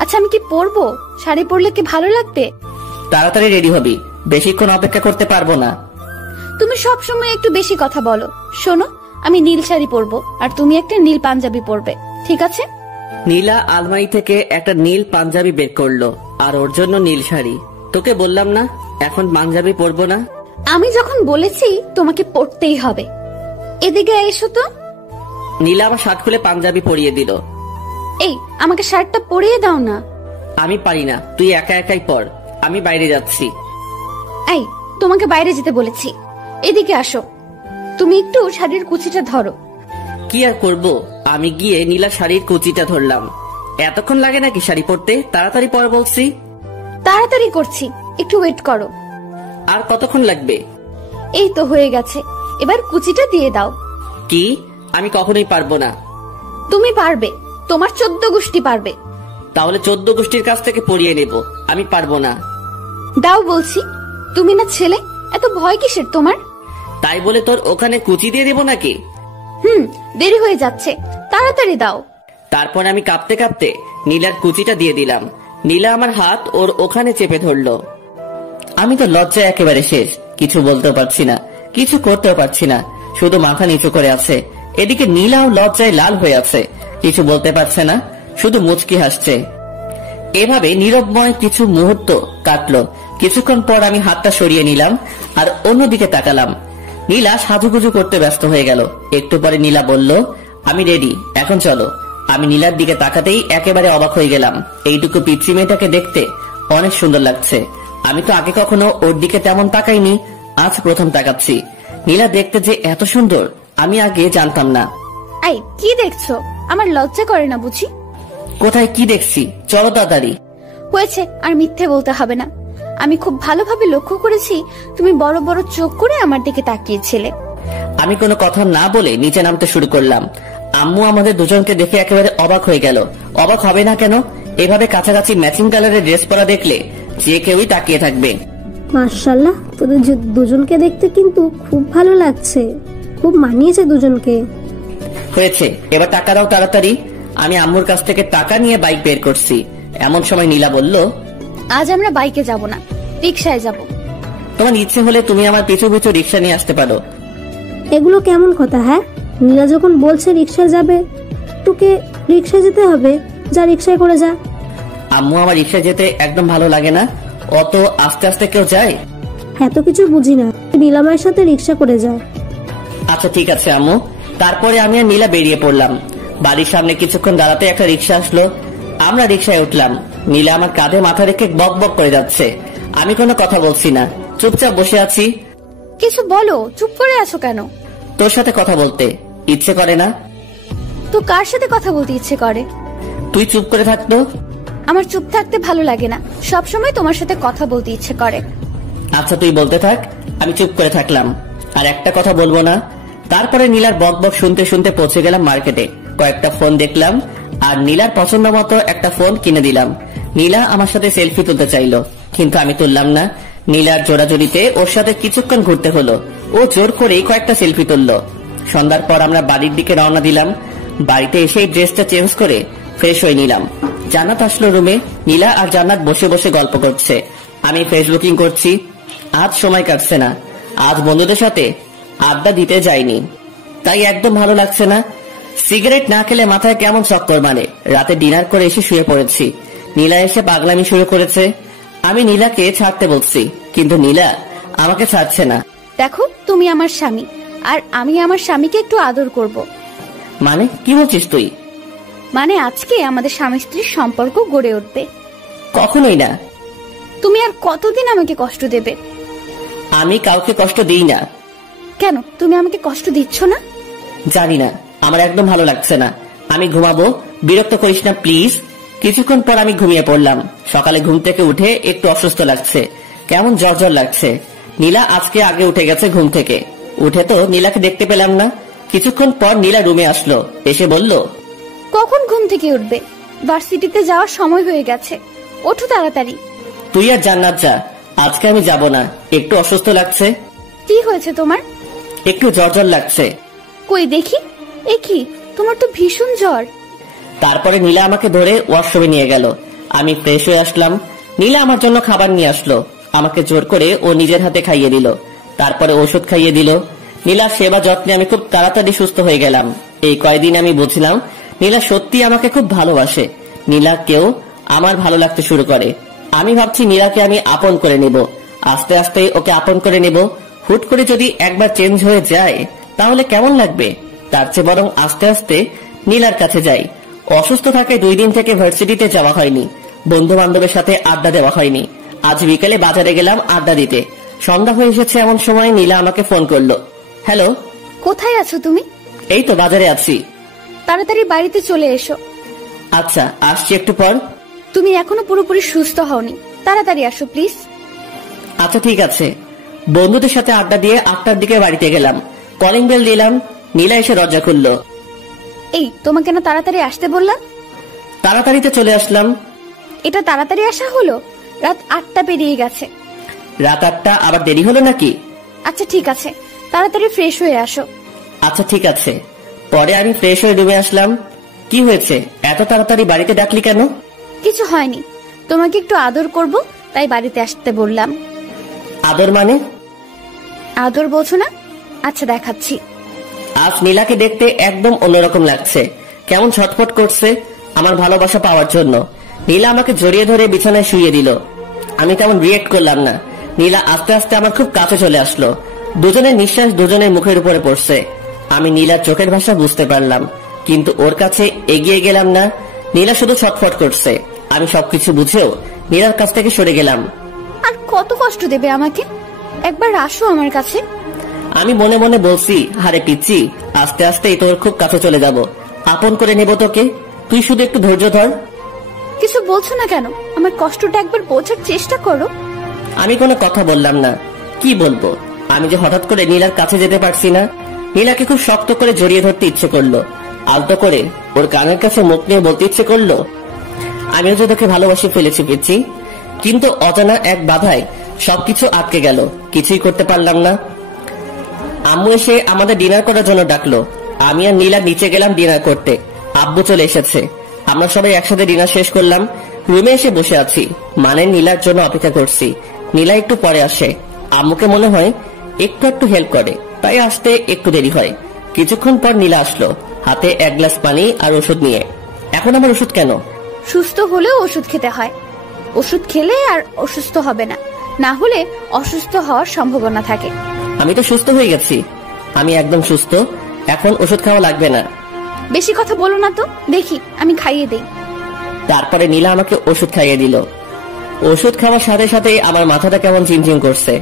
আচ্ছা আমি কি পরবো? শাড়ি পরলে কি ভালো লাগবে? তাড়াতাড়ি রেডি হবি, বেশিক্ষণ অপেক্ষা করতে পারবো না। তুমি সব সময় একটু বেশি কথা বলো। শোনো, আমি নীল শাড়ি পরবো আর তুমি একটা নীল পাঞ্জাবি পরবে, ঠিক আছে? নীলা আলমারি থেকে একটা নীল পাঞ্জাবি বের করলো আর ওর জন্য নীল শাড়ি। তোকে বললাম না এখন পাঞ্জাবি পরবো না? আমি যখন বলেছি তোমাকে পরতেই হবে। এদিকে এসো তো। নীলা আমার শার্ট খুলে পাঞ্জাবি পরিয়ে দিল। এই আমাকে শার্টটা পরিয়ে দাও না। আমি পারি না, তুই একা একাই পর, আমি বাইরে যাচ্ছি। এই তোমাকে বাইরে যেতে বলেছি, এদিকে আসো। তুমি একটু শাড়ির কুচিটা ধরো। কি আর করবো, আমি গিয়ে নীলা শাড়ির কুচিটা ধরলাম। এতক্ষণ লাগে নাকি শাড়ি পরতে? তাড়াতাড়ি পর বলছি। তাড়াতাড়ি করছি, একটু ওয়েট করো। আর কতক্ষণ লাগবে? এই তো হয়ে গেছে, এবার কুচিটা দিয়ে দাও। কি? আমি কখনোই পারবো না। তুমি পারবে, তোমার 14 গোষ্ঠী পারবে। তাহলে 14 গোষ্ঠীর কাছ থেকে পরিয়ে নেব, আমি পারবো না। দাও বলছি। তুমি না ছেলে, এত ভয় কিসের তোমার? তাই বলে তোর ওখানে কুচি দিয়ে দেবো নাকি? দেরি হয়ে যাচ্ছে, তাড়াতাড়ি দাও। তারপর আমি কাঁপতে কাঁপতে নীলার কুচিটা দিয়ে দিলাম। নীলা আমার হাত ওর ওখানে চেপে ধরলো। আমি তো লজ্জায় একেবারে শেষ, কিছু বলতেও পারছি না, কিছু করতেও পারছি না, শুধু মাথা নিচু করে আছে। এদিকে নীলাও লজ্জায় লাল হয়ে আছে, কিছু বলতে পারছে না, শুধু মুচকি হাসছে। এভাবে নীরবময় কিছু মুহূর্ত কাটলো। কিছুক্ষণ পর আমি হাতটা সরিয়ে নিলাম আর অন্যদিকে তাকালাম। নীলা সাজুগুজু করতে ব্যস্ত হয়ে গেল। একটু পরে নীলা বলল, আমি রেডি, এখন চলো। আমি নীলার দিকে তাকাতেই একেবারে অবাক হয়ে গেলাম। এইটুকু পিচ্চি মেয়েটাকে দেখতে অনেক সুন্দর লাগছে। আমি তো আগে কখনো ওর দিকে তেমন তাকাইনি, আজ প্রথম তাকাচ্ছি। নীলা দেখতে যে এত সুন্দর আমি আগে জানতাম না। এই কি দেখছো? আমার লজ্জা করে না বুঝি? কোথায় কি দেখছি? চলো তাড়াতাড়ি। হয়েছে, আর মিথ্যে বলতে হবে না। আমি খুব ভালোভাবে লক্ষ্য করেছি তুমি বড় বড় চোখ করে আমার দিকে তাকিয়েছিলে। আমি কোনো কথা না বলে নিচে নামতে শুরু করলাম। আম্মু আমাদের দুজনকে দেখে একেবারে অবাক হয়ে গেল। অবাক হবে না কেন? এভাবে কাছাকাছি ম্যাচিং কালারের ড্রেস পরা দেখলে যে কেউই তাকিয়ে থাকবে। মাশাআল্লাহ, তোদের দুজনকে দেখতে কিন্তু খুব ভালো লাগছে, খুব মানিয়েছে দুজনকে। হয়েছে, এবার টাকা দাও তাড়াতাড়ি। আমি আম্মুর কাছ থেকে টাকা নিয়ে বাইক বের করছি। এমন সময় নীলা বলল, আজ আমরা বাইকে যাব না, রিকশায় যাব। তোমার ইচ্ছে হলে তুমি আমার পিছু পিছু রিকশা নিয়ে আসতে পারো। এগুলো কেমন কথা? হ্যাঁ, নীলা যখন বলছে রিকশায় যাবে, তোকে রিকশায় যেতে হবে। যা, রিকশায় করে যা। আম্মু, আমার রিকশায় যেতে একদম ভালো লাগে না। অত আস্তে আস্তে কেউ যায়? এত কিছু বুঝি না, নীলামায়ের সাথে রিকশা করে যা। আচ্ছা ঠিক আছে আম্মু। তারপরে আমি আর নীলা বেরিয়ে পড়লাম। বাড়ির সামনে কিছুক্ষণ দাঁড়াতে একটা রিকশা আসলো। আমরা রিকশায় উঠলাম। নীলা আমার কাঁধে মাথা রেখে বক বক করে যাচ্ছে। আমি কোনো কথা বলছি না, চুপচাপ বসে আছি। কিছু বলো, চুপ করে আছো কেন? তোর সাথে কথা বলতে ইচ্ছে করে না? তো কার সাথে কথা বলতে ইচ্ছে করে? তুই চুপ করে থাকতো। আমার চুপ থাকতে ভালো লাগে না, সব সময় তোমার সাথে কথা বলতে ইচ্ছে করে। আচ্ছা তুই বলতে থাক, আমি চুপ করে থাকলাম। আর একটা কথা বলবো না। তারপরে নীলার বক বক শুনতে শুনতে পৌঁছে গেলাম মার্কেটে। কয়েকটা ফোন দেখলাম আর নীলার পছন্দ মতো একটা ফোন কিনে দিলাম। নীলা আমার সাথে সেলফি তুলতে চাইলো, কিন্তু আমি তুললাম না। নীলার জোড়াজোড়িতে ওর সাথে কিছুক্ষণ ঘুরতে হলো। ও জোর করেই কয়েকটা সেলফি তুললো। সন্ধ্যার পর আমরা বাড়ির দিকে রওনা দিলাম। বাড়িতে এসে ড্রেসটা চেঞ্জ করে ফ্রেশ হয়ে নিলাম। জান্নাত আসলো রুমে। নীলা আর জান্নাত বসে বসে গল্প করছে, আমি ফেসবুকিং করছি। আজ সময় কাটছে না। আজ বন্ধুদের সাথে আড্ডা দিতে যাইনি, তাই একদম ভালো লাগছে না। সিগারেট না খেলে মাথায় কেমন চক্কর মারে। রাতে ডিনার করে এসে শুয়ে পড়েছি। নীলা এসে পাগলামি শুরু করেছে। আমি নীলাকে ছাড়তে বলছি, কিন্তু নীলা আমাকে ছাড়ছে না। দেখো, তুমি আমার স্বামী আর আমি আমার স্বামীকে একটু আদর করব। মানে কি বলছিস তুই? মানে আজকে আমাদের স্বামী স্ত্রীর সম্পর্ক গড়ে উঠবে। কখনোই না। তুমি আর কতদিন আমাকে কষ্ট দেবে? আমি কাউকে কষ্ট দিই না। কেন, তুমি আমাকে কষ্ট দিচ্ছ না? জানি না, আমার একদম ভালো লাগছে না। আমি ঘুমাবো, বিরক্ত করিস না প্লিজ। কিছুক্ষণ পর আমি ঘুমিয়ে পড়লাম। সকালে ঘুম থেকে উঠে একটু অসুস্থ লাগছে, কেমন জ্বর জ্বর লাগছে। নীলা আজকে আগে উঠে গেছে ঘুম থেকে। উঠে তো নীলাকে দেখতে পেলাম না। কিছুক্ষণ পর নীলা রুমে আসলো, এসে বলল, কখন ঘুম থেকে উঠবে? ভার্সিটিতে যাওয়ার সময় হয়ে গেছে, ওঠো তাড়াতাড়ি। তুই আর জান্নাত যা, আজকে আমি যাব না, একটু অসুস্থ লাগছে। কি হয়েছে তোমার? একটু জ্বর জ্বর লাগছে। কই দেখি। এ কি, তোমার তো ভীষণ জ্বর। তারপরে নীলা আমাকে ধরে ওয়াশরুমে নিয়ে গেল। আমি ফ্রেশ হয়ে আসলাম। নীলা আমার জন্য খাবার নিয়ে আসলো। আমাকে জোর করে ও নিজের হাতে খাইয়ে দিল। তারপরে ওষুধ খাইয়ে দিল। নীলার সেবা যত্নে আমি খুব তাড়াতাড়ি সুস্থ হয়ে গেলাম। এই কয়দিন আমি বুঝলাম নীলা সত্যি আমাকে খুব ভালোবাসে। নীলাকেও আমার ভালো লাগতে শুরু করে। আমি ভাবছি নীলাকে আমি আপন করে নেব, আস্তে আস্তে ওকে আপন করে নেব। হুট করে যদি একবার চেঞ্জ হয়ে যায় তাহলে কেমন লাগবে? তার চেয়ে বরং আস্তে আস্তে নীলার কাছে যাই। অসুস্থ থাকে 2 দিন থেকে ভার্সিটিতে যাওয়া হয়নি, বন্ধু বান্ধবের সাথে আড্ডা দেওয়া হয়নি। আজ বিকেলে বাজারে গেলাম আড্ডা দিতে। সন্ধ্যা হয়ে এসেছে, এমন সময় নীলা আমাকে ফোন করলো। হ্যালো, কোথায় আছো তুমি? এই তো বাজারে আছি। তাড়াতাড়ি বাড়িতে চলে এসো। আচ্ছা, আসছি একটু পর। তুমি এখনো পুরোপুরি সুস্থ হওনি, তাড়াতাড়ি আসো প্লিজ। আচ্ছা ঠিক আছে। বন্ধুদের সাথে আড্ডা দিয়ে 8টার দিকে বাড়িতে গেলাম। কলিং বেল দিলাম, নীলা এসে দরজা খুললো। এই, তোমাকে না তাড়াতাড়ি আসতে বললাম? তাড়াতাড়িতে চলে আসলাম। এটা তাড়াতাড়ি আসা হলো? রাত 8টা পেরিয়ে গেছে। রাত 8টা আবার দেরি হলো নাকি? আচ্ছা ঠিক আছে, তাড়াতাড়ি ফ্রেশ হয়ে আসো। আচ্ছা ঠিক আছে। পরে আমি ফ্রেশ হয়ে রুমে আসলাম। কি হয়েছে, এত তাড়াতাড়ি বাড়িতে ডাকলি কেন? কিছু হয়নি, তোমাকে একটু আদর করব তাই বাড়িতে আসতে বললাম। আদর মানে? আদর বোঝো না? আচ্ছা দেখাচ্ছি। আজ নীলাকে দেখতে একদম অন্যরকম লাগছে। কেমন ছটফট করছে আমার ভালোবাসা পাওয়ার জন্য। নীলা আমাকে জড়িয়ে ধরে বিছানায় শুইয়ে দিল। আমি তেমন রিয়েক্ট করলাম না। নীলা আস্তে আস্তে আমার খুব কাছে চলে আসলো। দুজনের নিঃশ্বাস দুজনের মুখের উপরে পড়ছে। আমি নীলার চোখের ভাষা বুঝতে পারলাম, কিন্তু ওর কাছে এগিয়ে গেলাম না। নীলা শুধু ছটফট করছে। আমি সবকিছু বুঝেও নীলার কাছ থেকে সরে গেলাম। আর কত কষ্ট দেবে আমাকে? একবার আসো আমার কাছে। আমি মনে মনে বলছি, হারে পিচ্ছি, আস্তে আস্তে তোর খুব কাছে চলে যাব, আপন করে নেব তোকে। তুই শুধু একটু ধৈর্য ধর। কিছু বলছো না কেন? আমার কষ্টটা একবার বোঝার চেষ্টা করো। আমি কোনো কথা বললাম না। কি বলবো? আমি যে হঠাৎ করে নীলার কাছে যেতে পারছি না। নীলাকে খুব শক্ত করে জড়িয়ে ধরতে ইচ্ছে করলো। আলতো করে ওর কানের কাছে মুখ নিয়ে বলতে ইচ্ছে করলো, আমিও যে তোকে ভালোবাসি ফেলেছি পিচ্ছি। কিন্তু অজানা এক বাধায় সবকিছু আটকে গেল, কিছুই করতে পারলাম না। আম্মু এসে আমাদের ডিনার করার জন্য ডাকলো। আমি আর নীলা নিচে গেলাম ডিনার করতে। আব্বু চলে এসেছে। আমরা সবাই একসাথে ডিনার শেষ করলাম। রুমে এসে বসে আছি, মানে নীলার জন্য অপেক্ষা করছি। নীলা একটু পরে আসে। আম্মুকে মনে হয় একটু হেল্প করে, তাই আসতে একটু দেরি হয়। কিছুক্ষণ পর নীলা আসলো, হাতে 1 গ্লাস পানি আর ওষুধ নিয়ে। এখন আমার ওষুধ কেন? সুস্থ হলেও ওষুধ খেতে হয়। ওষুধ খেলে আর অসুস্থ হবে না, না হলে অসুস্থ হওয়ার সম্ভাবনা থাকে। আমি তো সুস্থ হয়ে গেছি। আমি একদম সুস্থ, এখন ওষুধ খাওয়া লাগবে না। বেশি কথা বলো না তো, দেখি আমি খাইয়ে দেই। তারপরে নীলা আমাকে ওষুধ খাইয়ে দিল। ওষুধ খাওয়ার সাথে সাথে আমার মাথাটা কেমন ঝিমঝিম করছে।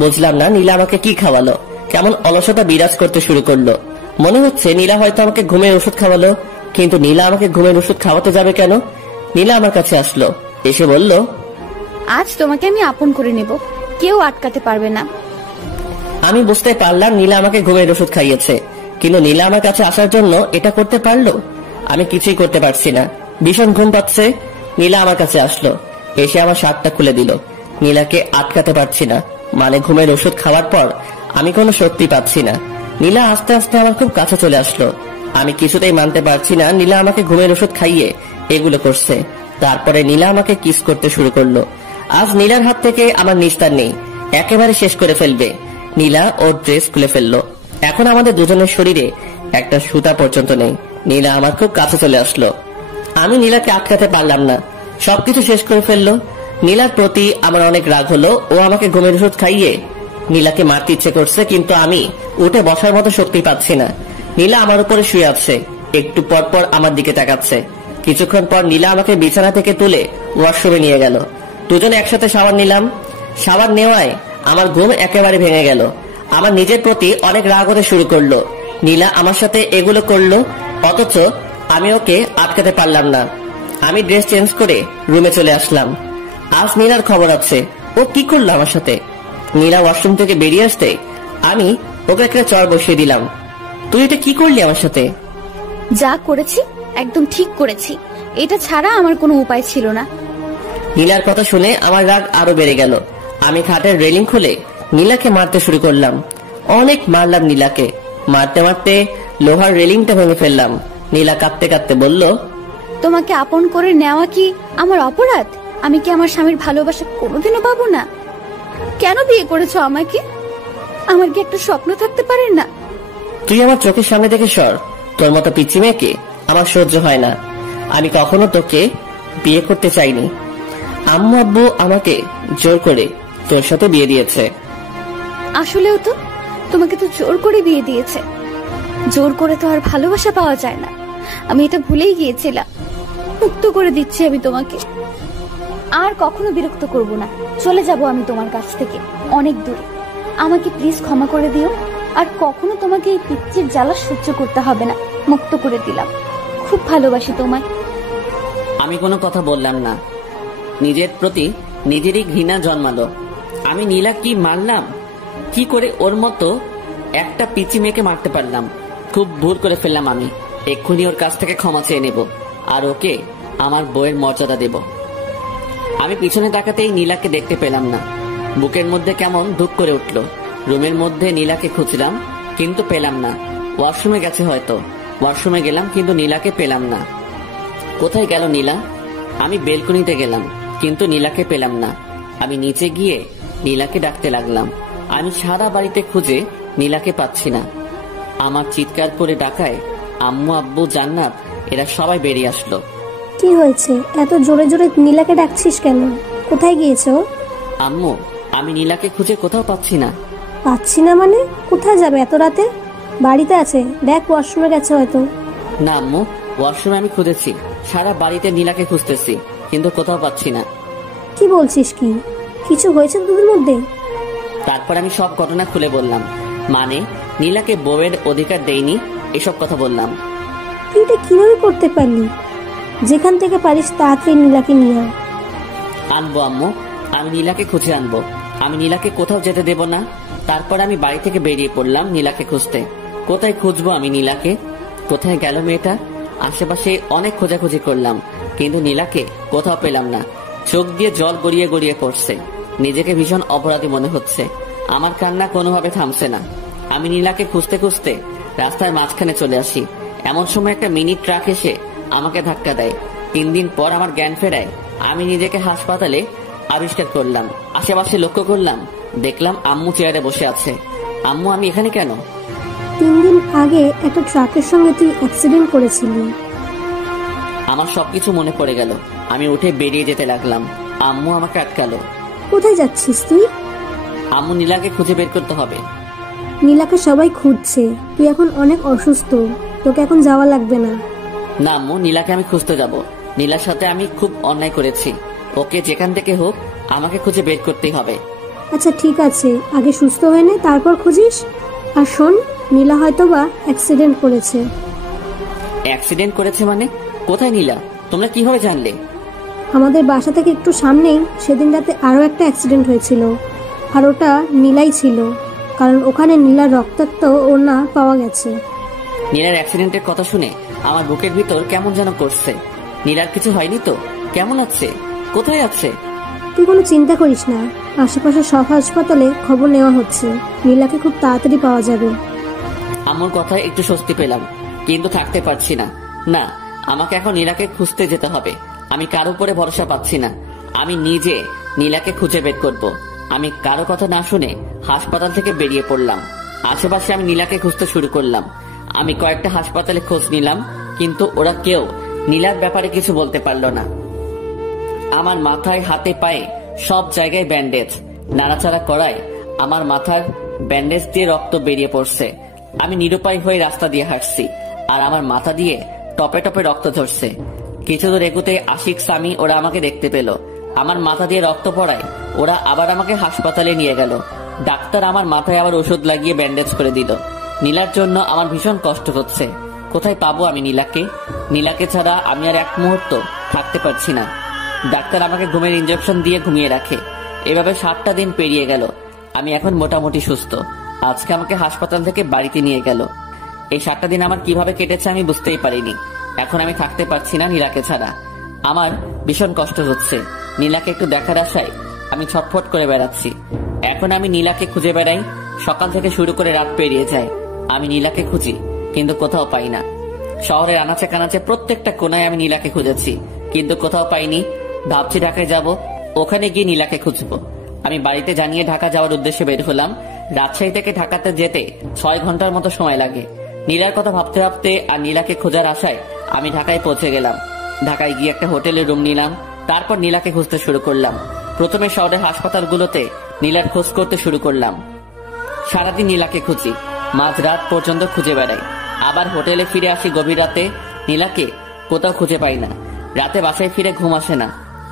বুঝলাম না নীলা আমাকে কি খাওয়ালো। কেমন অলসতা বিরাজ করতে শুরু করলো। মনে হচ্ছে নীলা হয়তো আমাকে ঘুমের ওষুধ খাওয়ালো। কিন্তু নীলা আমাকে ঘুমের ওষুধ খাওয়াতে যাবে কেন? নীলা আমার কাছে আসলো, এসে বলল, আজ তোমাকে আমি আপন করে নেব, কেউ আটকাতে পারবে না। আমি বুঝতে পারলাম নীলা আমাকে ঘুমের ওষুধ খাইয়েছে, কিন্তু নীলা আমার কাছে আসার জন্য এটা করতে পারলো? আমি কিছুই করতে পারছি না, ভীষণ ঘুম পাচ্ছে। নীলা আমার কাছে আসলো, এসে আমার শার্টটা খুলে দিল। নীলাকে আটকাতে পারছি না, মানে ঘুমের ওষুধ খাওয়ার পর আমি কোনো শক্তি পাচ্ছি না। নীলা আস্তে আস্তে আমার খুব কাছে চলে আসলো। আমি কিছুতেই মানতে পারছি না নীলা আমাকে ঘুমের ওষুধ খাইয়ে এগুলো করছে। তারপরে নীলা আমাকে কিস করতে শুরু করলো। আজ নীলার হাত থেকে আমার নিস্তার নেই, একেবারে শেষ করে ফেলবে। নীলা ওর ড্রেস খুলে ফেললো। এখন আমাদের দুজনের শরীরে একটা সুতা পর্যন্ত নেই। নীলা আমার খুব কাছে চলে আসলো। আমি নীলাকে আটকাতে পারলাম না, সবকিছু শেষ করে ফেললো। নীলার প্রতি আমার অনেক রাগ হলো। ও আমাকে ঘুমের ওষুধ খাইয়ে নীলাকে মারতে ইচ্ছে করছে, কিন্তু আমি উঠে বসার মতো শক্তি পাচ্ছি না। নীলা আমার উপরে শুয়ে আছে, একটু পর পর আমার দিকে তাকাচ্ছে। কিছুক্ষণ পর নীলা আমাকে বিছানা থেকে তুলে ওয়াশরুমে নিয়ে গেল। দুজনে একসাথে শাওয়ার নিলাম। শাওয়ার নেওয়ায় আমার ঘুম একেবারে ভেঙে গেল। আমার নিজের প্রতি অনেক রাগ হতে শুরু করলো। নীলা আমার সাথে এগুলো করলো, অথচ আমি ওকে আটকাতে পারলাম না। আমি ড্রেস চেঞ্জ করে রুমে চলে আসলাম। আজ নীলার খবর আছে, ও কি করলো আমার সাথে। নীলা ওয়াশরুম থেকে বেরিয়ে আসতে আমি ওকে একটা চড় বসিয়ে দিলাম। তুই এটা কি করলি আমার সাথে? যা করেছি একদম ঠিক করেছি, এটা ছাড়া আমার কোনো উপায় ছিল না। নীলার কথা শুনে আমার রাগ আরো বেড়ে গেল। আমি খাটের রেলিং খুলে নীলাকে মারতে শুরু করলাম। অনেক মারলাম নীলাকে। মারতে মারতে লোহার রেলিংটা ভেঙে ফেললাম। নীলা কাঁদতে কাঁদতে বলল, তোমাকে আপন করে নেওয়া কি আমার অপরাধ? আমি কি আমার স্বামীর ভালোবাসা কোনোদিনও পাবো না? কেন বিয়ে করেছো আমাকে? আমার কি একটা স্বপ্ন থাকতে পারে না? তুই আমার চোখের সামনে থেকে সর। তোর মতো পিচ্চি মেয়েকে আমার সহ্য হয় না। আমি কখনো তোকে বিয়ে করতে চাইনি। আম্মু আব্বু আমাকে জোর করে তোর সাথে বিয়ে দিয়েছে। আসলেও তো তোমাকে তো জোর করে বিয়ে দিয়েছে। জোর করে তো আর ভালোবাসা পাওয়া যায় না। আমি এটা ভুলেই গিয়েছিলাম। মুক্ত করে দিচ্ছি আমি তোমাকে। আর কখনো বিরক্ত করব না। চলে যাব আমি তোমার কাছ থেকে অনেক দূরে। আমাকে প্লিজ ক্ষমা করে দিও। আর কখনো তোমাকে এই পিচ্চির জ্বালা সহ্য করতে হবে না। মুক্ত করে দিলাম। খুব ভালোবাসি তোমায়। আমি কোনো কথা বললাম না। নিজের প্রতি নিজেরই ঘৃণা জন্মালো। আমি নীলা কি মারলাম? কি করে ওর মতো একটা পিচি মেয়েকে মারতে পারলাম? খুব ভুল করে ফেললাম আমি। এক্ষুনি ওর কাছ থেকে ক্ষমা চেয়ে নেব আর ওকে আমার বউয়ের মর্যাদা দেব। আমি পিছনে তাকাতেই নীলাকে দেখতে পেলাম না। বুকের মধ্যে কেমন ধুক করে উঠল। রুমের মধ্যে নীলাকে খুঁজলাম কিন্তু পেলাম না। ওয়াশরুমে গেছে হয়তো। ওয়াশরুমে গেলাম কিন্তু নীলাকে পেলাম না। কোথায় গেল নীলা? আমি বেলকনিতে গেলাম কিন্তু নীলাকে পেলাম না। আমি নিচে গিয়ে নীলাকে ডাকতে লাগলাম। আমি সারা বাড়িতে খুঁজে নীলাকে পাচ্ছি না। আমার চিৎকার করে ডাকায় আম্মু আব্বু জান্নাত এরা সবাই বেরিয়ে আসলো। কি হয়েছে? এত জোরে জোরে নীলাকে ডাকছিস কেন? কোথায় গিয়েছো? আম্মু, আমি নীলাকে খুঁজে কোথাও পাচ্ছি না। পাচ্ছি না মানে? কোথায় যাবে এত রাতে? বাড়িতে আছে, দেখ ওয়াশরুমে গেছে হয়তো। না আম্মু, ওয়াশরুমে আমি খুঁজেছি। সারা বাড়িতে নীলাকে খুঁজতেছি কিন্তু কোথাও পাচ্ছি না। কি বলছিস? কি কিছু হয়েছে তোদের মধ্যে? তারপর আমি সব ঘটনা খুলে বললাম। মানে নীলাকে বউয়ের অধিকার দেইনি এসব কথা বললাম। তুই এটা কিভাবে করতে পারলি? যেখান থেকে পারিস তাড়াতাড়ি নীলাকে নিয়ে আয়। আনবো আম্মু, আমি নীলাকে খুঁজে আনবো। আমি নীলাকে কোথাও যেতে দেব না। তারপর আমি বাড়ি থেকে বেরিয়ে পড়লাম নীলাকে খুঁজতে। কোথায় খুঁজবো আমি নীলাকে? কোথায় গেল মেয়েটা? আশেপাশে অনেক খোঁজাখুঁজি করলাম কিন্তু নীলাকে কোথাও পেলাম না। চোখ দিয়ে জল গড়িয়ে গড়িয়ে পড়ছে। নিজেকে ভীষণ অপরাধী মনে হচ্ছে। আমার কান্না কোনোভাবে থামছে না। আমি নীলাকে খুঁজতে খুঁজতে রাস্তার মাঝখানে চলে আসি। এমন সময় একটা মিনি ট্রাক এসে আমাকে ধাক্কা দেয়। 3 দিন পর আমার জ্ঞান ফেরায়। আমি নিজেকে হাসপাতালে আবিষ্কার করলাম। আশেপাশে লক্ষ্য করলাম, দেখলাম আম্মু চেয়ারে বসে আছে। আম্মু, আমি এখানে কেন? 3 দিন আগে একটা ট্রাকের সঙ্গে তুই অ্যাক্সিডেন্ট করেছিলি। আমার সবকিছু মনে পড়ে গেল। আমি উঠে বেরিয়ে যেতে লাগলাম। আম্মু আমাকে আটকালো। কোথায় যাচ্ছিস তুই? আম্মু, নীলাকে খুঁজে বের করতে হবে। নীলাকে সবাই খুঁজছে, তুই এখন অনেক অসুস্থ, তোকে এখন যাওয়া লাগবে না। না আম্মু, নীলাকে আমি খুঁজতে যাব। নীলার সাথে আমি খুব অন্যায় করেছি। ওকে যেখান থেকে হোক আমাকে খুঁজে বের করতেই হবে। আচ্ছা ঠিক আছে, আগে সুস্থ হয়ে নে, তারপর খুঁজিস। আর শোন, নীলা হয়তো বা অ্যাক্সিডেন্ট করেছে। অ্যাক্সিডেন্ট করেছে মানে? কোথায় নীলা? তোমরা কিভাবে জানলে? আমাদের বাসা থেকে একটু সামনেই সেদিন রাতে আরো একটা অ্যাক্সিডেন্ট হয়েছিল, আর ওটা নীলাই ছিল, কারণ ওখানে নীলার রক্তাক্ত ওড়না পাওয়া গেছে। নীলার অ্যাক্সিডেন্টের কথা শুনে আমার বুকের ভিতর কেমন যেন করছে। নীলার কিছু হয়নি তো? কেমন আছে? কোথায় আছে? তুই কোনো চিন্তা করিস না, আশেপাশে সব হাসপাতালে খবর নেওয়া হচ্ছে। নীলাকে খুব তাড়াতাড়ি পাওয়া যাবে। আমার কথায় একটু স্বস্তি পেলাম কিন্তু থাকতে পারছি না। না, আমাকে এখন নীলাকে খুঁজতে যেতে হবে। আমি কারো উপরে ভরসা পাচ্ছি না। আমি নিজে নীলাকে খুঁজে বের করব। আমি কারো কথা না শুনে হাসপাতাল থেকে বেরিয়ে পড়লাম। আশেপাশে আমি নীলাকে খুঁজতে শুরু করলাম। আমি কয়েকটা হাসপাতালে খোঁজ নিলাম কিন্তু ওরা কেউ নীলার ব্যাপারে কিছু বলতে পারলো না। আমার মাথায় হাতে পায়ে সব জায়গায় ব্যান্ডেজ। নাড়াচাড়া করায় আমার মাথার ব্যান্ডেজ দিয়ে রক্ত বেরিয়ে পড়ছে। আমি নিরুপায় হয়ে রাস্তা দিয়ে হাঁটছি আর আমার মাথা দিয়ে টপে টপে রক্ত ঝরছে। কিছু দূর এগুতে আশিক, সামি ওরা আমাকে দেখতে পেল। আমার মাথা দিয়ে রক্ত পড়ায় ওরা আবার আমাকে হাসপাতালে নিয়ে গেল। ডাক্তার আমার মাথায় আবার ওষুধ লাগিয়ে ব্যান্ডেজ করে দিল। নীলার জন্য আমার ভীষণ কষ্ট হচ্ছে। কোথায় পাবো আমি নীলাকে? নীলাকে ছাড়া আমি আর এক মুহূর্ত থাকতে পারছি না। ডাক্তার আমাকে ঘুমের ইনজেকশন দিয়ে ঘুমিয়ে রাখে। এভাবে 7টা দিন পেরিয়ে গেল। আমি এখন মোটামুটি সুস্থ। আজকে আমাকে হাসপাতাল থেকে বাড়িতে নিয়ে গেল। এই 7টা দিন আমার কিভাবে কেটেছে আমি বুঝতেই পারিনি। এখন আমি থাকতে পারছি না নীলাকে ছাড়া। আমার ভীষণ কষ্ট হচ্ছে। নীলাকে একটু দেখার আশায় আমি ছটফট করে বেড়াচ্ছি। এখন আমি নীলাকে খুঁজে বেড়াই সকাল থেকে শুরু করে রাত পেরিয়ে যায়। আমি নীলাকে খুঁজি, কিন্তু কোথাও পাই না। শহরের আনাচে কানাচে প্রত্যেকটা কোনায় আমি নীলাকে খুঁজেছি, কিন্তু কোথাও পাইনি। ভাবছি ঢাকায় যাব, ওখানে গিয়ে নীলাকে খুঁজবো। আমি বাড়িতে জানিয়ে ঢাকা যাওয়ার উদ্দেশ্যে বের হলাম। রাজশাহী থেকে ঢাকাতে যেতে 6 ঘন্টার মতো সময় লাগে। নীলার কথা ভাবতে ভাবতে আর নীলাকে খোঁজার আশায় আমি ঢাকায় পৌঁছে গেলাম। ঢাকায় গিয়ে একটা হোটেলে রুম নিলাম। তারপর নীলাকে খুঁজতে শুরু করলাম। প্রথমে শহরের হাসপাতালগুলোতে নীলার খোঁজ করতে শুরু করলাম। সারাদিন নীলাকে খুঁজি, মাঝরাত পর্যন্ত খুঁজে বেড়াই। আবার হোটেলে ফিরে আসি গভীর রাতে। নীলাকে কোথাও খুঁজে পাই না। রাতে বাসায় ফিরে ঘুম আসে না।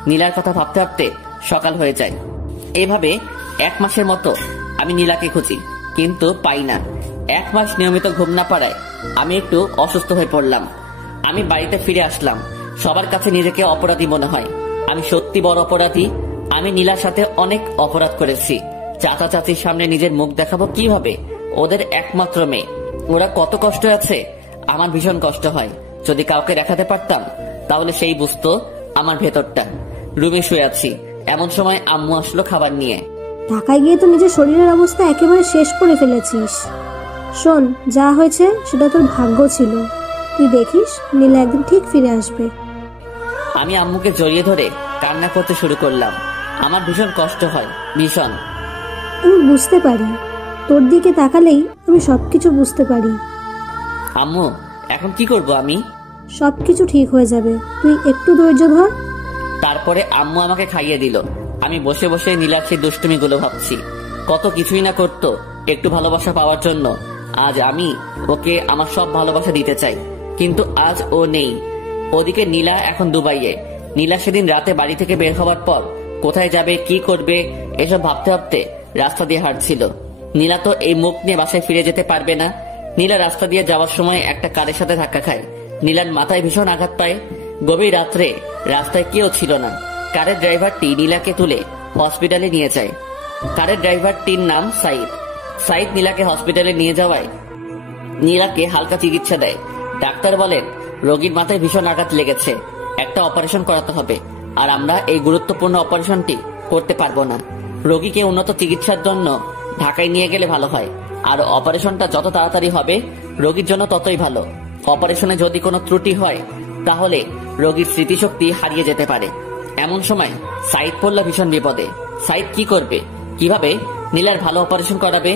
নীলার কথা ভাবতে ভাবতে সকাল হয়ে যায়। এভাবে 1 মাসের মতো আমি নীলাকে খুঁজি, কিন্তু পাই না। 1 মাস নিয়মিত ঘুম না পারায় আমি একটু অসুস্থ হয়ে পড়লাম। আমি বাড়িতে ফিরে আসলাম। সবার কাছে নিজেকে অপরাধী মনে হয়। আমি সত্যি বড় অপরাধী। আমি নীলার সাথে অনেক অপরাধ করেছি। চাচা চাচির সামনে নিজের মুখ দেখাবো কিভাবে? ওদের একমাত্র মেয়ে, ওরা কত কষ্ট আছে। আমার ভীষণ কষ্ট হয়। যদি কাউকে দেখাতে পারতাম তাহলে সেই বুঝতো আমার ভেতরটা। রুমে শুয়ে আছি, এমন সময় আম্মু আসলো খাবার নিয়ে। ঢাকায় গিয়ে তো নিজের শরীরের অবস্থা একেবারে শেষ করে ফেলেছিস। শোন, যা হয়েছে সেটা তোর ভাগ্য ছিল। তুই দেখিস নীলা একদিন ঠিক ফিরে আসবে। আমি আম্মুকে জড়িয়ে ধরে কান্না করতে শুরু করলাম। আমার ভীষণ কষ্ট হয়, ভীষণ। আমি বুঝতে পারি, তোর দিকে তাকালেই আমি সবকিছু বুঝতে পারি। আম্মু, এখন কি করব আমি? সবকিছু ঠিক হয়ে যাবে, তুই একটু ধৈর্য ধর। তারপরে আম্মু আমাকে খাইয়ে দিল। আমি বসে বসে নীলার সেই দুষ্টুমিগুলো ভাবছি। কত কিছুই না করতো একটু ভালোবাসা পাওয়ার জন্য। আজ আমি ওকে আমার সব ভালোবাসা দিতে চাই, কিন্তু আজ ও নেই। ওদিকে নীলা এখন দুবাইয়ে। নীলা সেদিন রাতে বাড়ি থেকে বের হওয়ার পর কোথায় যাবে, কি করবে, এসব ভাবতে ভাবতে রাস্তা দিয়ে হাঁটছিল। নীলা তো এই মুখ নিয়ে বাসায় ফিরে যেতে পারবে না। নীলা রাস্তা দিয়ে যাওয়ার সময় একটা কারের সাথে ধাক্কা খায়। নীলার মাথায় ভীষণ আঘাত পায়। গভীর রাত্রে রাস্তায় কেউ ছিল না। কারের ড্রাইভারটি নীলাকে তুলে হসপিটালে নিয়ে যায়। কারের ড্রাইভারটির নাম সাইদ। সাইদ নীলাকে হসপিটালে নিয়ে যাওয়ায় নীলাকে হালকা চিকিৎসা দেয়। ডাক্তার বলেন রোগীর মাথায় ভীষণ আঘাত লেগেছে, একটা অপারেশন করাতে হবে। আর আমরা এই গুরুত্বপূর্ণ অপারেশনটি করতে পারবো না। রোগীকে উন্নত চিকিৎসার জন্য ঢাকায় নিয়ে গেলে ভালো হয়। আর অপারেশনটা যত তাড়াতাড়ি হবে রোগীর জন্য ততই ভালো। অপারেশনে যদি কোনো ত্রুটি হয় তাহলে রোগীর স্মৃতিশক্তি হারিয়ে যেতে পারে। এমন সময় সাইদ পড়ল ভীষণ বিপদে। সাইদ কি করবে, কিভাবে নীলার ভালো অপারেশন করাবে?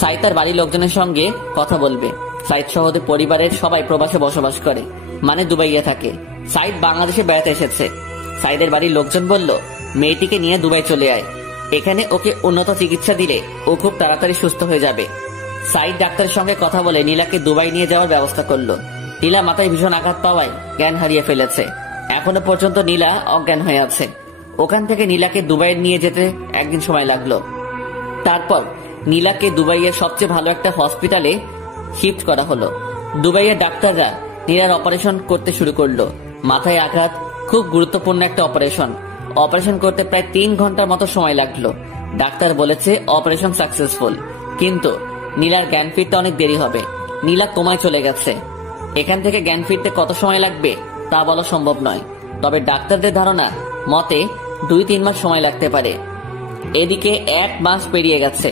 সাইদ তার বাড়ির লোকজনের সঙ্গে কথা বলবে। সাইদ সহ পরিবারের সবাই প্রবাসে বসবাস করে, মানে দুবাইয়ে থাকে। সাইদ বাংলাদেশে বেড়াতে এসেছে। সাইদের বাড়ির লোকজন বলল মেয়েটিকে নিয়ে দুবাই চলে আয়, এখানে ওকে উন্নত চিকিৎসা দিলে ও খুব তাড়াতাড়ি সুস্থ হয়ে যাবে। সাইদ ডাক্তারের সঙ্গে কথা বলে নীলাকে দুবাই নিয়ে যাওয়ার ব্যবস্থা করলো। নীলা মাথায় ভীষণ আঘাত পাওয়ায় জ্ঞান হারিয়ে ফেলেছে। এখনো পর্যন্ত নীলা অজ্ঞান হয়ে আছে। ওখান থেকে নীলাকে দুবাই নিয়ে যেতে একদিন সময় লাগলো। তারপর নীলাকে দুবাইয়ের সবচেয়ে ভালো একটা হসপিটালে শিফট করা হলো। দুবাইয়ের ডাক্তাররা নীলার অপারেশন করতে শুরু করলো। মাথায় আঘাত, খুব গুরুত্বপূর্ণ একটা অপারেশন। অপারেশন করতে প্রায় 3 ঘন্টার মতো সময় লাগলো। ডাক্তার বলেছে অপারেশন সাকসেসফুল, কিন্তু নীলার জ্ঞান ফিরতে অনেক দেরি হবে। নীলা কোমায় চলে গেছে। এখান থেকে জ্ঞান ফিরতে কত সময় লাগবে তা বলা সম্ভব নয়, তবে ডাক্তারদের ধারণা মতে 2-3 মাস সময় লাগতে পারে। এদিকে 1 মাস পেরিয়ে গেছে।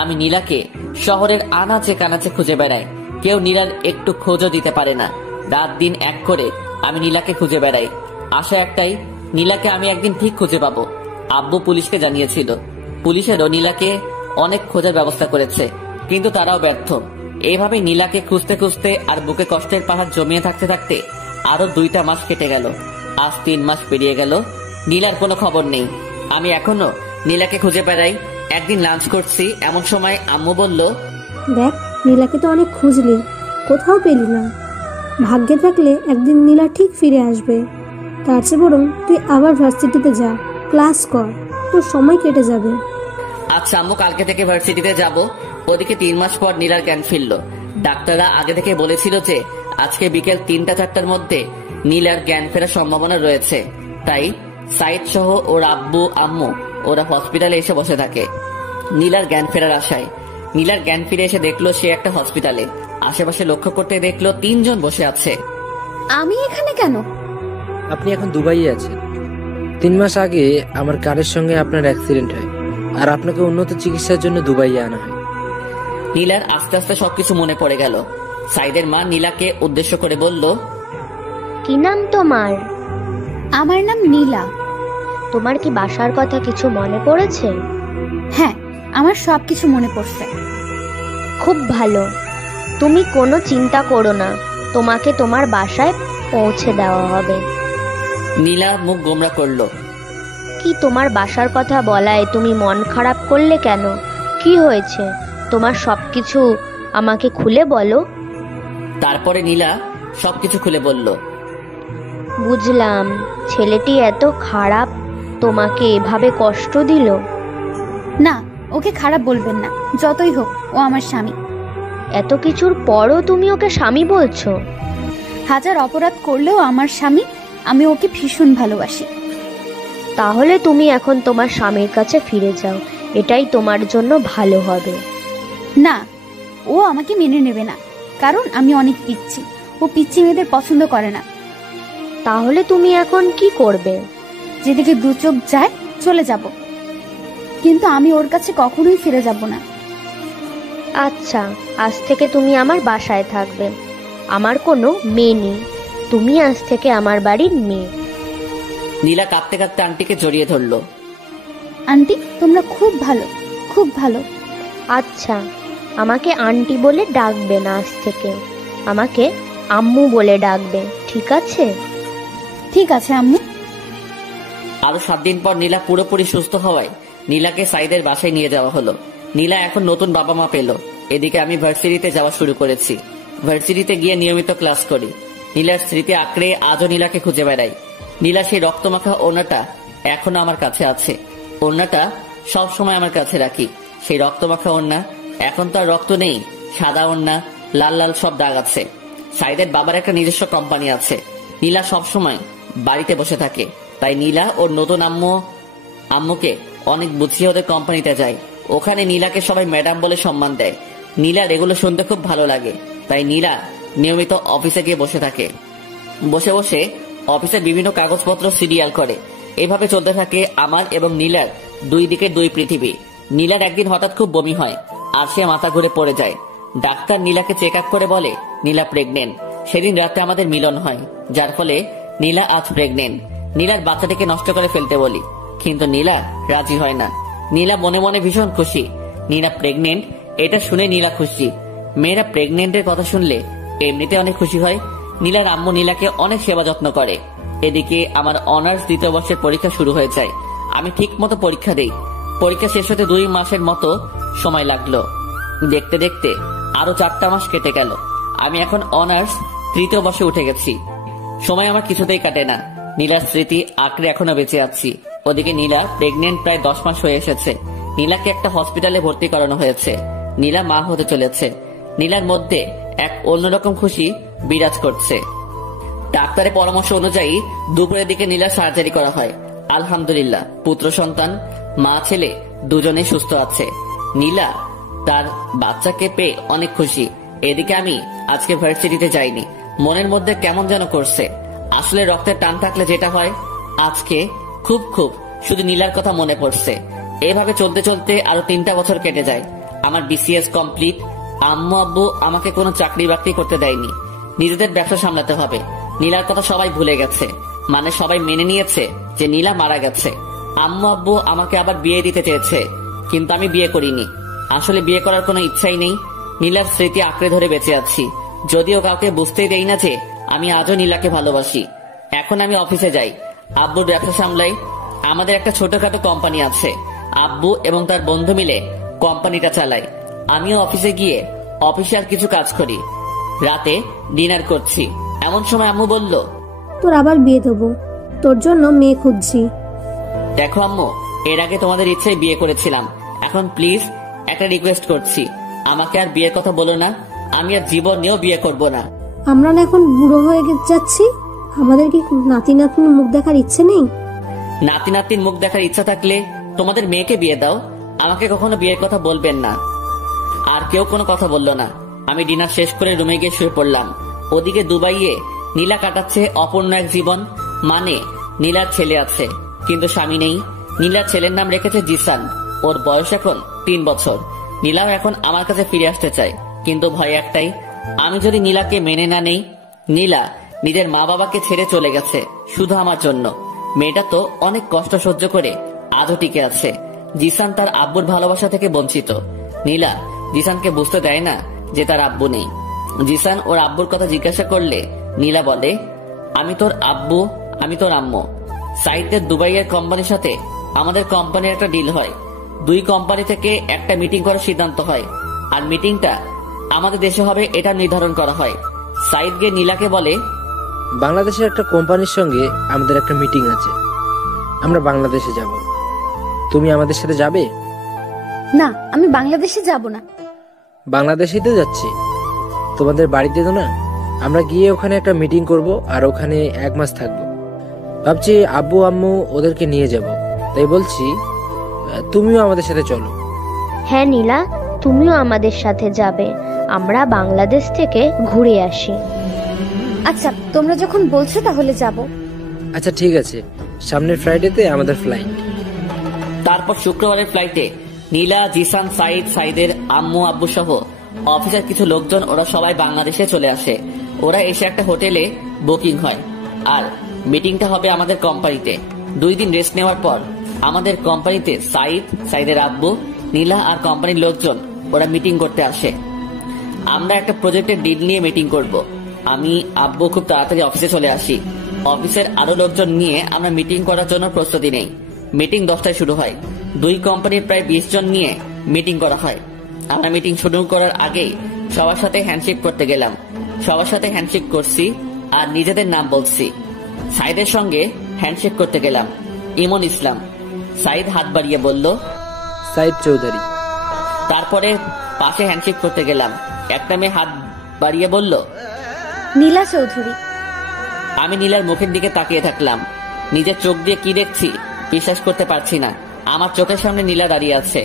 আমি নীলাকে শহরের আনাচে কানাচে খুঁজে বেড়াই। কেউ নীলার একটু খোঁজও দিতে পারে না। রাত দিন এক করে আমি নীলাকে খুঁজে বেড়াই। আশা একটাই, নীলাকে আমি একদিন ঠিক খুঁজে পাবো। আব্বু পুলিশকে জানিয়েছিল। পুলিশেরও নীলাকে অনেক খোঁজার ব্যবস্থা করেছে, কিন্তু তারাও ব্যর্থ। এইভাবে নীলাকে খুঁজতে খুঁজতে আর বুকে কষ্টের পাহাড় জমিয়ে থাকতে থাকতে আরো 2টা মাস কেটে গেল। আজ 3 মাস পেরিয়ে গেল, নীলার কোনো খবর নেই। আমি এখনো নীলাকে খুঁজে বেড়াই। একদিন লাঞ্চ করছি, এমন সময় আম্মু বলল, দেখ নীলাকে তো অনেক খুঁজলি, কোথাও পেলি না। ভাগ্যে থাকলে একদিন নীলা ঠিক ফিরে আসবে। তার চেয়ে বরং তুই আবার ভার্সিটিতে যা, ক্লাস কর, তোর সময় কেটে যাবে। আচ্ছা আম্মু, কালকে থেকে ভার্সিটিতে যাব। ওদিকে 3 মাস পর নীলার জ্ঞান ফিরল। ডাক্তাররা আগে থেকে বলেছিল যে আজকে বিকেল 3টা-4টার মধ্যে নীলার জ্ঞান ফেরার সম্ভাবনা রয়েছে। তাই সাইদ সহ ওর আব্বু আম্মু ওরা হসপিটালে এসে বসে থাকে নীলার জ্ঞান ফেরার আশায়। নীলার জ্ঞান ফিরে এসে দেখলো সে একটা হসপিটালে। আশেপাশে লক্ষ্য করতে দেখলো 3 জন বসে আছে। আমি এখানে কেন? আপনি এখন দুবাইয়ে আছেন। 3 মাস আগে আমার কারের সঙ্গে আপনার অ্যাক্সিডেন্ট হয়, আর আপনাকে উন্নত চিকিৎসার জন্য দুবাইয়ে আনা হয়। নীলার আস্তে আস্তে সবকিছু মনে পড়ে গেল। সাইদের মা নীলাকে উদ্দেশ্য করে বলল, কি নাম তোমার? আমার নাম নীলা। তোমার কি বাসার কথা কিছু মনে পড়েছে? হ্যাঁ, আমার সবকিছু মনে পড়ছে। খুব ভালো, তুমি কোনো চিন্তা করো না, তোমাকে তোমার বাসায় পৌঁছে দেওয়া হবে। নীলা মুখ গোমরা করলো। কি তোমার বাসার কথা বলায় তুমি মন খারাপ করলে কেন? কি হয়েছে? তোমার সবকিছু আমাকে খুলে বলো। তারপরে নীলা সবকিছু খুলে বলল। বুঝলাম, ছেলেটি এত খারাপ, তোমাকে এভাবে কষ্ট দিল। না, ওকে খারাপ বলবেন না, যতই হোক ও আমার স্বামী। এত কিছুর পরও তুমি ওকে স্বামী বলছো? হাজার অপরাধ করলেও আমার স্বামী, আমি ওকে ভীষণ ভালোবাসি। তাহলে তুমি এখন তোমার স্বামীর কাছে ফিরে যাও, এটাই তোমার জন্য ভালো হবে। না, ও আমাকে মেনে নেবে না, কারণ আমি অনেক পিচ্ছি। ও পিচ্ছি মেয়েদের পছন্দ করে না। তাহলে তুমি এখন কি করবে? যেদিকে দু চোখ যায় চলে যাব, কিন্তু আমি ওর কাছে কখনোই ফিরে যাব না। আচ্ছা, আজ থেকে তুমি আমার বাসায় থাকবে। আমার কোনো মেয়ে নেই, তুমি আজ থেকে আমার বাড়ির মেয়ে। নীলা কাঁদতে কাঁদতে আন্টিকে জড়িয়ে ধরলো। আন্টি, তোমরা খুব ভালো, খুব ভালো। আচ্ছা, আমাকে আন্টি বলে ডাকবে না, আজ থেকে আমাকে আম্মু বলে ডাকবে, ঠিক আছে? ঠিক আছে আম্মু। আরো 7 দিন পর নীলা পুরোপুরি সুস্থ হওয়ায় নীলাকে সাইদের বাসায় নিয়ে যাওয়া হলো। নীলা এখন নতুন বাবা মা পেল। এদিকে আমি ভার্সিটিতে যাওয়া শুরু করেছি। ভার্সিটিতে গিয়ে নিয়মিত ক্লাস করি। নীলার স্মৃতি আঁকড়ে আজও নীলাকে খুঁজে বেড়াই। নীলা সেই রক্তমাখা ওড়নাটা এখনো আমার কাছে আছে। ওড়নাটা সব সময় আমার কাছে রাখি। সেই রক্তমাখা ওড়না, এখন তো আর রক্ত নেই, সাদা ওড়না, লাল লাল সব দাগ আছে। সাইদের বাবার একটা নিজস্ব কোম্পানি আছে। নীলা সব সময় বাড়িতে বসে থাকে, তাই নীলা ওর নতুন আম্মুকে অনেক বুঝিয়ে ওদের কোম্পানিতে যায়। ওখানে নীলাকে সবাই ম্যাডাম বলে সম্মান দেয়। নীলার এগুলো শুনতে খুব ভালো লাগে, তাই নীলা নিয়মিত অফিসে গিয়ে বসে থাকে। বসে বসে অফিসের বিভিন্ন কাগজপত্র সিরিয়াল করে। এভাবে চলতে থাকে আমার এবং নীলার দুই দিকে দুই পৃথিবী। নীলার একদিন হঠাৎ খুব বমি হয় আর সে মাথা ঘুরে পড়ে যায়। ডাক্তার নীলাকে চেক আপ করে বলে নীলা প্রেগনেন্ট। সেদিন রাতে আমাদের মিলন হয়, যার ফলে নীলা আজ প্রেগনেন্ট। নীলার বাচ্চাটিকে নষ্ট করে ফেলতে বলি, কিন্তু নীলা রাজি হয় না। নীলা মনে মনে ভীষণ খুশি। নীলা প্রেগনেন্ট এটা শুনে নীলা খুশি। মেয়েরা প্রেগনেন্টের কথা শুনলে এমনিতে অনেক খুশি হয়। নীলার আম্মু নীলাকে অনেক সেবা যত্ন করে। এদিকে আমার অনার্স 2য় বর্ষের পরীক্ষা শুরু হয়ে যায়। আমি ঠিক মতো পরীক্ষা দেই। পরীক্ষা শেষ হতে 2 মাসের মতো সময় লাগলো। দেখতে দেখতে আরো 4টা মাস কেটে গেল। আমি এখন অনার্স 3য় বর্ষে উঠে গেছি। সময় আমার কিছুতেই কাটে না। নীলার স্মৃতি আঁকড়ে এখনো বেঁচে আছি। ওদিকে নীলা প্রেগনেন্ট প্রায় 10 মাস হয়ে এসেছে। নীলাকে একটা হসপিটালে ভর্তি করানো হয়েছে। নীলা মা হতে চলেছে। নীলার মধ্যে এক অন্যরকম খুশি বিরাজ করছে। ডাক্তারের পরামর্শ অনুযায়ী দুপুরের দিকে নীলার সার্জারি করা হয়। আলহামদুলিল্লাহ, পুত্র সন্তান, মা ছেলে দুজনেই সুস্থ আছে। নীলা তার বাচ্চাকে পেয়ে অনেক খুশি। এদিকে আমি আজকে ভার্সিটিতে যাইনি। মনের মধ্যে কেমন যেন করছে। আসলে রক্তের টান থাকলে যেটা হয়, আজকে খুব শুধু নীলার কথা মনে পড়ছে। এভাবে চলতে চলতে আরো 3টা বছর কেটে যায়। আমার বিসিএস কমপ্লিট। আম্মু আব্বু আমাকে কোনো চাকরি বাকরি করতে দেয়নি। নিজেদের ব্যবসা সামলাতে হবে। নীলার কথা সবাই ভুলে গেছে, মানে সবাই মেনে নিয়েছে যে নীলা মারা গেছে। আম্মু আব্বু আমাকে আবার বিয়ে দিতে চেয়েছে, কিন্তু আমি বিয়ে করিনি। আসলে বিয়ে করার কোনো ইচ্ছাই নেই। নীলার স্মৃতি আঁকড়ে ধরে বেঁচে আছি, যদিও কাউকে বুঝতেই দেই না যে আমি আজও নীলাকে ভালোবাসি। এখন আমি অফিসে যাই, আব্বুর ব্যবসা সামলাই। আমাদের একটা ছোটখাটো কোম্পানি আছে। আব্বু এবং তার বন্ধু মিলে কোম্পানিটা চালায়। আমিও অফিসে গিয়ে অফিসিয়াল কিছু কাজ করি। রাতে ডিনার করছি, এমন সময় আম্মু বলল, তোর আবার বিয়ে দেবো, তোর জন্য মেয়ে খুঁজছি। দেখো আম্মু, এর আগে তোমাদের ইচ্ছায় বিয়ে করেছিলাম। এখন প্লিজ একটা রিকোয়েস্ট করছি, আমাকে আর বিয়ের কথা বলো না। আমি আর জীবনেও বিয়ে করব না। আমরা না এখন বুড়ো হয়ে যাচ্ছি, আমাদের কি নাতি নাতনির মুখ দেখার ইচ্ছে নেই? নাতি নাতনির মুখ দেখার ইচ্ছা থাকলে তোমাদের মেয়েকে বিয়ে দাও। আমাকে কখনো বিয়ের কথা বলবেন না। আর কেউ কোনো কথা বলল না। আমি ডিনার শেষ করে রুমে গিয়ে শুয়ে পড়লাম। ওদিকে দুবাইয়ে নীলা কাটাচ্ছে অপূর্ণ এক জীবন। মানে নীলার ছেলে আছে কিন্তু স্বামী নেই। নীলার ছেলের নাম রেখেছে জিসান। ওর বয়স এখন 3 বছর। নীলাও এখন আমার কাছে ফিরে আসতে চায়, কিন্তু ভয় একটাই, আমি যদি নীলাকে মেনে না নেই। নীলা নিজের মা বাবাকে ছেড়ে চলে গেছে শুধু আমার জন্য। মেয়েটা তো অনেক কষ্ট সহ্য করে আজও টিকে আছে। জিসান তার আব্বুর ভালোবাসা থেকে বঞ্চিত। নীলা জিসানকে বুঝতে দেয় না যে তার আব্বু নেই। জিসান ওর আব্বুর কথা জিজ্ঞাসা করলে নীলা বলে, আমি তোর আব্বু, আমি তোর আম্মু। সাইদের দুবাইয়ের কোম্পানির সাথে আমাদের কোম্পানির একটা ডিল হয়, 2 কোম্পানি থেকে একটা মিটিং করার সিদ্ধান্ত হয়, আর মিটিংটা আমাদের দেশে হবে এটা নির্ধারণ করা হয়। সাইদ গিয়ে নীলাকে বলে, বাংলাদেশের একটা কোম্পানির সঙ্গে আমাদের একটা মিটিং আছে, আমরা বাংলাদেশে যাব, তুমি আমাদের সাথে যাবে? না, আমি বাংলাদেশে যাব না। বাংলাদেশেই তো যাচ্ছি, তোমাদের বাড়িতে তো না। আমরা গিয়ে ওখানে একটা মিটিং করব আর ওখানে 1 মাস থাকবো। ভাবছি আব্বু আম্মু ওদেরকে নিয়ে যাব, তাই বলছি তুমিও আমাদের সাথে চলো। হ্যাঁ নীলা, তুমিও আমাদের সাথে যাবে, আমরা বাংলাদেশ থেকে ঘুরে আসি। আচ্ছা, তোমরা যখন বলছো তাহলে যাব। আচ্ছা ঠিক আছে, সামনের ফ্রাইডেতে আমাদের ফ্লাইট। তারপর শুক্রবারের ফ্লাইটে নীলা, জিসান, সাইদের আম্মু আব্বু সহ অফিসের কিছু লোকজন ওরা সবাই বাংলাদেশে চলে আসে। ওরা এসে একটা হোটেলে বুকিং হয়, আর মিটিংটা হবে আমাদের কোম্পানিতে। 2 দিন রেস্ট নেওয়ার পর আমাদের কোম্পানিতে সাইদের আব্বু, নীলা আর কোম্পানির লোকজন ওরা মিটিং করতে আসে। আমরা একটা প্রজেক্টের ডিল নিয়ে মিটিং করব। আমি আব্বু খুব তাড়াতাড়ি অফিসে চলে আসি। অফিসের আরো লোকজন নিয়ে আমরা মিটিং করার জন্য প্রস্তুতি নেই। মিটিং 10টায় শুরু হয়। 2 কোম্পানির প্রায় 20 জন নিয়ে মিটিং করা হয়। আমরা মিটিং শুরু করার আগেই সবার সাথে হ্যান্ডশেক করতে গেলাম। সবার সাথে হ্যান্ডশেক করছি আর নিজেদের নাম বলছি। সাইদের সঙ্গে হ্যান্ডশেক করতে গেলাম, ইমন ইসলাম। সাইদ হাত বাড়িয়ে বলল, সাইদ চৌধুরী। তারপরে পাশে হ্যান্ডশেক করতে গেলাম, একটা মেয়ে হাত বাড়িয়ে বলল, নীলা চৌধুরী। আমি নীলার মুখের দিকে তাকিয়ে থাকলাম। নিজের চোখ দিয়ে কি দেখছি বিশ্বাস করতে পারছি না। আমার চোখের সামনে নীলা দাঁড়িয়ে আছে,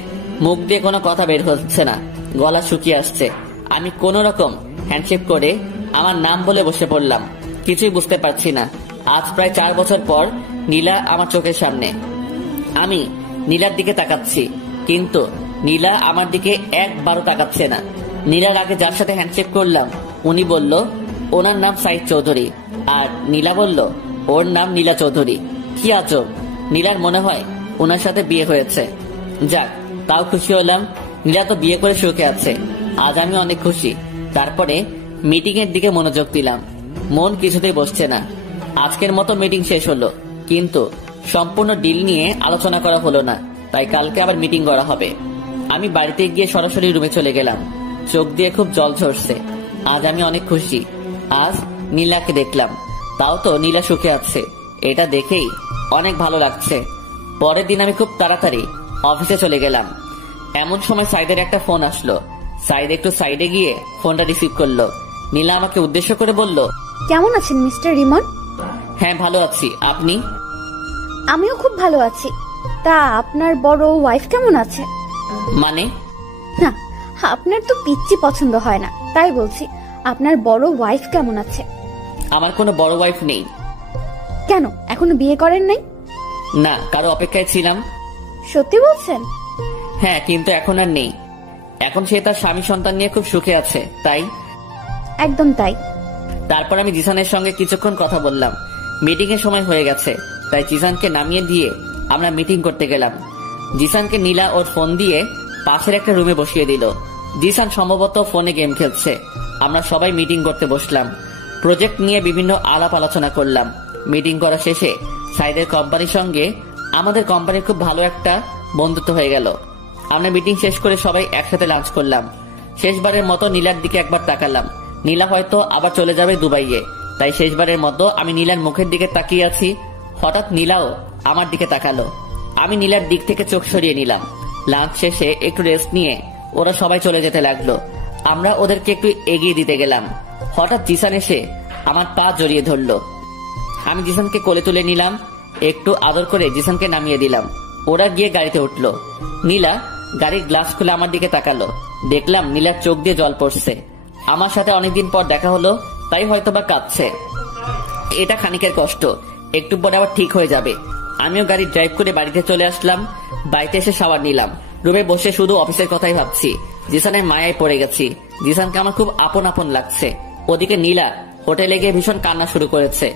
মুখ দিয়ে কোনো কথা বের হচ্ছে না, গলা শুকিয়ে আসছে। আমি কোন রকম হ্যান্ডশেক করে আমার নাম বলে বসে পড়লাম। কিছুই বুঝতে পারছি না। আজ প্রায় 4 বছর পর নীলা আমার চোখের সামনে। আমি নীলার দিকে তাকাচ্ছি, কিন্তু নীলা আমার দিকে একবারও তাকাচ্ছে না। নীলার আগে যার সাথে হ্যান্ডশেক করলাম উনি বলল ওনার নাম সাইদ চৌধুরী, আর নীলা বলল ওর নাম নীলা চৌধুরী। কি আজব, নীলার মনে হয় ওনার সাথে বিয়ে হয়েছে। যাক, তাও খুশি হলাম। নীলা তো বিয়ে করে সুখে আছে, আজ আমি অনেক খুশি। তারপরে মিটিং এর দিকে মনোযোগ দিলাম। মন কিছুতেই বসছে না। আজকের মতো মিটিং শেষ হলো, কিন্তু সম্পূর্ণ ডিল নিয়ে আলোচনা করা হলো না, তাই কালকে আবার মিটিং করা হবে। আমি বাড়িতে গিয়ে সরাসরি রুমে চলে গেলাম। চোখ দিয়ে খুব জল ঝরছে। আজ আমি অনেক খুশি। আজ নীলাকে দেখলাম, তাও তো নীলা সুখে আছে, এটা দেখেই অনেক ভালো লাগছে। পরের দিন আমি খুব তাড়াতাড়ি অফিসে চলে গেলাম। এমন সময় সাইদের একটা ফোন আসলো। সাইদ একটু সাইডে গিয়ে ফোনটা রিসিভ করলো। নীলা আমাকে উদ্দেশ্য করে বলল, কেমন আছেন মিস্টার রিমন? হ্যাঁ ভালো আছি, আপনি? আমিও খুব ভালো আছি। তা আপনার বড় ওয়াইফ কেমন আছে? মানে? না, আপনার তো পিচ্চি পছন্দ হয় না, তাই বলছি আপনার বড় ওয়াইফ কেমন আছে? আমার কোনো বড় ওয়াইফ নেই। কেন, এখনো বিয়ে করেন নাই? না, কারো অপেক্ষায় ছিলাম। সত্যি বলছেন? হ্যাঁ, কিন্তু এখন আর নেই। এখন সে তার স্বামী সন্তান নিয়ে খুব সুখে আছে, তাই। একদম তাই। তারপর আমি জিসানের সঙ্গে কিছুক্ষণ কথা বললাম। মিটিং এর সময় হয়ে গেছে, তাই জিসানকে নামিয়ে দিয়ে আমরা মিটিং করতে গেলাম। জিসানকে নীলা ওর ফোন দিয়ে পাশের একটা রুমে বসিয়ে দিল। জিসান সম্ভবত ফোনে গেম খেলছে। আমরা সবাই মিটিং করতে বসলাম। প্রজেক্ট নিয়ে বিভিন্ন আলাপ আলোচনা করলাম। মিটিং করা শেষে সাইদের কোম্পানির সঙ্গে আমাদের কোম্পানির খুব ভালো একটা বন্ধুত্ব হয়ে গেল। আমরা মিটিং শেষ করে সবাই একসাথে লাঞ্চ করলাম। শেষবারের মতো নীলার দিকে একবার তাকালাম। নীলা হয়তো আবার চলে যাবে দুবাইয়ে, তাই শেষবারের মতো আমি নীলার মুখের দিকে তাকিয়ে আছি। হঠাৎ নীলাও আমার দিকে তাকালো। আমি নীলার দিক থেকে চোখ সরিয়ে নিলাম। লাঞ্চ শেষে একটু রেস্ট নিয়ে ওরা সবাই চলে যেতে লাগলো। আমরা ওদেরকে একটু এগিয়ে দিতে গেলাম। হঠাৎ জিসান এসে আমার পা জড়িয়ে ধরলো। আমি জিসানকে কোলে তুলে নিলাম। একটু আদর করে জিসানকে নামিয়ে দিলাম। ওরা গিয়ে গাড়িতে উঠলো। নীলা গাড়ির গ্লাস খুলে আমার দিকে তাকালো। দেখলাম নীলার চোখ দিয়ে জল পড়ছে। আমার সাথে অনেকদিন পর দেখা হলো, তাই হয়তোবা কাঁদছে। এটা খানিকের কষ্ট, একটু পরে আবার ঠিক হয়ে যাবে। আমিও গাড়ি ড্রাইভ করে বাড়িতে চলে আসলাম। বাড়িতে এসে শাওয়ার নিলাম। রুমে বসে শুধু অফিসের কথাই ভাবছি। জিসানের মায়ায় পড়ে গেছি। জিসানকে আমার খুব আপন আপন লাগছে। ওদিকে নীলা হোটেলে গিয়ে ভীষণ কান্না শুরু করেছে।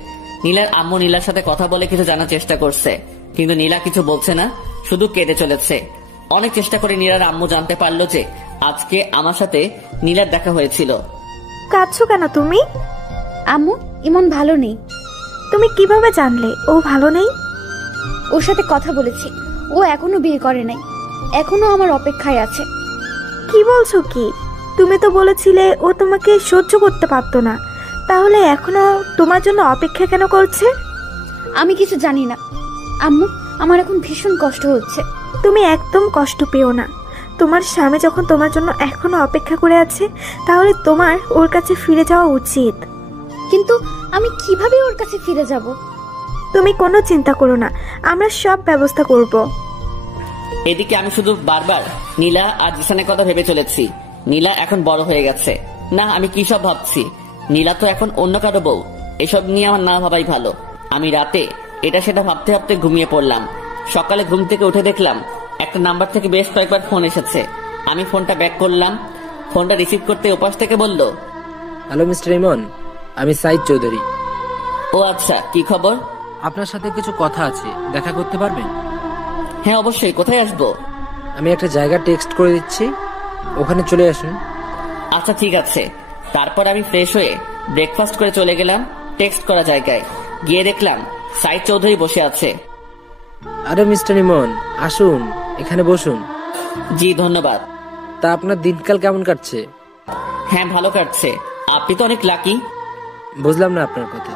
নীলার আম্মু নীলার সাথে কথা বলে কিছু জানার চেষ্টা করছে, কিন্তু নীলা কিছু বলছে না, শুধু কেঁদে চলেছে। অনেক চেষ্টা করে নীলার আম্মু জানতে পারলো যে আজকে আমার সাথে নীলার দেখা হয়েছিল। কাঁদছো কেন তুমি? আম্মু, ইমন ভালো নেই। তুমি কিভাবে জানলে ও ভালো নেই? ওর সাথে কথা বলেছি, ও এখনো বিয়ে করে নাই, এখনো আমার অপেক্ষায় আছে। কি বলছো কি? তুমি তো বলেছিলে ও তোমাকে সহ্য করতে পারতো না, তাহলে এখনো তোমার জন্য অপেক্ষা কেন করছে? আমি কিছু জানি না আম্মু, আমার এখন ভীষণ কষ্ট হচ্ছে। তুমি একদম কষ্ট পেও না। তোমার স্বামী যখন তোমার জন্য এখনো অপেক্ষা করে আছে, তাহলে তোমার ওর কাছে ফিরে যাওয়া উচিত। কিন্তু আমি কিভাবে ওর কাছে ফিরে যাব? তুমি কোনো চিন্তা করো না, আমরা সব ব্যবস্থা করব। এদিকে আমি শুধু বারবার নীলা আর জিসানের কথা ভেবে চলেছি। নীলা এখন বড় হয়ে গেছে। না, আমি কি সব ভাবছি? নীলা তো এখন অন্য কারো বউ। এসব নিয়ে আমার না ভাবাই ভালো। আমি রাতে এটা সেটা ভাবতে ভাবতে ঘুমিয়ে পড়লাম। সকালে ঘুম থেকে উঠে দেখলাম একটা নাম্বার থেকে বেশ কয়েকবার ফোন এসেছে। আমি ফোনটা ব্যাক করলাম। ফোনটা রিসিভ করতে ওপাশ থেকে বলল, হ্যালো মিস্টার ইমন, আমি সাইদ চৌধুরী। ও আচ্ছা, কি খবর? আপনার সাথে কিছু কথা আছে, দেখা করতে পারবেন? হ্যাঁ অবশ্যই, কোথায় আসবো? আমি একটা জায়গা টেক্সট করে দিচ্ছি, ওখানে চলে আসুন। আচ্ছা ঠিক আছে। তারপর আমি ফ্রেশ হয়ে ব্রেকফাস্ট করে চলে গেলাম টেক্সট করা জায়গায়। গিয়ে দেখলাম সাইদ চৌধুরী বসে আছে। আরে মিস্টার ইমন, আসুন, এখানে বসুন। জি ধন্যবাদ। তা আপনার দিনকাল কেমন কাটছে? হ্যাঁ ভালো কাটছে। আপনি তো অনেক লাকি। বুঝলাম না আপনার কথা।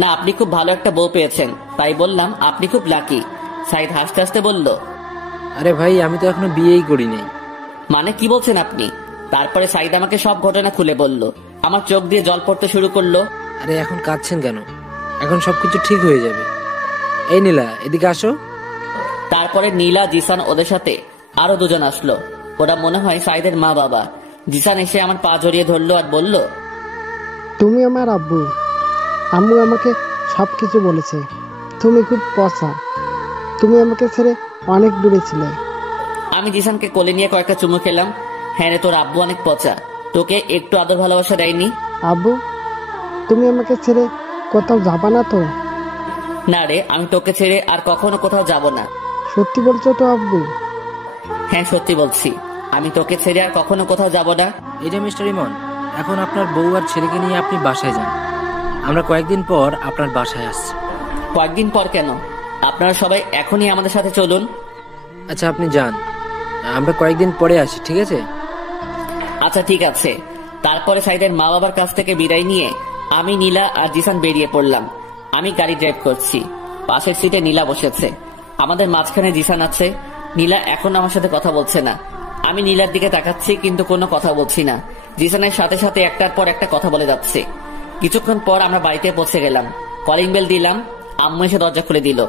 না, আপনি খুব ভালো একটা বউ পেয়েছেন, তাই বললাম আপনি খুব লাকি। সাইদ হাসতে হাসতে বলল, আরে ভাই, আমি তো এখনো বিয়েই করি নাই। মানে কি বলছেন আপনি? তারপরে সাইদ আমাকে সব ঘটনা খুলে বলল। আমার চোখ দিয়ে জল পড়তে শুরু করলো। আরে এখন কাঁদছেন কেন? এখন সবকিছু ঠিক হয়ে যাবে। এই নীলা, এদিকে আসো। তারপরে নীলা, জিসান, ওদের সাথে আরো দুজন আসলো। ওরা মনে হয় সাইদের মা বাবা। জিসান এসে আমার পা জড়িয়ে ধরলো আর বলল, তুমি আমার আব্বু। আম্মু আমাকে সবকিছু বলেছে। তুমি খুব পচা, তুমি আমাকে ছেড়ে অনেক দূরে ছিলে। আমি জিসানকে কোলে নিয়ে কয়েকটা চুমু খেলাম। হ্যাঁ রে, তোর আব্বু অনেক পচা, তোকে একটু আদর ভালোবাসা দেয়নি? আব্বু, তুমি আমাকে ছেড়ে কোথাও যাবা না তো? না রে, আমি তোকে ছেড়ে আর কখনো কোথাও যাব না। সত্যি বলছো তো আব্বু? হ্যাঁ সত্যি বলছি, আমি তোকে ছেড়ে আর কখনো কোথাও যাব না। এই যে মিস্টার ইমন, এখন আপনার বউ আর ছেলেকে নিয়ে আপনি বাসায় যান। আমরা কয়েকদিন পর আপনার বাসায় আসছি। কয়েকদিন পর কেন? আপনারা সবাই এখনই আমাদের সাথে চলুন। আচ্ছা আপনি যান, আমরা কয়েকদিন পরে আসি, ঠিক আছে? আচ্ছা ঠিক আছে। তারপরে সাইদের মা বাবার কাছ থেকে বিদায় নিয়ে আমি, নীলা আর জিসান বেরিয়ে পড়লাম। আমি গাড়ি ড্রাইভ করছি, পাশের সিটে নীলা বসেছে, আমাদের মাঝখানে জিসান আছে। নীলা এখন আমার সাথে কথা বলছে না। আমি নীলার দিকে তাকাচ্ছি, কিন্তু কোনো কথা বলছি না। জিসানের সাথে সাথে একটার পর একটা কথা বলে যাচ্ছে। কিছুক্ষণ পর আমরা বাড়িতে পৌঁছে গেলাম। কলিং বেল দিলাম, আম্মু এসে দরজা খুলে দিল।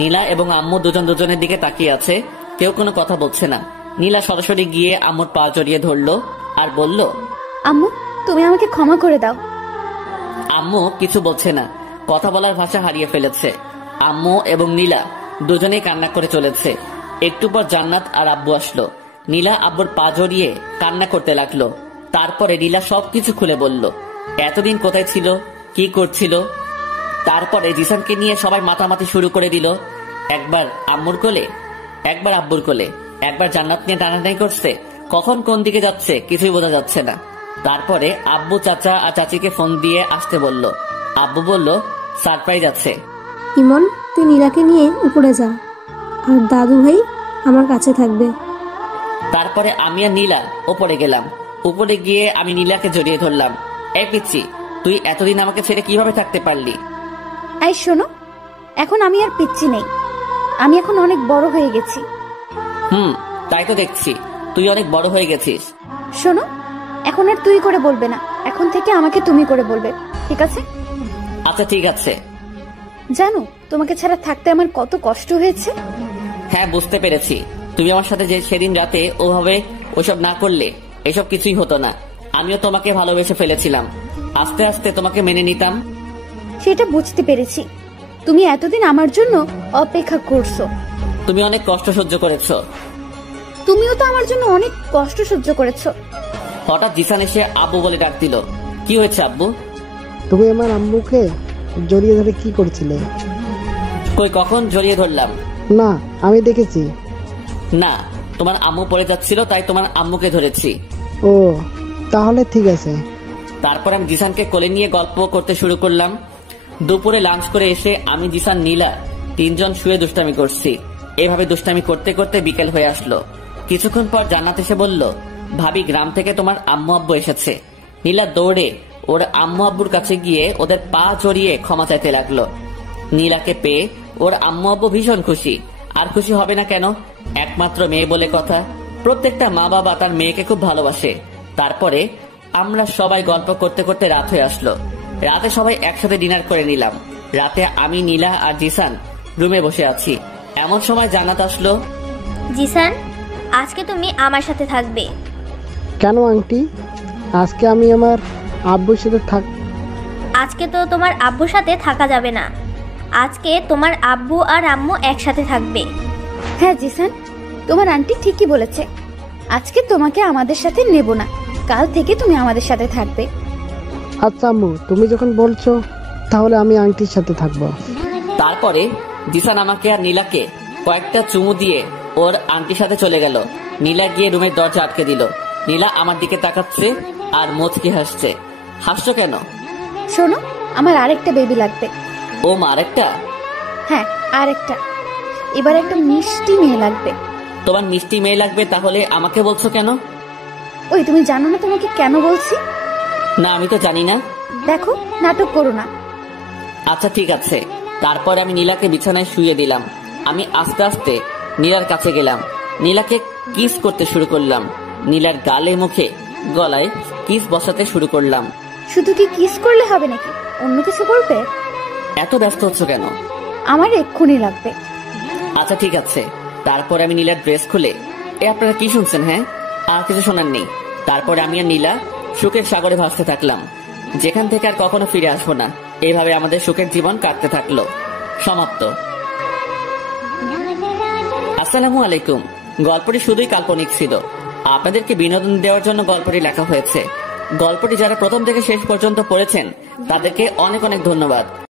নীলা এবং আম্মু দুজন দুজনের দিকে তাকিয়ে আছে, কেউ কোনো কথা বলছে না। নীলা সরাসরি গিয়ে আম্মুর পা জড়িয়ে ধরলো আর বলল, আম্মু, তুমি আমাকে ক্ষমা করে দাও। আম্মু কিছু বলছে না, কথা বলার ভাষা হারিয়ে ফেলেছে। আম্মু এবং নীলা দুজনেই কান্না করে চলেছে। একটু পর জান্নাত আর আব্বু আসলো। নীলা আব্বুর পা জড়িয়ে কান্না করতে লাগলো। তারপরে নীলা সবকিছু খুলে বলল, এতদিন কোথায় ছিল, কি করছিল। তারপরে জিসানকে নিয়ে সবাই মাতামাতি শুরু করে দিল। একবার আম্মুর কোলে, একবার আব্বুর কোলে, একবার জান্নাত নিয়ে টানাটানি করছে। কখন কোন দিকে যাচ্ছে কিছুই বোঝা যাচ্ছে না। তারপরে আব্বু চাচা আর চাচিকে ফোন দিয়ে আসতে বলল। আব্বু বলল সারপ্রাইজ আছে। ইমন, তুই নীলাকে নিয়ে উপরে যা, আর দাদু ভাই আমার কাছে থাকবে। তারপরে আমি আর নীলা উপরে গেলাম। উপরে গিয়ে আমি নীলাকে জড়িয়ে ধরলাম। এই পিচ্ছি, তুই এতদিন আমাকে ছেড়ে কিভাবে থাকতে পারলি? এই শোনো, এখন আমি আর পিচ্ছি নেই, আমি এখন অনেক বড় হয়ে গেছি। তাই তো দেখছি, তুই অনেক বড় হয়ে গেছিস। শোনো, এখন আর তুই করে বলবে না, এখন থেকে আমাকে তুমি করে বলবে, ঠিক আছে? আচ্ছা ঠিক আছে। জানো তোমাকে ছাড়া থাকতে আমার কত কষ্ট হয়েছে? হ্যাঁ বুঝতে পেরেছি। তুমি আমার সাথে যে সেদিন রাতে ওভাবে ওসব না করলে এসব কিছুই হতো না। আমিও তোমাকে ভালোবেসে ফেলেছিলাম, আস্তে আস্তে তোমাকে মেনে নিতাম। সেটা বুঝতে পেরেছি। তুমি এতদিন আমার জন্য অপেক্ষা করছো। তুমি অনেক কষ্ট সহ্য করেছো। তুমিও তো আমার জন্য অনেক কষ্ট সহ্য করেছো। হঠাৎ জিসান এসে আব্বু বলে ডাক দিল। কি হয়েছে আব্বু? তুমি আমার আম্মুকে জড়িয়ে ধরে কি করছিলে? কই, কখন জড়িয়ে ধরলাম? না, আমি দেখেছি। না, তোমার আম্মু পড়ে যাচ্ছিল তাই তোমার আম্মুকে ধরেছি। ও, তাহলে ঠিক আছে। তারপর আমি জিসানকে কোলে নিয়ে গল্প করতে শুরু করলাম। দুপুরে লাঞ্চ করে এসে আমি, জিসান, নীলা তিনজন শুয়ে দুষ্টামি করছি। এভাবে দুষ্টামি করতে করতে বিকেল হয়ে আসলো। কিছুক্ষণ পর জান্নাত এসে বলল, ভাবি গ্রাম থেকে তোমার আম্মু আব্বু এসেছে। নীলা দৌড়ে ওর আম্মু আব্বুর কাছে গিয়ে ওদের পা জড়িয়ে ক্ষমা চাইতে লাগলো। নীলাকে পেয়ে ওর আম্মু আব্বু ভীষণ খুশি। আর খুশি হবে না কেন, একমাত্র মেয়ে বলে কথা। প্রত্যেকটা মা বাবা তার মেয়েকে খুব ভালোবাসে। তারপরে আমরা সবাই গল্প করতে করতে রাত হয়ে আসলো। রাতে সবাই একসাথে ডিনার করে নিলাম। রাতে আমি, নীলা আর জিসান রুমে বসে আছি। এমন সময় জান্নাত আসলো। জিসান, আজকে তুমি আমার সাথে থাকবে। কেন আন্টি? আজকে আমি আমার আব্বুর সাথে আজকে তো তোমার আব্বুর সাথে থাকা যাবে না। আজকে তোমার আব্বু আর আম্মু একসাথে থাকবে। হ্যাঁ জিসান, তোমার আন্টি ঠিকই বলেছে। আজকে তোমাকে আমাদের সাথে নেব না, কাল থেকে তুমি আমাদের সাথে থাকবে। আচ্ছা আম্মু, তুমি যখন বলছো তাহলে আমি আন্টির সাথে থাকবো। তারপরে জিসান আমাকে আর নীলাকে কয়েকটা চুমু দিয়ে ওর আন্টির সাথে চলে গেল। নীলা গিয়ে রুমের দরজা আটকে দিল। নীলা আমার দিকে তাকাচ্ছে আর মুচকি হাসছে। হাসছো কেন? শোনো, আমার আরেকটা বেবি লাগবে। ও মা, আরেকটা? হ্যাঁ, আরেকটা। এবার একটা মিষ্টি মেয়ে লাগবে। তোমার মিষ্টি মেয়ে লাগবে? তাহলে আমাকে বলছো কেন? ওই, তুমি জানো না তোমাকে কেন বলছি? না, আমি তো জানি না। দেখো, নাটক করো না। আচ্ছা ঠিক আছে। তারপর আমি নীলাকে বিছানায় শুয়ে দিলাম। আমি আস্তে আস্তে নীলার কাছে গেলাম। নীলাকে কিস করতে শুরু করলাম। নীলার গালে, মুখে, গলায় কিস বসাতে শুরু করলাম। শুধু কি কিস করলে হবে নাকি, অন্য কিছু করবে? এত ব্যস্ত হচ্ছ কেন? আমার এক্ষুনি লাগবে। আচ্ছা ঠিক আছে। তারপর আমি নীলার ড্রেস খুলে, আপনারা কি শুনছেন? হ্যাঁ, আর কিছু শোনার নেই। তারপর আমি আর নীলা সুখের সাগরে ভাসতে থাকলাম, যেখান থেকে আর কখনো ফিরে আসবো না। এইভাবে আমাদের সুখের জীবন কাটতে থাকলো। সমাপ্ত। আসসালামু আলাইকুম। গল্পটি শুধুই কাল্পনিক ছিল। আপনাদেরকে বিনোদন দেওয়ার জন্য গল্পটি লেখা হয়েছে। গল্পটি যারা প্রথম থেকে শেষ পর্যন্ত পড়েছেন তাদেরকে অনেক অনেক ধন্যবাদ।